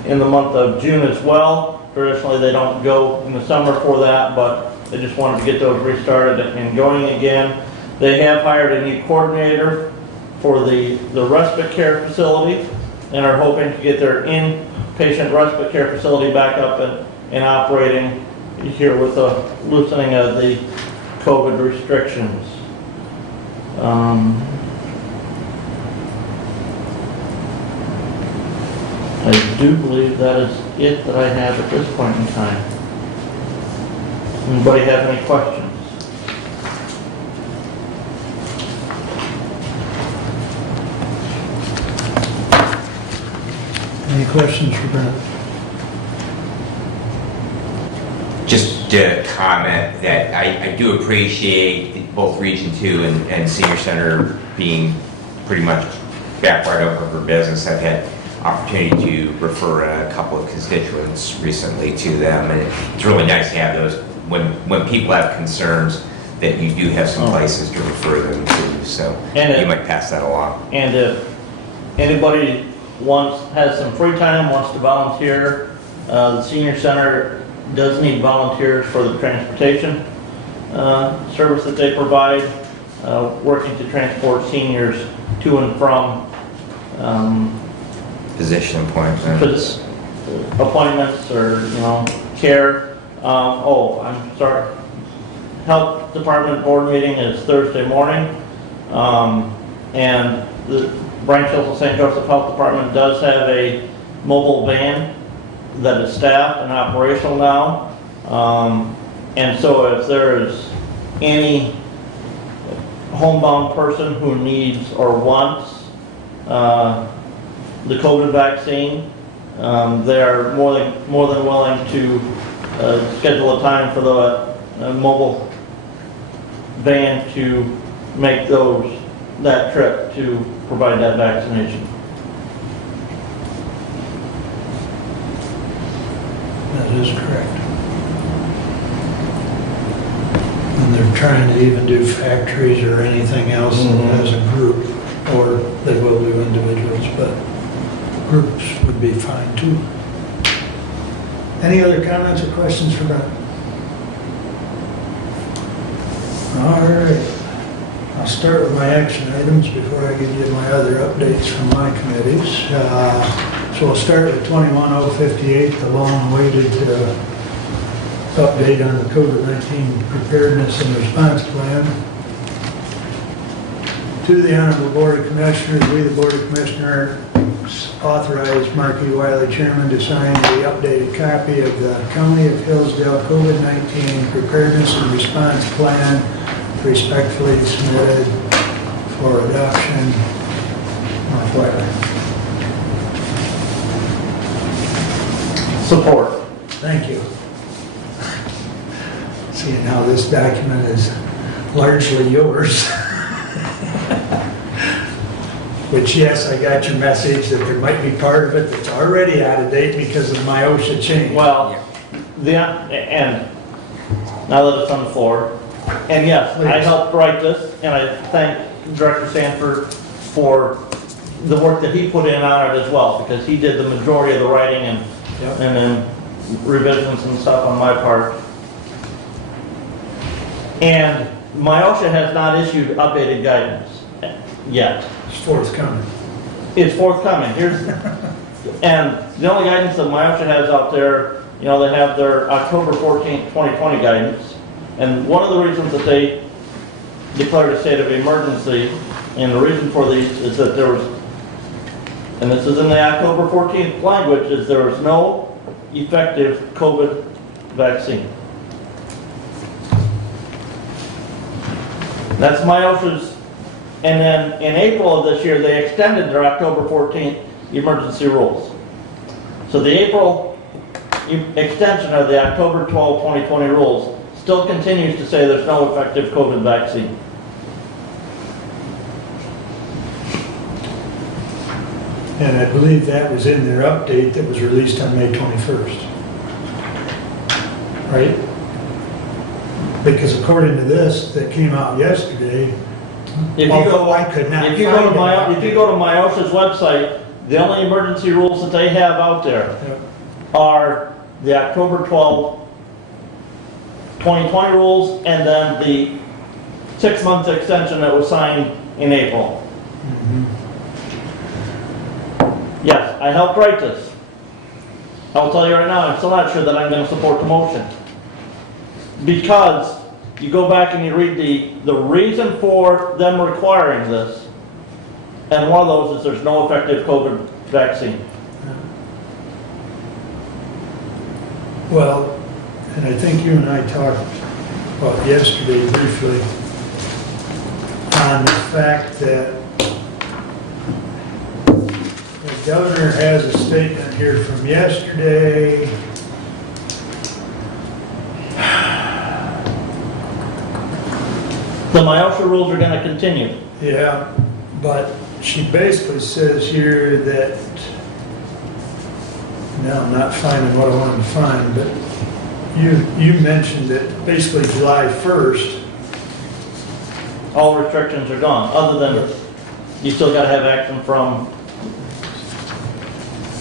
in the month of June as well. Traditionally they don't go in the summer for that, but they just wanted to get those restarted and going again. They have hired a new coordinator for the respite care facility and are hoping to get their inpatient respite care facility back up and operating here with the loosening of the COVID restrictions. I do believe that is it that I have at this point in time. Anybody have any questions? Any questions for Brent? Just to comment that I do appreciate both Region 2 and Senior Center being pretty much back right over for business. I've had opportunity to refer a couple of constituents recently to them, and it's really nice to have those when people have concerns that you do have some places to refer them to, so you might pass that along. And if anybody has some free time, wants to volunteer, the senior center does need volunteers for the transportation service that they provide, working to transport seniors to and from Physician appointments. Appointments or, care. I'm sorry. Health Department board meeting is Thursday morning. And the Branch Hills St. Joseph Health Department does have a mobile van that is staffed and operational now. And so if there is any homebound person who needs or wants the COVID vaccine, they are more than willing to schedule a time for the mobile van to make that trip to provide that vaccination. That is correct. And they're trying to even do factories or anything else as a group, or they will do individuals, but groups would be fine too. Any other comments or questions for Brent? All right. I'll start with my action items before I give you my other updates from my committees. So we'll start with 21058, the long-awaited update on the COVID-19 preparedness and response plan. To the Honorable Board of Commissioners, we, the Board of Commissioners, authorize Mark E. Wiley, Chairman, to sign the updated copy of the County of Hillsdale COVID-19 preparedness and response plan, respectfully submitted for adoption. Mark Wiley. Support. Thank you. Seeing how this document is largely yours. Which, yes, I got your message that there might be part of it that's already out of date because of my OSHA change. Well, and now that it's on the floor, and yes, I Please. helped write this, and I thank Director Sanford for the work that he put in on it as well, because he did the majority of the writing and Yep. and then revisions and stuff on my part. And my OSHA has not issued updated guidance yet. It's forthcoming. It's forthcoming. And the only guidance that my OSHA has out there, they have their October 14th, 2020 guidance. And one of the reasons that they declared a state of emergency, and the reason for these is that there was, and this is in the October 14th language, is there was no effective COVID vaccine. That's my OSHA's. And then in April of this year, they extended their October 14th emergency rules. So the April extension of the October 12, 2020 rules still continues to say there's no effective COVID vaccine. And I believe that was in their update that was released on May 21st. Right? Because according to this that came out yesterday, although I could not If you go to my OSHA's website, the only emergency rules that they have out there Yep. are the October 12, 2020 rules, and then the 6-month extension that was signed in April. Mhm. Yes, I helped write this. I'll tell you right now, I'm still not sure that I'm going to support the motion. Because you go back and you read the reason for them requiring this, and one of those is there's no effective COVID vaccine. Well, and I think you and I talked about yesterday briefly on the fact that the governor has a statement here from yesterday. The MIOSHA rules are going to continue. Yeah, but she basically says here that, now I'm not finding what I wanted to find, but you mentioned that basically July 1st, All restrictions are gone, other than you still got to have action from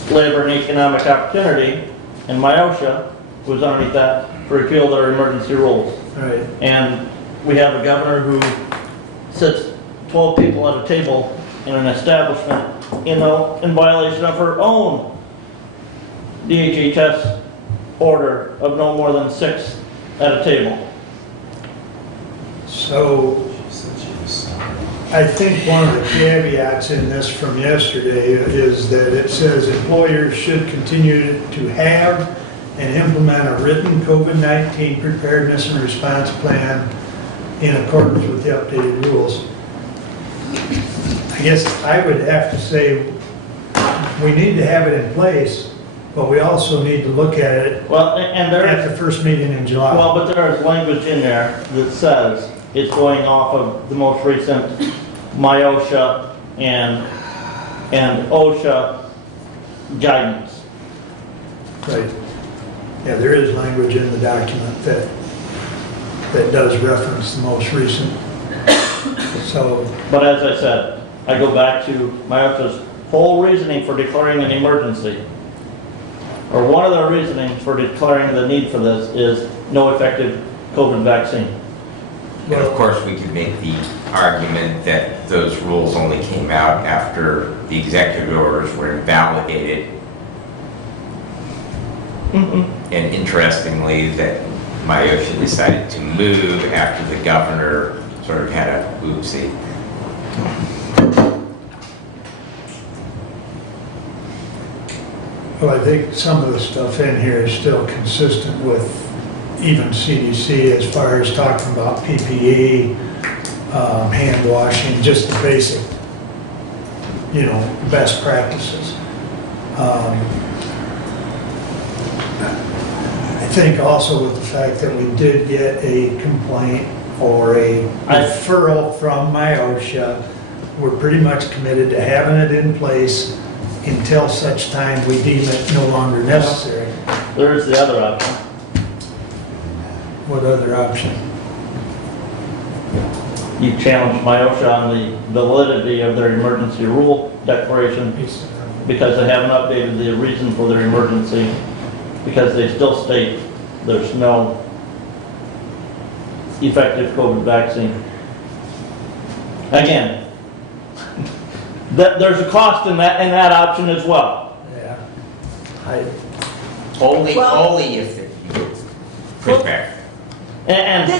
Labor and Economic Opportunity, and MIOSHA was underneath that to repeal their emergency rules. right, And we have a governor who sits 12 people at a table in an establishment, in violation of her own DHHS order of no more than 6 at a table. so I think one of the caveats in this from yesterday is that it says employers should continue to have and implement a written COVID-19 preparedness and response plan in accordance with the updated rules. I guess I would have to say we need to have it in place, but we also need to look at it Well, and there at the first meeting in July. Well, but there is language in there that says it's going off of the most recent MIOSHA and OSHA guidance. Right. Yeah, there is language in the document that does reference the most recent. So, But as I said, I go back to MIOSHA's whole reasoning for declaring an emergency, or one of their reasonings for declaring the need for this is no effective COVID vaccine. And of course, we could make the argument that those rules only came out after the executive orders were invalidated. And interestingly, that Myosha decided to move after the governor sort of had a oopsie. Well, I think some of the stuff in here is still consistent with even CDC as far as talking about PPE, hand washing, just the basic, best practices. I think also with the fact that we did get a complaint or a referral from Myosha, we're pretty much committed to having it in place until such time we deem it no longer necessary. There's the other option. What other option? You challenged Myosha on the validity of their emergency rule declaration because they haven't updated the reason for their emergency, because they still state there's no effective COVID vaccine. Again, there's a cost in that option as well. Yeah. Only Well- if you get pushback. And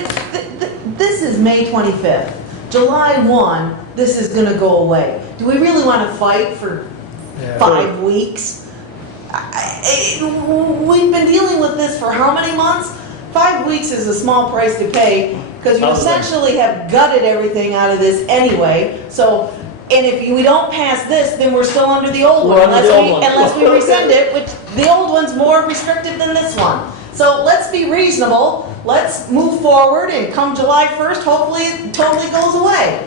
This is May 25th. July 1, this is going to go away. Do we really want to fight for Yeah. 5 weeks? We've been dealing with this for how many months? 5 weeks is a small price to pay because you essentially have gutted everything out of this anyway. So, and if we don't pass this, then we're still under the old one We're under the old one. unless we rescind it, which the old one's more restrictive than this one. So let's be reasonable. Let's move forward, and come July 1st, hopefully it totally goes away.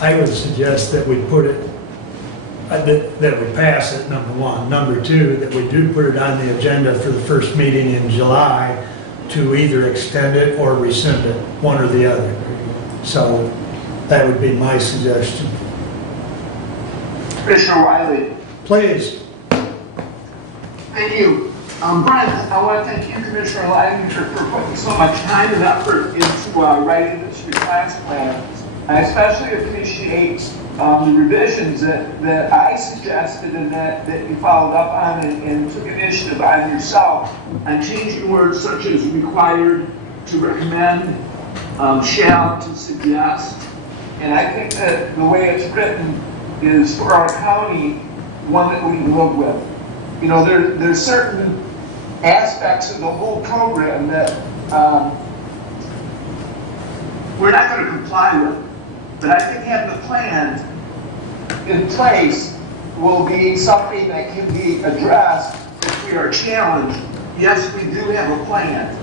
I would suggest that we put it, that we pass it, number one. Number two, that we do put it on the agenda for the first meeting in July to either extend it or rescind it, one or the other. So that would be my suggestion. Commissioner Wiley. Please. Thank you. Brian, I want to thank you, Commissioner Leidinger, for putting so much time and effort into writing this response plan. I especially appreciate the revisions that I suggested and that you followed up on and took initiative on yourself on changing words such as required to recommend, shall to suggest. And I think that the way it's written is, for our county, one that we can live with. There's certain aspects of the whole program that we're not going to comply with. But I think having the plan in place will be something that can be addressed if we are challenged. Yes, we do have a plan.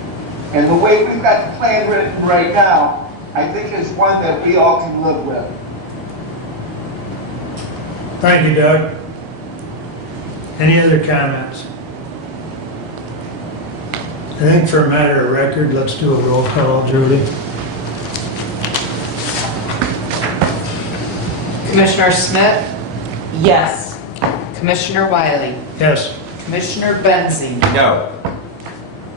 And the way we've got the plan written right now, I think is one that we all can live with. Thank you, Doug. Any other comments? I think for a matter of record, let's do a roll call, Judy. Commissioner Smith, Yes. Commissioner Wiley, Yes. Commissioner Benzing, No.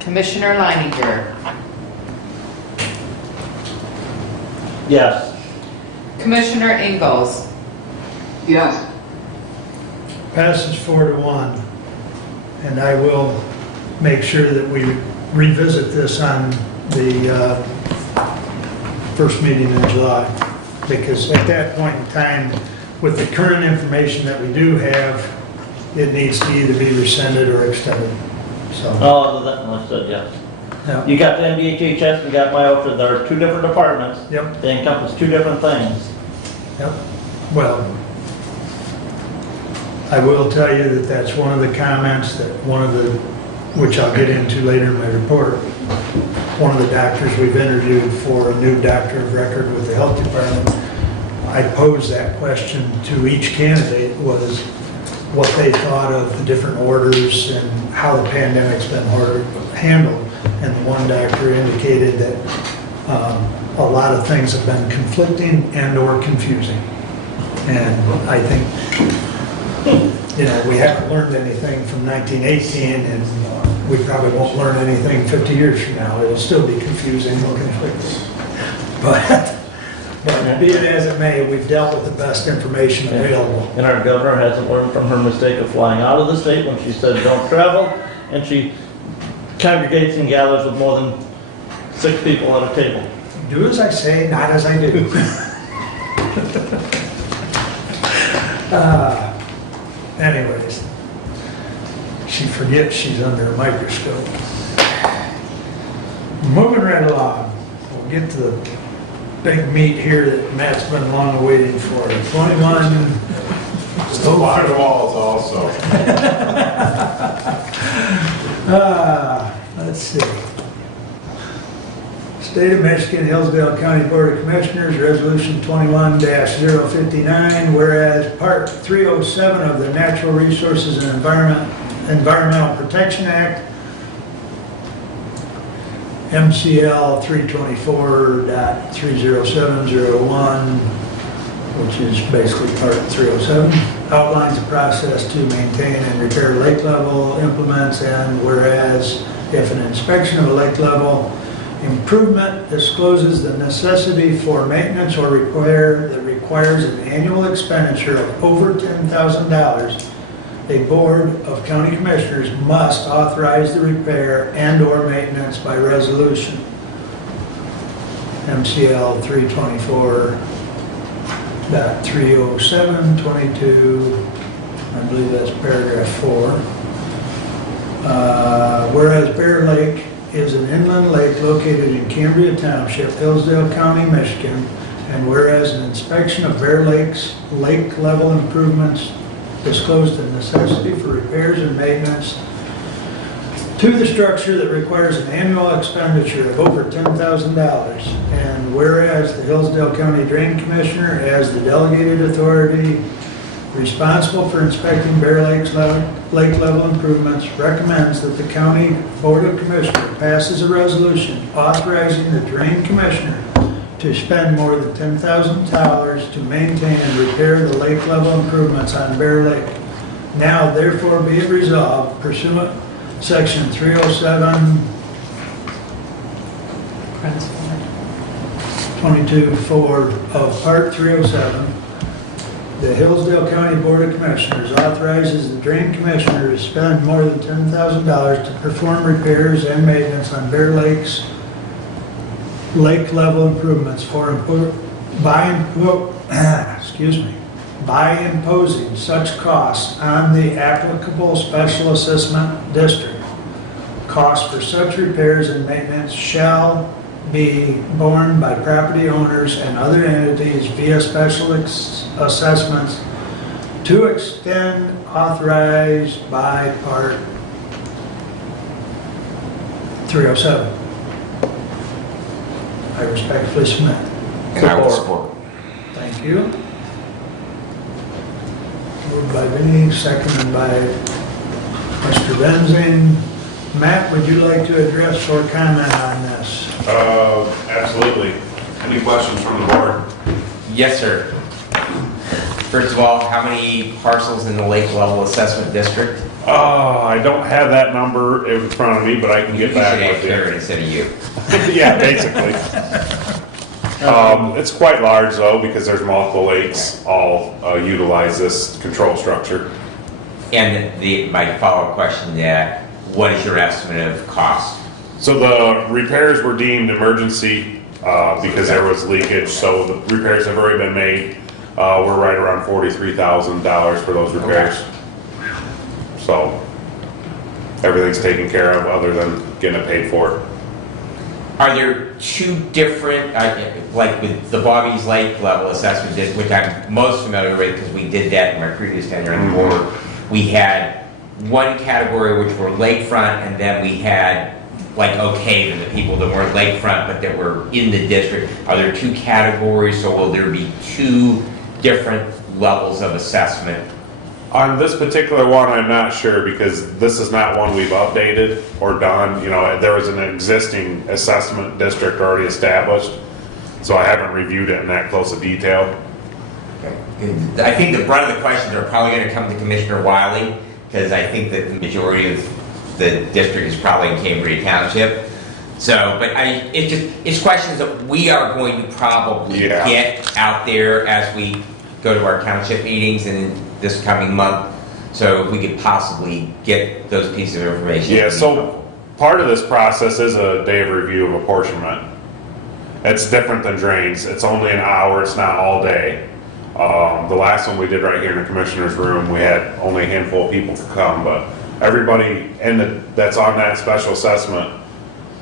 Commissioner Leininger, yes, Commissioner Ingalls, Yes. Passes 4-1. And I will make sure that we revisit this on the first meeting in July. Because at that point in time, with the current information that we do have, it needs to either be rescinded or extended. So, I said yes. yeah. You got the NBHHS and you got Myosha, there are two different departments. Yep. They encompass two different things. Yep. Well, I will tell you that that's one of the comments that which I'll get into later in my report, one of the doctors we've interviewed for a new doctor of record with the health department, I posed that question to each candidate, was what they thought of the different orders and how the pandemic's been handled. And the one doctor indicated that a lot of things have been conflicting and or confusing. And I think, we haven't learned anything from 1918, and we probably won't learn anything 50 years from now. It'll still be confusing and conflicting. But be it as it may, we've dealt with the best information available. And our governor hasn't learned from her mistake of flying out of the state when she said don't travel, and she congregates and gathers with more than 6 people at a table. Do as I say, not as I do. Anyways, she forgets she's under a microscope. Moving right along, we'll get to the big meat here that Matt's been long awaiting for. 21. Just a lot of walls also. Let's see. State of Michigan, Hillsdale County Board of Commissioners, Resolution 21-059, whereas Part 307 of the Natural Resources and Environmental Protection Act, MCL 324.30701, which is basically Part 307, outlines the process to maintain and repair lake level implements, and whereas if an inspection of a lake level improvement discloses the necessity for maintenance or repair that requires an annual expenditure of over $10,000, a Board of County Commissioners must authorize the repair and/or maintenance by resolution. MCL 324.30722, I believe that's paragraph 4. Whereas Bear Lake is an inland lake located in Cambria Township, Hillsdale County, Michigan, and whereas an inspection of Bear Lake's lake level improvements disclosed the necessity for repairs and maintenance to the structure that requires an annual expenditure of over $10,000, and whereas the Hillsdale County Drain Commissioner, as the delegated authority responsible for inspecting Bear Lake's lake level improvements, recommends that the County Board of Commissioners passes a resolution authorizing the Drain Commissioner to spend more than $10,000 to maintain and repair the lake level improvements on Bear Lake. Now therefore be it resolved pursuant Section 307.22.4 of Part 307, the Hillsdale County Board of Commissioners authorizes the Drain Commissioner to spend more than $10,000 to perform repairs and maintenance on Bear Lake's lake level improvements by imposing such costs on the applicable special assessment district. Costs for such repairs and maintenance shall be borne by property owners and other entities via special assessments to extent authorized by Part 307. I respectfully submit. And I will support. Thank you. Moved by Vinnie, seconded by Mr. Benzing. Matt, would you like to address or comment on this? Absolutely. Any questions from the board? Yes, sir. First of all, how many parcels in the lake level assessment district? I don't have that number in front of me, but I can get back with you. Karen instead of you. Yeah, basically. It's quite large though, because there's multiple lakes all utilize this control structure. And my follow-up question to that, what is your estimate of cost? So the repairs were deemed emergency because there was leakage, so the repairs have already been made. We're right around $43,000 for those repairs. Okay. So everything's taken care of other than getting it paid for. Are there two different, like with the Bobby's Lake level assessment district, which I'm most familiar with because we did that in my previous tenure on the board, we had one category which were lakefront, and then we had like okay, the people that weren't lakefront but that were in the district. Are there two categories, or will there be two different levels of assessment? On this particular one, I'm not sure because this is not one we've updated or done. You know, there was an existing assessment district already established, so I haven't reviewed it in that close of detail. Okay. I think the brunt of the questions are probably going to come to Commissioner Wiley, because I think that the majority of the district is probably in Cambria Township. So, but it's questions that we are going to probably get out there as we go to our township meetings in this coming month. So if we could possibly get those pieces of information. Yeah, so part of this process is a day of review of apportionment. It's different than drains. It's only an hour, it's not all day. The last one we did right here in the commissioner's room, we had only a handful of people to come, but everybody that's on that special assessment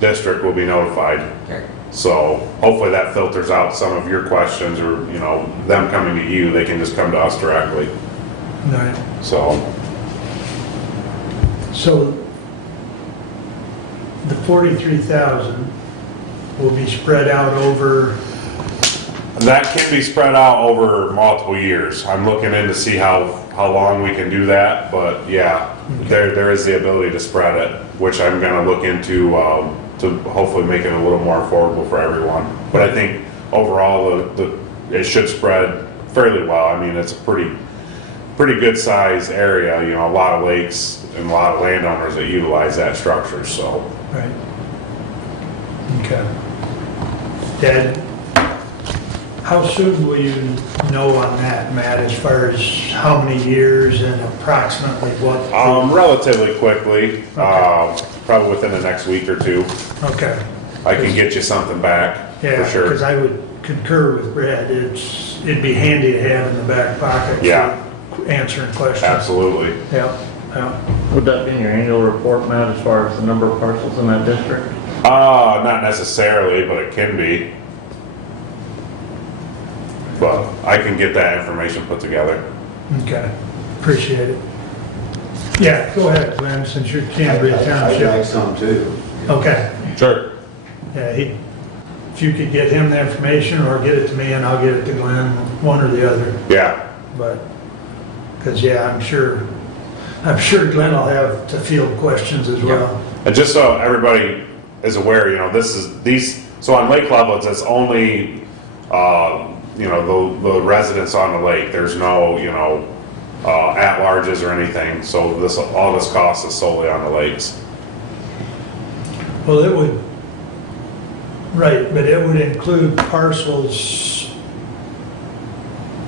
district will be notified. Okay. So hopefully that filters out some of your questions, or, you know, them coming to you, they can just come to us directly. Right. So the 43,000 will be spread out over, that can be spread out over multiple years. I'm looking in to see how long we can do that, but yeah, there is the ability to spread it, which I'm gonna look into, to hopefully make it a little more affordable for everyone. But I think overall, it should spread fairly well. I mean, it's a pretty good size area, you know, a lot of lakes and a lot of landowners that utilize that structure, so. right? Okay. Dad, how soon will you know on that, Matt, as far as how many years and approximately what? Relatively quickly, probably within the next week or two. Okay. I can get you something back, Yeah, for sure. because I would concur with Brad. It'd be handy to have in the back pocket. Yeah. For answering questions. Absolutely. Yeah, yeah. Would that be in your annual report, Matt, as far as the number of parcels in that district? Not necessarily, but it can be. But I can get that information put together. Okay, appreciate it. Yeah, go ahead, Glenn, since you're Cambria Township. I'd like some too. Okay. Sure. Yeah, if you could get him the information or get it to me and I'll get it to Glenn, one or the other. Yeah. But, because yeah, I'm sure Glenn will have to field questions as well. And just so everybody is aware, you know, so on lake levels, it's only, you know, the residents on the lake. There's no, you know, at-larges or anything. So all this cost is solely on the lakes. Well, it would, right, but it would include parcels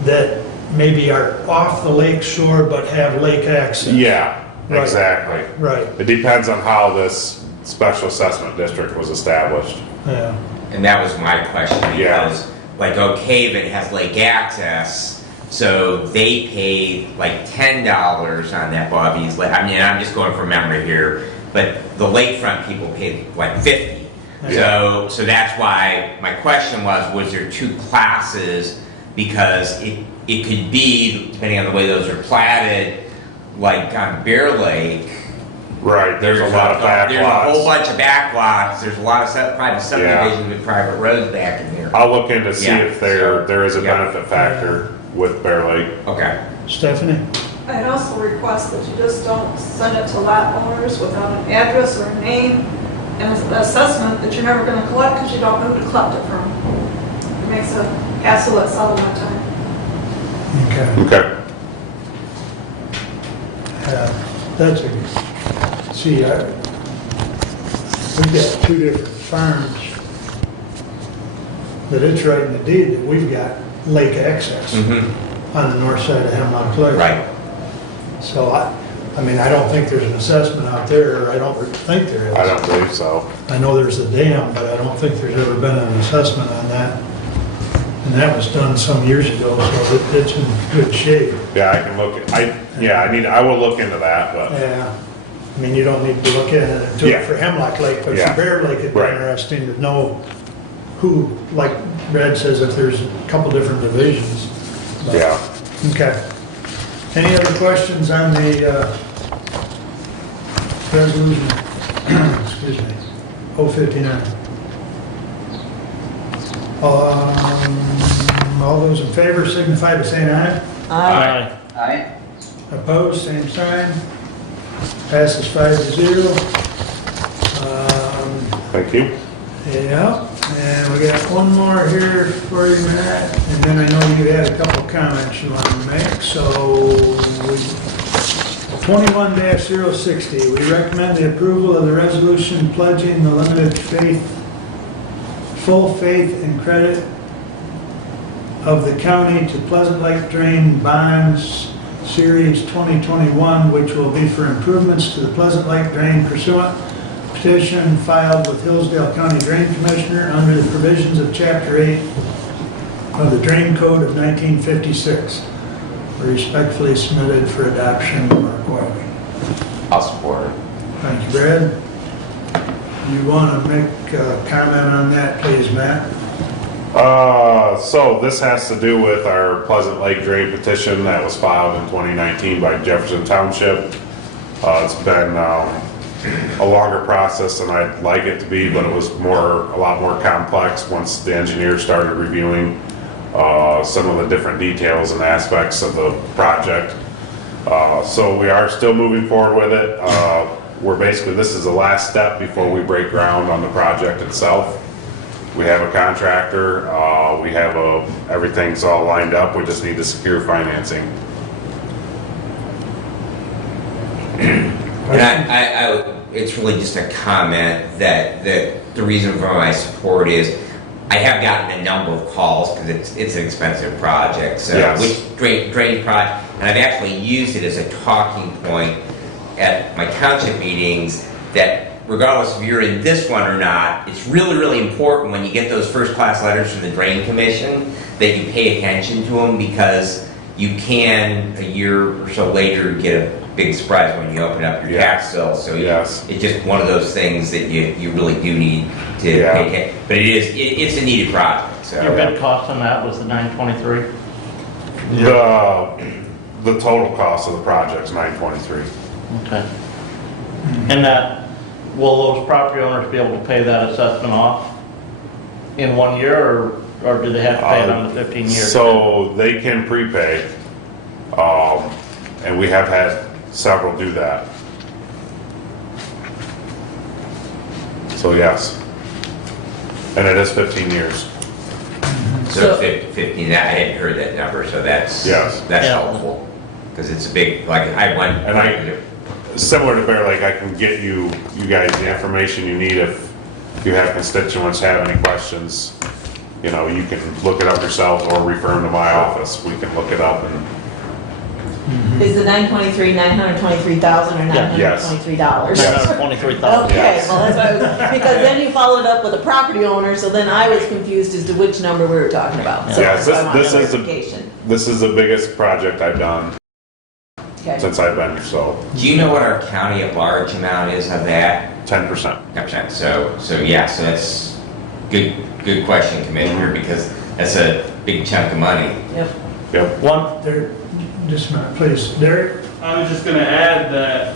that maybe are off the lake shore but have lake access. Yeah, Right. exactly. Right, It depends on how this special assessment district was established. yeah. And that was my question, Yeah. because like Oak Haven has lake access, so they pay like $10 on that Bobby's lake. I mean, I'm just going from memory here, but the lakefront people pay like 50. Yeah. So that's why my question was there two classes? Because it could be, depending on the way those are platted, like on Bear Lake. Right, there's a lot of back There's a whole lots. bunch of back lots. There's a lot of private subdivisions with private roads back in here. I'll look in to see Yeah. if there is a Yeah. benefit factor with Bear Lake. Okay. Stephanie? I'd also request that you just don't send it to lot owners without an address or a name and an assessment that you're never gonna collect because you don't know who to collect it from. It makes a hassle at settlement time. Okay. Okay. That's we've got two different farms that it's right in the deed that we've got lake access on the north side of Hemlock Lake. Right. So I mean, I don't think there's an assessment out there, I don't think there is. I don't believe so. I know there's a dam, but I don't think there's ever been an assessment on that. And that was done some years ago, so it's in good shape. Yeah, I can look, I will look into that, but, Yeah, I mean, you don't need to look at it and do Yeah. it for Hemlock Lake, but Yeah. for Bear Lake, it'd be Right. interesting to know who, like Brad says, if there's a couple different divisions. But- yeah. Okay. Any other questions on the resolution, excuse me, 059? All those in favor signify by saying aye. Aye. Aye. Opposed, same sign. Passes 5-0. Thank you. Yeah, and we got one more here for you, Matt, and then I know you had a couple comments you wanted to make, so 21-060, we recommend the approval of the resolution pledging the limited full faith and credit of the county to Pleasant Lake Drain Bonds Series 2021, which will be for improvements to the Pleasant Lake Drain pursuant petition filed with Hillsdale County Drain Commissioner under the provisions of Chapter 8 of the Drain Code of 1956. Respectfully submitted for adoption, Mark Wiley. I'll support it. Thank you, Brad. You want to make a comment on that, please, Matt? So this has to do with our Pleasant Lake Drain petition that was filed in 2019 by Jefferson Township. It's been a longer process than I'd like it to be, but it was a lot more complex once the engineers started reviewing some of the different details and aspects of the project. So we are still moving forward with it. This is the last step before we break ground on the project itself. We have a contractor, everything's all lined up, we just need to secure financing. And it's really just a comment that the reason for my support is I have gotten a number of calls because it's an expensive project. So yes. Which drain project, and I've actually used it as a talking point at my township meetings that regardless if you're in this one or not, it's really, really important when you get those first class letters from the Drain Commission that you pay attention to them, because you can a year or so later get a big surprise when you open up your tax bill. So it's just one of those things that you really do need to pay attention. But it's a needed project. So Your bid cost on that was the $923? The total cost of the project is $923. Okay. And will those property owners be able to pay that assessment off in 1 year, or do they have to pay it on the 15 years? So they can prepay, and we have had several do that. So yes, and it is 15 years. So 15, I hadn't heard that number, so that's helpful, because it's a big, similar to Bear Lake, I can get you guys the information you need if you have constituents have any questions. You can look it up yourself or refer them to my office. We can look it up and. Is the $923 $923,000 or $923? Yes. $923,000. Okay, Yes. well that's what I was, because then you followed up with a property owner, so then I was confused as to which number we were talking about. So Yes, that's why I wanted this clarification. this is the biggest project I've done since I've been here. So. Do you know what our county at large amount is of that? 10%. 10%. So that's good question, Commissioner, because that's a big chunk of money. Yep. Just a minute, please. Derek? I was just going to add that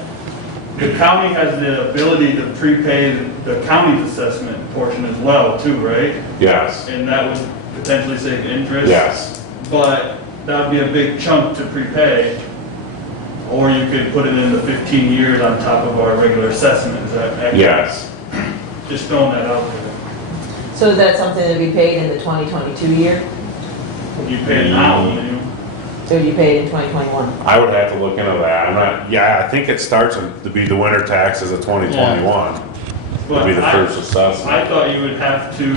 the county has the ability to prepay the county's assessment portion as well, too, right? Yes. And that would potentially save interest. Yes. But that would be a big chunk to prepay. Or you could put it in the 15 years on top of our regular assessment. Is that accurate? Yes. Just throwing that out there. So is that something that we paid in the 2022 year? You pay it now, wouldn't you? So you paid in 2021? I would have to look into that. I think it starts to be the winter taxes of 2021. Would be the first assessment. I thought you would have to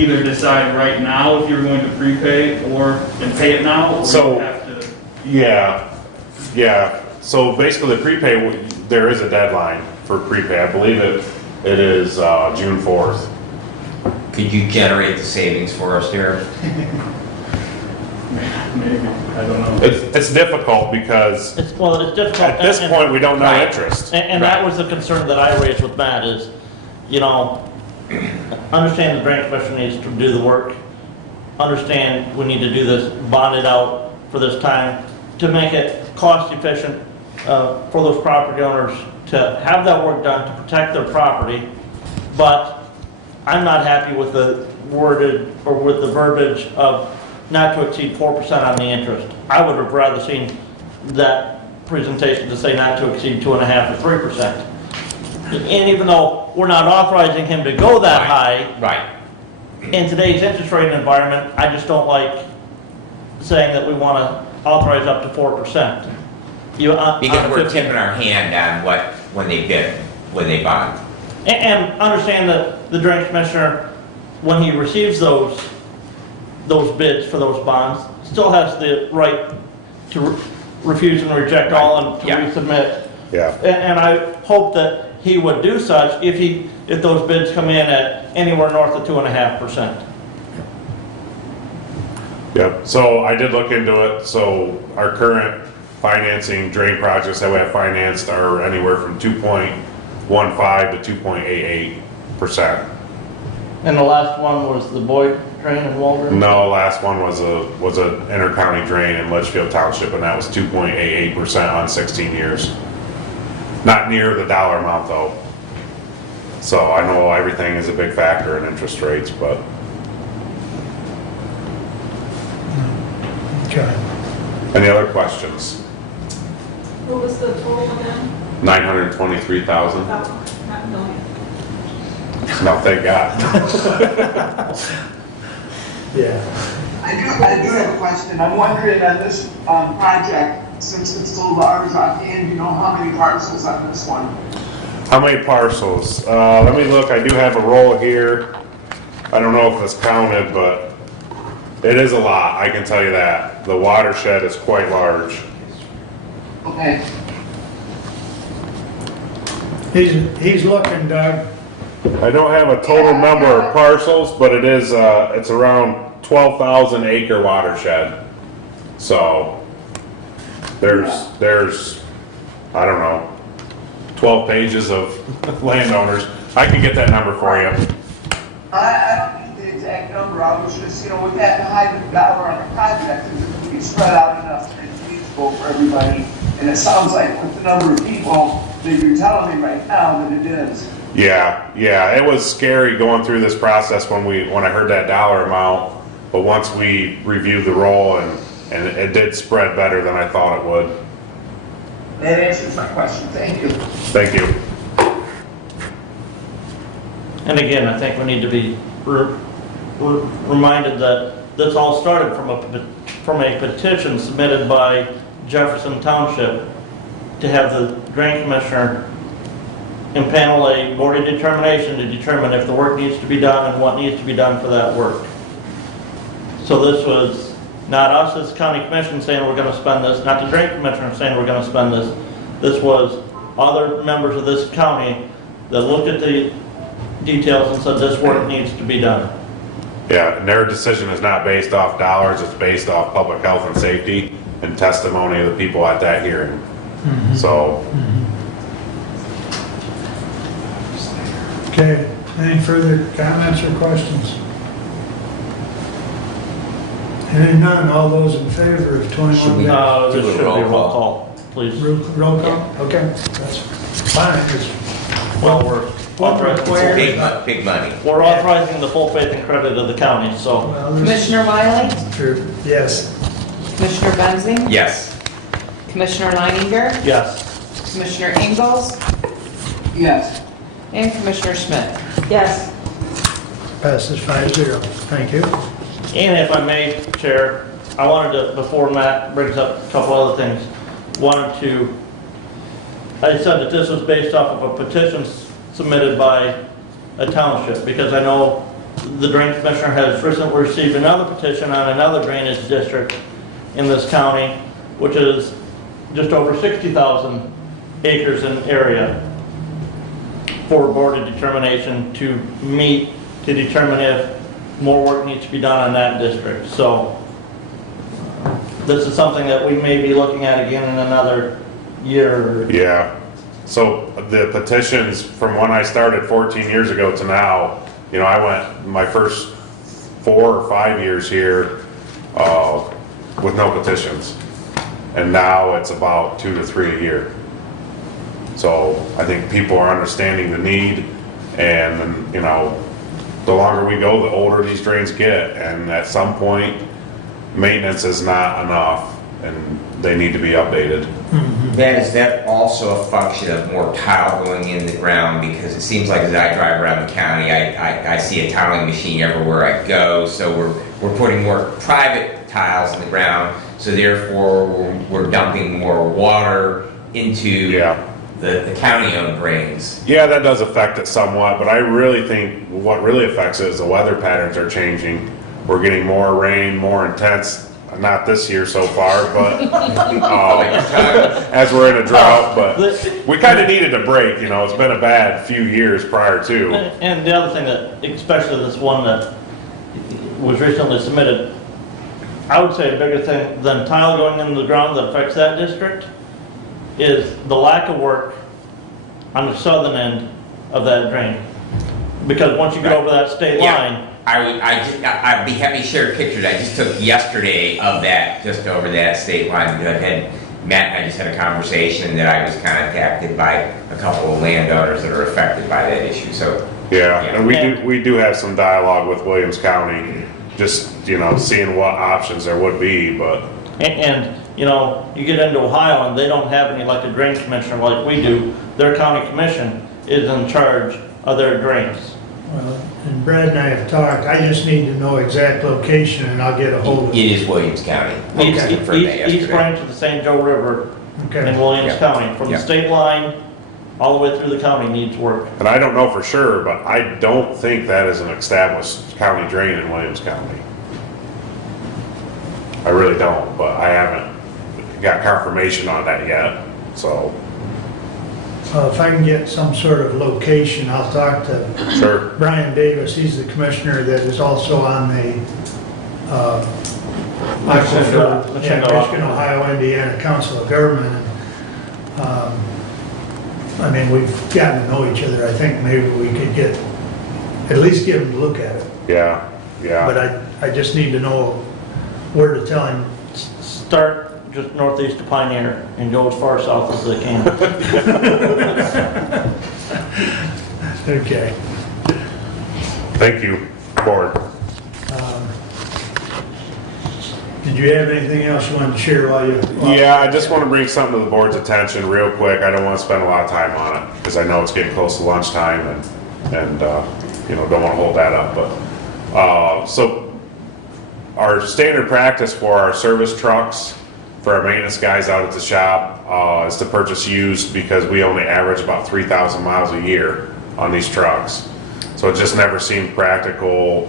either decide right now if you're going to prepay and pay it now, or you would have to. Yeah. So basically the prepay, there is a deadline for prepay. I believe it is June 4th. Could you generate the savings for us, Derek? Maybe, I don't know. It's difficult because it's difficult. At this point, we don't know interest. And that was the concern that I raised with Matt is, understand the Drain Commission needs to do the work. Understand we need to do this, bond it out for this time to make it cost efficient for those property owners to have that work done to protect their property. But I'm not happy with the verbiage of not to exceed 4% on the interest. I would have rather seen that presentation to say not to exceed 2.5% to 3%. And even though we're not authorizing him to go that high, in today's interest rate environment, I just don't like saying that we want to authorize up to 4%. Because we're tipping our hand on when they bid, when they bond. And understand that the drain commissioner, when he receives those bids for those bonds, still has the right to refuse and reject all and to resubmit. Yeah. And I hope that he would do such if those bids come in at anywhere north of 2.5%. Yep, so I did look into it, so our current financing drain projects that we have financed are anywhere from 2.15 to 2.88%. And the last one was the Boyd drain in Waldron? No, last one was an inter-county drain in Litchfield Township, and that was 2.88% on 16 years. Not near the dollar amount though. So I know everything is a big factor in interest rates, but. Okay. Any other questions? What was the total again? 923,000? Oh, not million. No, thank God. Yeah. I do have a question. I'm wondering on this project, since it's so large offhand, you know how many parcels on this one? How many parcels? Let me look. I do have a roll here. I don't know if it's counted, but it is a lot. I can tell you that. The watershed is quite large. Okay. He's looking, Doug. I don't have a total number of parcels, but it is, it's around 12,000 acre watershed. So there's, I don't know, 12 pages of landowners. I can get that number for you. I don't need the exact number. I was just, with that high dollar on the project, it would be spread out enough and feasible for everybody. And it sounds like with the number of people that you're telling me right now that it is. Yeah, it was scary going through this process when I heard that dollar amount, but once we reviewed the roll and it did spread better than I thought it would. That answers my question. Thank you. Thank you. And again, I think we need to be reminded that this all started from a petition submitted by Jefferson Township to have the drain commissioner impanel a board of determination to determine if the work needs to be done and what needs to be done for that work. So this was not us as county commission saying we're going to spend this, not the drain commissioner saying we're going to spend this. This was other members of this county that looked at the details and said this work needs to be done. Yeah, and their decision is not based off dollars, it's based off public health and safety and testimony of the people at that hearing. So. Okay, any further comments or questions? Hearing none, all those in favor of 21 days? This should be a roll call, please. Roll call? Okay, that's fine. Well, we're authorizing, Big money. we're authorizing the full faith and credit of the county, so. Commissioner Wiley? True, yes. Commissioner Benzing? Yes. Commissioner Leininger? Yes. Commissioner Ingalls? Yes. And Commissioner Schmidt? Yes. Passes 5-0. Thank you. And if I may, Chair, I wanted to, before Matt brings up a couple other things, I said that this was based off of a petition submitted by a township, because I know the drain commissioner has recently received another petition on another drainage district in this county, which is just over 60,000 acres in area for board of determination to meet to determine if more work needs to be done on that district. So this is something that we may be looking at again in another year. Yeah. So the petitions from when I started 14 years ago to now, I went my first 4 or 5 years here with no petitions. And now it's about 2 to 3 a year. So I think people are understanding the need, and the longer we go, the older these drains get, and at some point, maintenance is not enough, and they need to be updated. Is that also a function of more tile going in the ground? Because it seems like as I drive around the county, I see a tiling machine everywhere I go, so we're putting more private tiles in the ground. so therefore we're dumping more water into the county-owned drains. Yeah, that does affect it somewhat, but I really think what really affects it is the weather patterns are changing. We're getting more rain, more intense, not this year so far, but as we're in a drought, but we kind of needed a break, you know, it's been a bad few years prior to. And the other thing that, especially this one that was recently submitted, I would say a bigger thing than tile going into the ground that affects that district is the lack of work on the southern end of that drain. Because once you get over that state line, I'd be happy to share pictures I just took yesterday of that, just over that state line. I've had, Matt and I just had a conversation that I was contacted by a couple of landowners that are affected by that issue, so. Yeah, and we do have some dialogue with Williams County, just, you know, seeing what options there would be, but. and you know, you get into Ohio and they don't have any elected drain commissioner like we do. Their county commission is in charge of their drains. Well, and Brad and I have talked, I just need to know exact location and I'll get a hold of it. It is Williams County. East branch of the St. Joe River in Williams County. From the state line all the way through the county needs work. And I don't know for sure, but I don't think that is an established county drain in Williams County. I really don't, but I haven't got confirmation on that yet, so. If I can get some sort of location, I'll talk to Brian Davis. He's the commissioner that is also on the Michigan, Ohio, Indiana Council of Government. I mean, we've gotten to know each other. I think maybe we could at least get him to look at it. Yeah. But I just need to know where to tell him. Start just northeast of Pioneer and go as far south as they can. Okay. Thank you, board. Did you have anything else you wanted to share while you? Yeah, I just want to bring something to the board's attention real quick. I don't want to spend a lot of time on it because I know it's getting close to lunchtime and you know, don't want to hold that up. But so our standard practice for our service trucks, for our maintenance guys out at the shop, is to purchase used because we only average about 3,000 miles a year on these trucks. So it just never seemed practical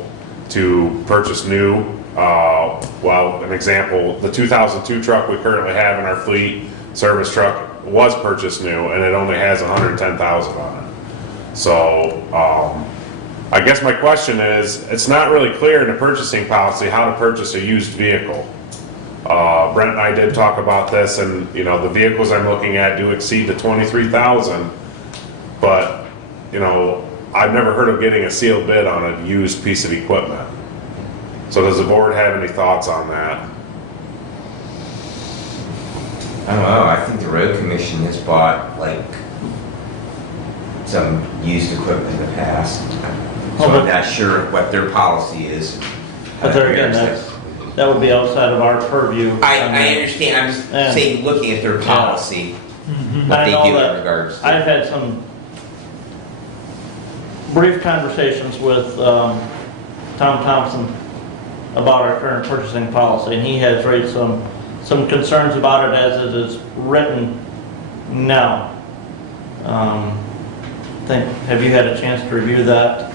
to purchase new. Well, an example, the 2002 truck we currently have in our fleet, service truck, was purchased new and it only has 110,000 on it. So I guess my question is, it's not really clear in the purchasing policy how to purchase a used vehicle. Brent and I did talk about this, and you know, the vehicles I'm looking at do exceed the 23,000, but you know, I've never heard of getting a sealed bid on a used piece of equipment. So does the board have any thoughts on that? I don't know, I think the road commission has bought like some used equipment in the past. So I'm not sure what their policy is. But there again, that would be outside of our purview. I understand, I'm just saying, looking at their policy, what they do in regards to. I've had some brief conversations with Tom Thompson about our current purchasing policy, and he has raised some concerns about it as it is written now. Have you had a chance to review that?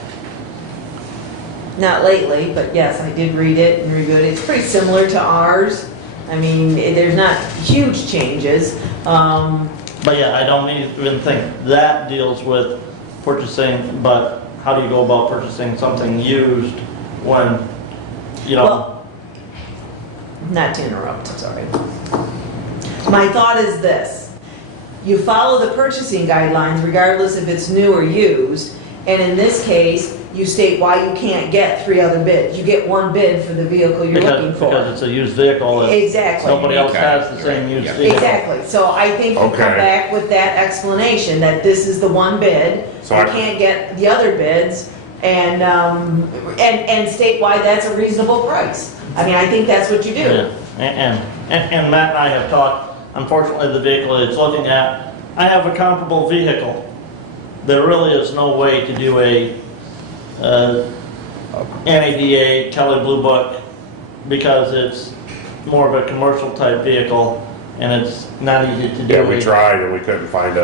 Not lately, but yes, I did read it and review it. It's pretty similar to ours. I mean, there's not huge changes. But yeah, I don't even think that deals with purchasing, but how do you go about purchasing something used when, you know? Well, not to interrupt, sorry. My thought is this. You follow the purchasing guidelines regardless if it's new or used, and in this case, you state why you can't get 3 other bids. You get 1 bid for the vehicle you're looking for. Because it's a used vehicle. Exactly. Nobody else has the same used vehicle. Exactly. So I think you come back with that explanation that this is the 1 bid. So you can't get the other bids, and state why that's a reasonable price. I mean, I think that's what you do. Yeah. And Matt and I have talked. Unfortunately, the vehicle it's looking at, I have a comparable vehicle. There really is no way to do a NADA Kelly Blue Book because it's more of a commercial type vehicle, and it's not easy to do. Yeah, we tried and we couldn't find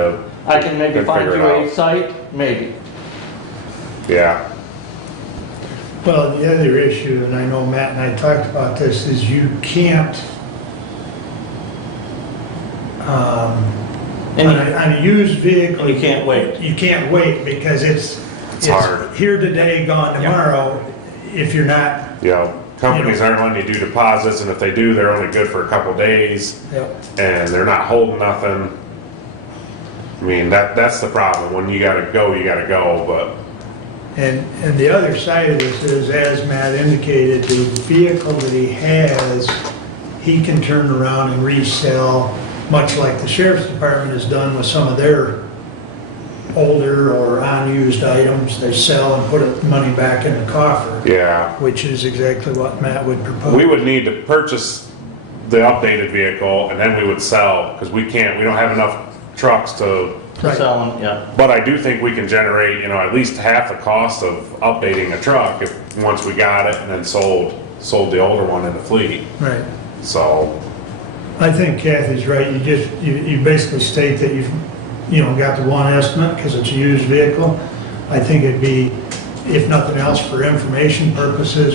I can maybe couldn't find figure you it a out. site, maybe. Yeah, Well, the other issue, and I know Matt and I talked about this, is you can't, on a used vehicle. You can't wait. You can't wait because it's hard. here today, gone tomorrow, if you're not. you know, companies aren't letting you do deposits, and if they do, they're only good for a couple days, Yep. and they're not holding nothing. I mean, that's the problem. When you gotta go, but And the other side of this is, as Matt indicated, the vehicle that he has, he can turn around and resell, much like the sheriff's department has done with some of their older or unused items. They sell and put money back in the coffer, yeah. which is exactly what Matt would propose. We would need to purchase the updated vehicle, and then we would sell, because we don't have enough trucks to Sell them, yeah. But I do think we can generate, at least half the cost of updating a truck once we got it and then sold the older one in the fleet. Right. So, I think Kathy's right. You basically state that you've, got the one estimate because it's a used vehicle. I think it'd be, if nothing else, for information purposes,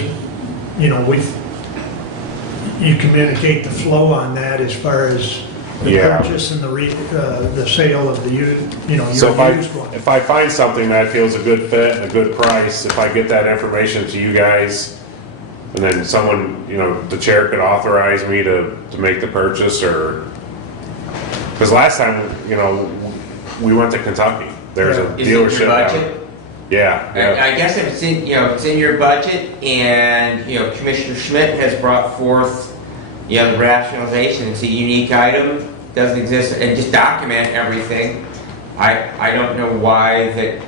you communicate the flow on that as far as the purchase and the sale of the used one. if I find something that feels a good fit and a good price, if I get that information to you guys, and then someone, the chair could authorize me to make the purchase, or, because last time, we went to Kentucky. There's a Is it in your dealership budget? down. Yeah. I guess if it's in your budget, and, Commissioner Schmidt has brought forth, the rationalization, it's a unique item, doesn't exist, and just document everything. I don't know why that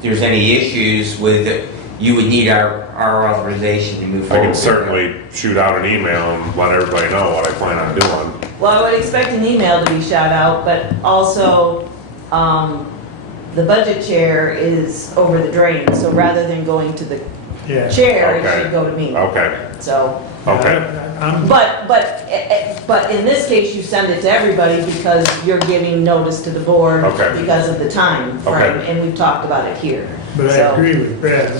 there's any issues with it. You would need our authorization to move I forward. can certainly shoot out an email and let everybody know what I plan on doing. Well, I would expect an email to be shot out, but also, the budget chair is over the drain, so rather than going to the chair, it Okay. should go to me. Okay. So, Okay. but in this case, you send it to everybody because you're giving notice to the board Okay. because of the time frame, Okay. and we've talked about it here. But I So- agree with Brad.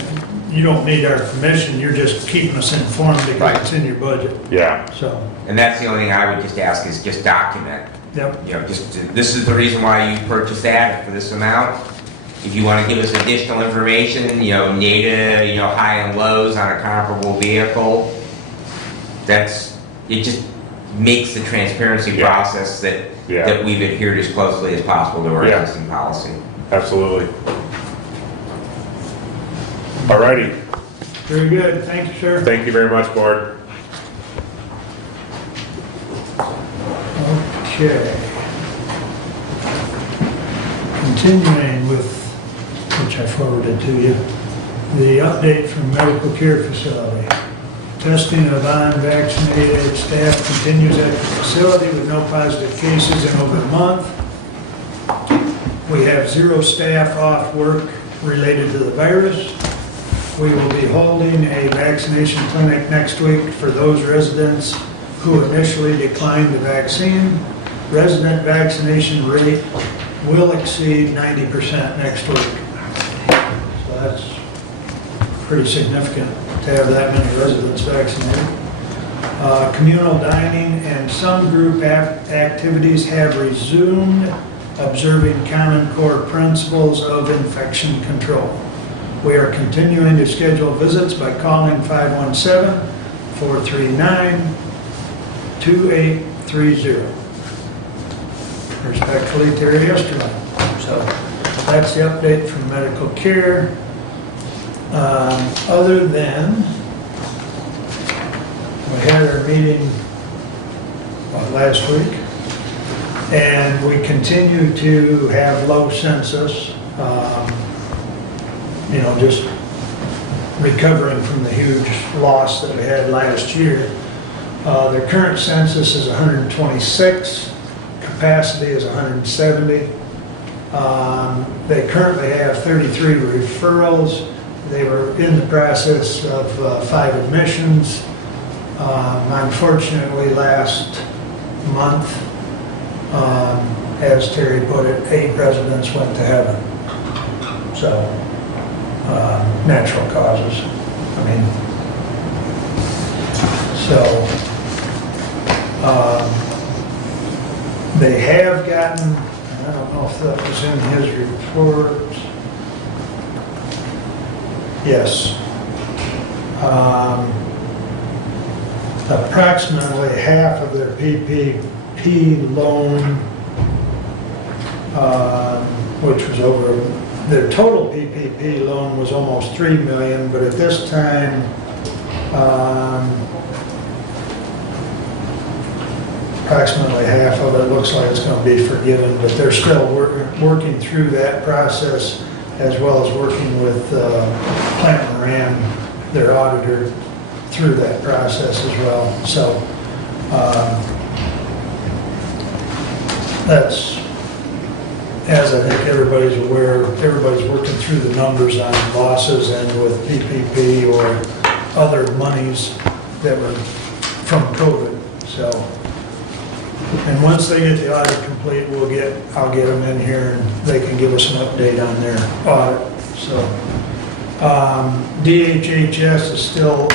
You don't need our permission. You're just keeping us informed because Right. it's in your budget. Yeah. So, And that's the only thing I would just ask is just document. yep. This is the reason why you purchased that for this amount. If you want to give us additional information, data, high and lows on a comparable vehicle, it just makes the transparency process that we've adhered as closely as possible to our Yeah. existing policy. Absolutely. Alrighty. Very good. Thank you, sir. Thank you very much, board. Okay. Continuing with, which I forwarded to you, the update from medical care facility. Testing of unvaccinated staff continues at the facility with no positive cases in over a month. We have 0 staff off work related to the virus. We will be holding a vaccination clinic next week for those residents who initially declined the vaccine. Resident vaccination rate will exceed 90% next week. So that's pretty significant to have that many residents vaccinated. Communal dining and some group activities have resumed, observing Common Core principles of infection control. We are continuing to schedule visits by calling 517-439-2830. Respectfully, Terry Esterman. So that's the update from medical care. Other than, we had our meeting last week, and we continue to have low census, just recovering from the huge loss that we had last year. Their current census is 126, capacity is 170. They currently have 33 referrals. They were in the process of 5 admissions. Unfortunately, last month, as Terry put it, 8 residents went to heaven. So, natural causes. I mean, so, they have gotten, I don't know if that was in his report. Yes. Approximately half of their PPP loan, which was over, their total PPP loan was almost 3 million, but at this time, approximately half of it looks like it's going to be forgiven, but they're still working through that process, as well as working with Plant Moran, their auditor, through that process as well. So that's, as I think everybody's aware, everybody's working through the numbers on losses and with PPP or other monies that were from COVID. So, and once they get the audit complete, I'll get them in here and they can give us an update on their audit. So, DHHS is still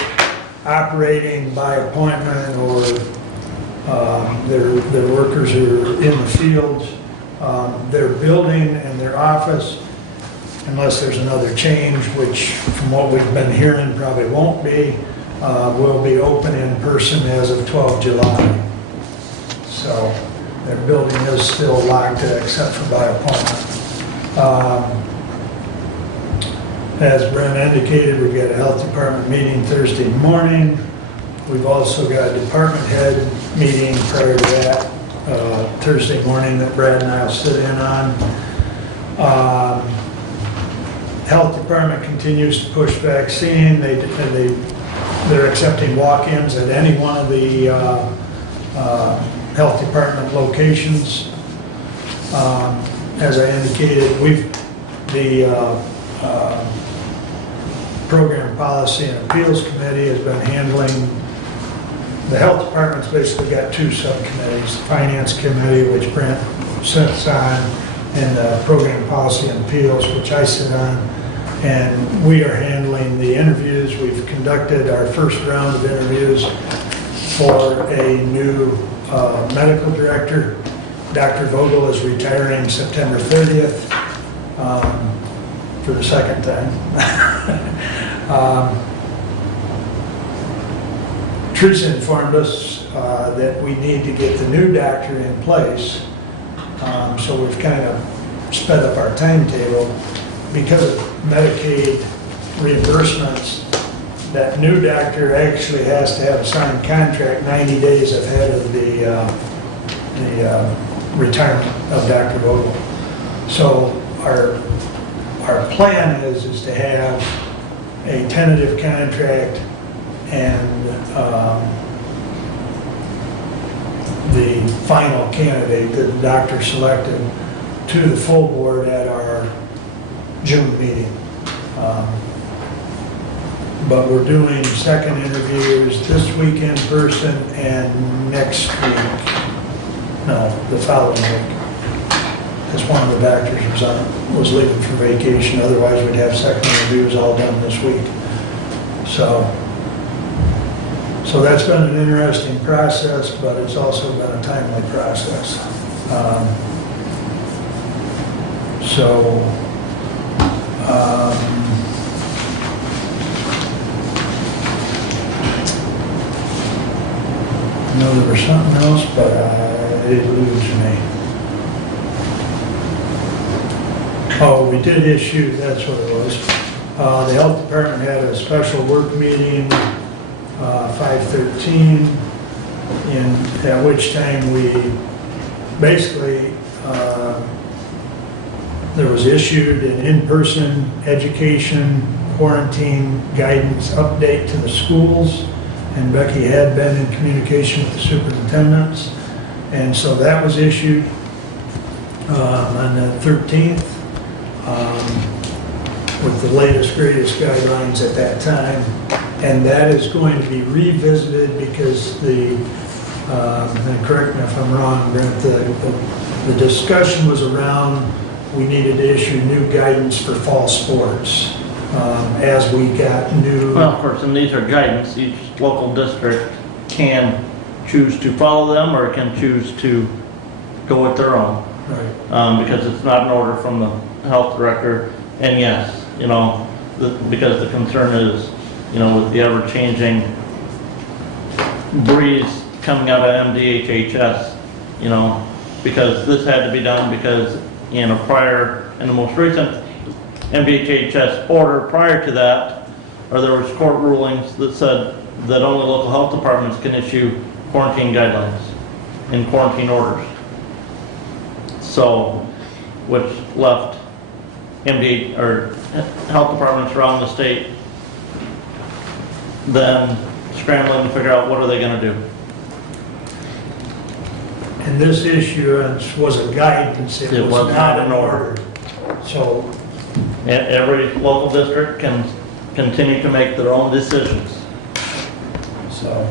operating by appointment, or their workers are in the field. Their building and their office, unless there's another change, which from what we've been hearing probably won't be, will be open in person as of 12 July. So their building is still locked except for by appointment. As Brent indicated, we've got a health department meeting Thursday morning. We've also got a department head meeting prior to that, Thursday morning, that Brad and I will sit in on. Health department continues to push vaccine. They're accepting walk-ins at any one of the health department locations. As I indicated, the Program Policy and Appeals Committee has been handling, the health department's basically got 2 subcommittees, the Finance Committee, which Brent sits on, and the Program Policy and Appeals, which I sit on, and we are handling the interviews. We've conducted our first round of interviews for a new medical director. Dr. Vogel is retiring September 30th for the second time. Teresa informed us that we need to get the new doctor in place, so we've kind of sped up our timetable. Because of Medicaid reimbursements, that new doctor actually has to have a signed contract 90 days ahead of the retirement of Dr. Vogel. So our plan is to have a tentative contract and the final candidate that the doctor selected to the full board at our June meeting. But we're doing second interviews this week in person and next week, no, the following week. Because one of the doctors was leaving for vacation, otherwise we'd have second interviews all done this week. So that's been an interesting process, but it's also been a timely process. I know there was something else, but it eludes me. Oh, we did issue, that's what it was. The health department had a special work meeting, 5/13, at which time we basically, there was issued an in-person education quarantine guidance update to the schools, and Becky had been in communication with the superintendents, and so that was issued on the 13th with the latest, greatest guidelines at that time. And that is going to be revisited because and correct me if I'm wrong, Brent, the discussion was around, we needed to issue new guidance for fall sports as we got new. Well, of course, and these are guidance. Each local district can choose to follow them or can choose to go with their own. Right. Because it's not an order from the health director. And yes, because the concern is, with the ever-changing breeze coming out of MDHHS, because this had to be done because in the most recent MDHHS order prior to that, or there was court rulings that said that only local health departments can issue quarantine guidelines and quarantine orders. So, which left MD or health departments around the state then scrambling to figure out what are they going to do. And this issuance was a guidance, it was not an order. So every local district can continue to make their own decisions. So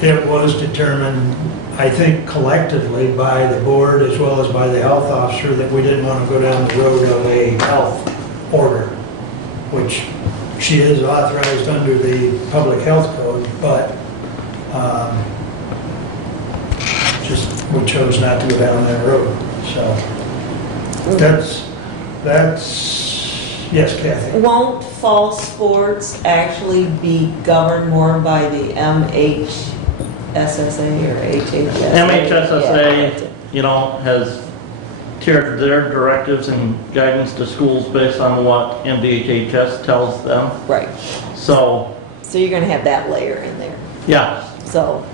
it was determined, I think collectively by the board as well as by the health officer, that we didn't want to go down the road of a health order, which she is authorized under the public health code, but we chose not to go down that road. So that's yes, Kathy. Won't fall sports actually be governed more by the MHSSA or HHSA? MHSSA, has tiered their directives and guidance to schools based on what MDHHS tells them. Right. So you're going to have that layer in there. Yeah. So.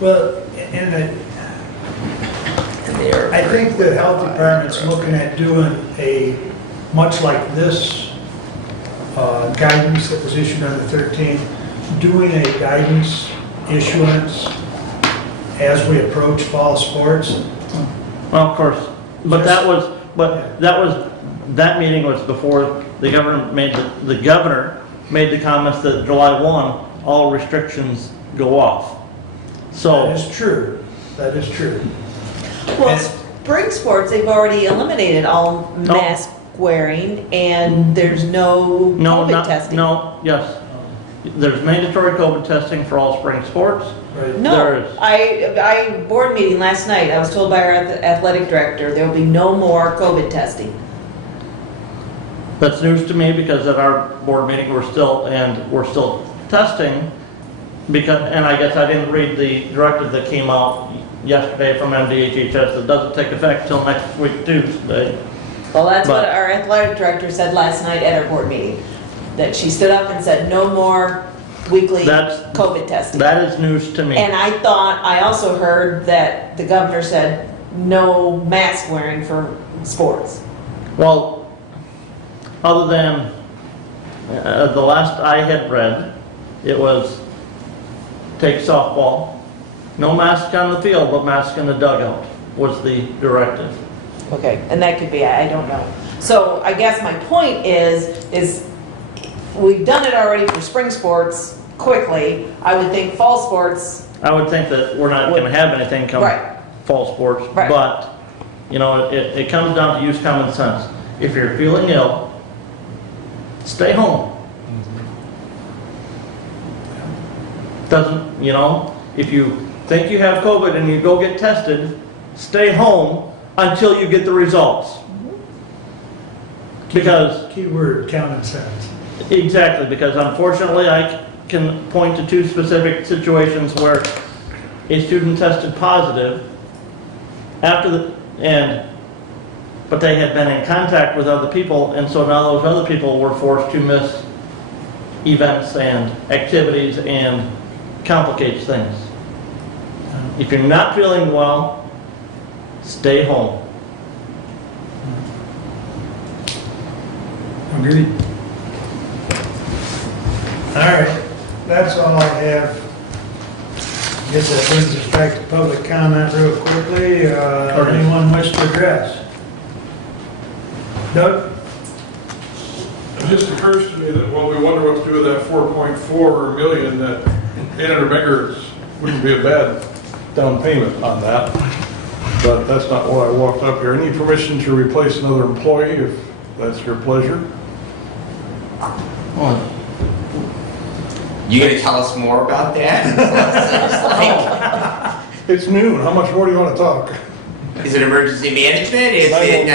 Well, I think the health department's looking at doing much like this guidance that was issued on the 13th, doing a guidance issuance as we approach fall sports. Well, of course, but that meeting was before the governor made the comments that July 1, all restrictions go off. So. That is true. That is true. Well, spring sports, they've already eliminated all mask wearing, and there's no COVID testing. Yes. There's mandatory COVID testing for all spring sports. Right. No, I board meeting last night, I was told by our athletic director, there will be no more COVID testing. That's news to me because at our board meeting, we're still testing and I guess I didn't read the directive that came out yesterday from MDHHS that doesn't take effect till next week Tuesday. Well, that's what our athletic director said last night at our board meeting, that she stood up and said no more weekly COVID testing. That is news to me. And I also heard that the governor said no mask wearing for sports. Well, other than the last I had read, it was take softball, no mask on the field, but mask in the dugout was the directive. Okay, and that could be, I don't know. So I guess my point is we've done it already for spring sports quickly. I would think fall sports. I would think that we're not going to have anything come fall sports, but it comes down to use common sense. If you're feeling ill, stay home. If you think you have COVID and you go get tested, stay home until you get the results. Because keyword common sense. Exactly, because unfortunately I can point to two specific situations where a student tested positive but they had been in contact with other people, and so now those other people were forced to miss events and activities and complicates things. If you're not feeling well, stay home. Agreed. All right, that's all I have. I guess that brings us back to public comment real quickly. Anyone wish to address? Doug? just occurs to me that, well, we wonder what to do with that 4.4 million, that 800 megahertz wouldn't be a bad down payment on that. But that's not why I walked up here. I need permission to replace another employee, if that's your pleasure. You gonna tell us more about that? It's noon, how much more do you want to talk? Is it emergency management? Is it?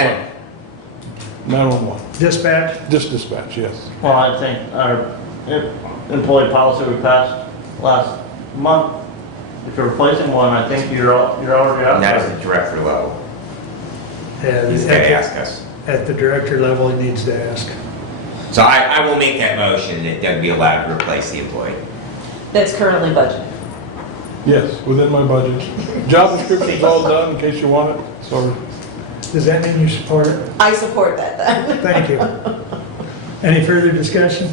911. Dispatch? Just dispatch, yes. Well, I think our employee policy we passed last month, if you're replacing one, I think you're already out. That is the director level. Yeah, He's gonna ask us. At the director level, he needs to ask. So I will make that motion that Doug be allowed to replace the employee. That's currently budgeted. Yes, within my budget. Job description's all done, in case you want it, sorry. Does that mean you support it? I support that then. Thank you. Any further discussion?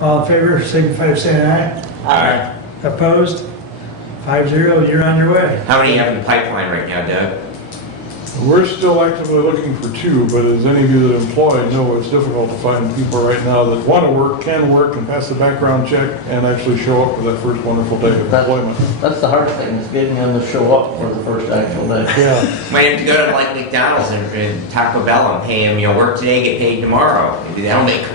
All in favor, signify by saying aye. Aye. Opposed? 5-0, you're on your way. How many you have in the pipeline right now, Doug? We're still actively looking for 2, but as any of you that employ know, it's difficult to find people right now that want to work, can work, and pass the background check, and actually show up for that first wonderful day of employment. That's the hard thing, is getting them to show up for the first actual day. Yeah. Might have to go to like McDonald's and Taco Bell and pay them, work today, get paid tomorrow. Maybe that'll make them.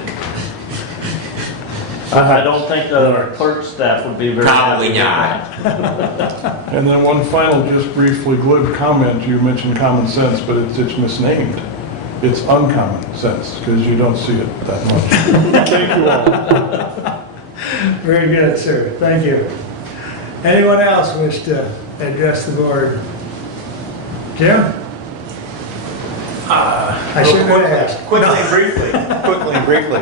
I don't think that our clerk staff would be very. Probably happy with not. that. And then one final, just briefly glib comment, you mentioned common sense, but it's misnamed. It's uncommon sense, because you don't see it that much. Thank you all. Very good, sir. Thank you. Anyone else wish to address the board? Jim? I should have asked. Quickly and briefly.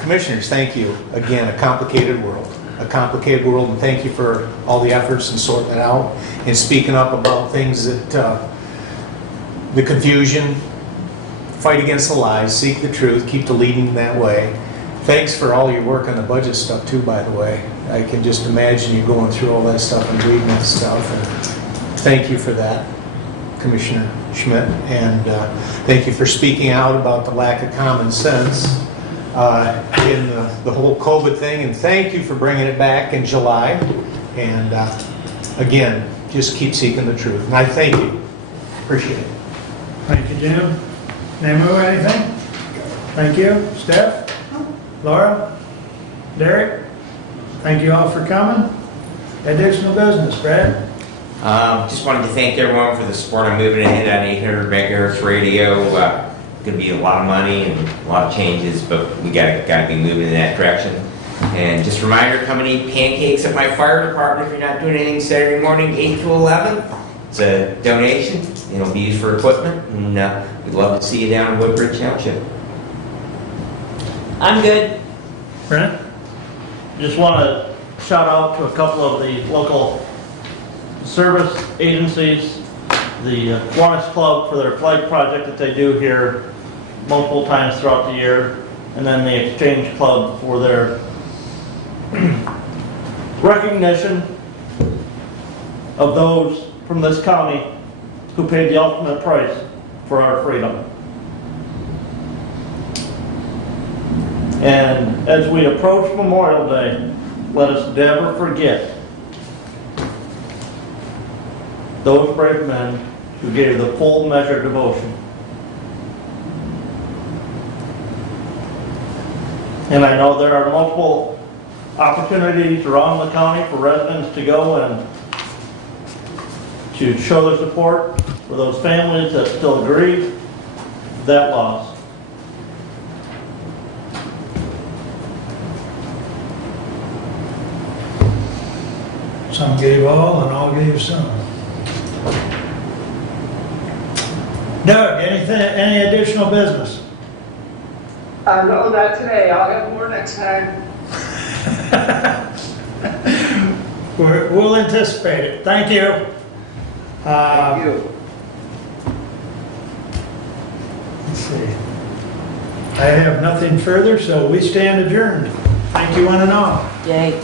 Commissioners, thank you. Again, a complicated world, and thank you for all the efforts in sorting it out and speaking up about things that, the confusion, fight against the lies, seek the truth, keep the leading that way. Thanks for all your work on the budget stuff too, by the way. I can just imagine you going through all that stuff and reading that stuff, and thank you for that, Commissioner Schmidt, and thank you for speaking out about the lack of common sense in the whole COVID thing, and thank you for bringing it back in July. And again, just keep seeking the truth. And I thank you. Appreciate it. Thank you, Jim. Namu, anything? Thank you. Steph? Laura? Derek? Thank you all for coming. Additional business, Brad? Just wanted to thank everyone for the support on moving ahead on 800 megahertz radio. Going to be a lot of money and a lot of changes, but we got to be moving in that direction. And just a reminder, come and eat pancakes at my fire department if you're not doing anything Saturday morning, 8 to 11. It's a donation. It'll be used for equipment, and we'd love to see you down in Woodbridge Township. I'm good. Brent? Just want to shout out to a couple of the local service agencies, the Kiwanis Club for their flag project that they do here multiple times throughout the year, and then the Exchange Club for their recognition of those from this county who paid the ultimate price for our freedom. And as we approach Memorial Day, let us never forget those brave men who gave the full measure devotion. And I know there are multiple opportunities around the county for residents to go and to show their support for those families that still grieve that loss. Some gave all and all gave some. Doug, any additional business? No, not today. I'll have more next time. We'll anticipate it. Thank you. Thank you. Let's see. I have nothing further, so we stand adjourned. Thank you one and all. Yay.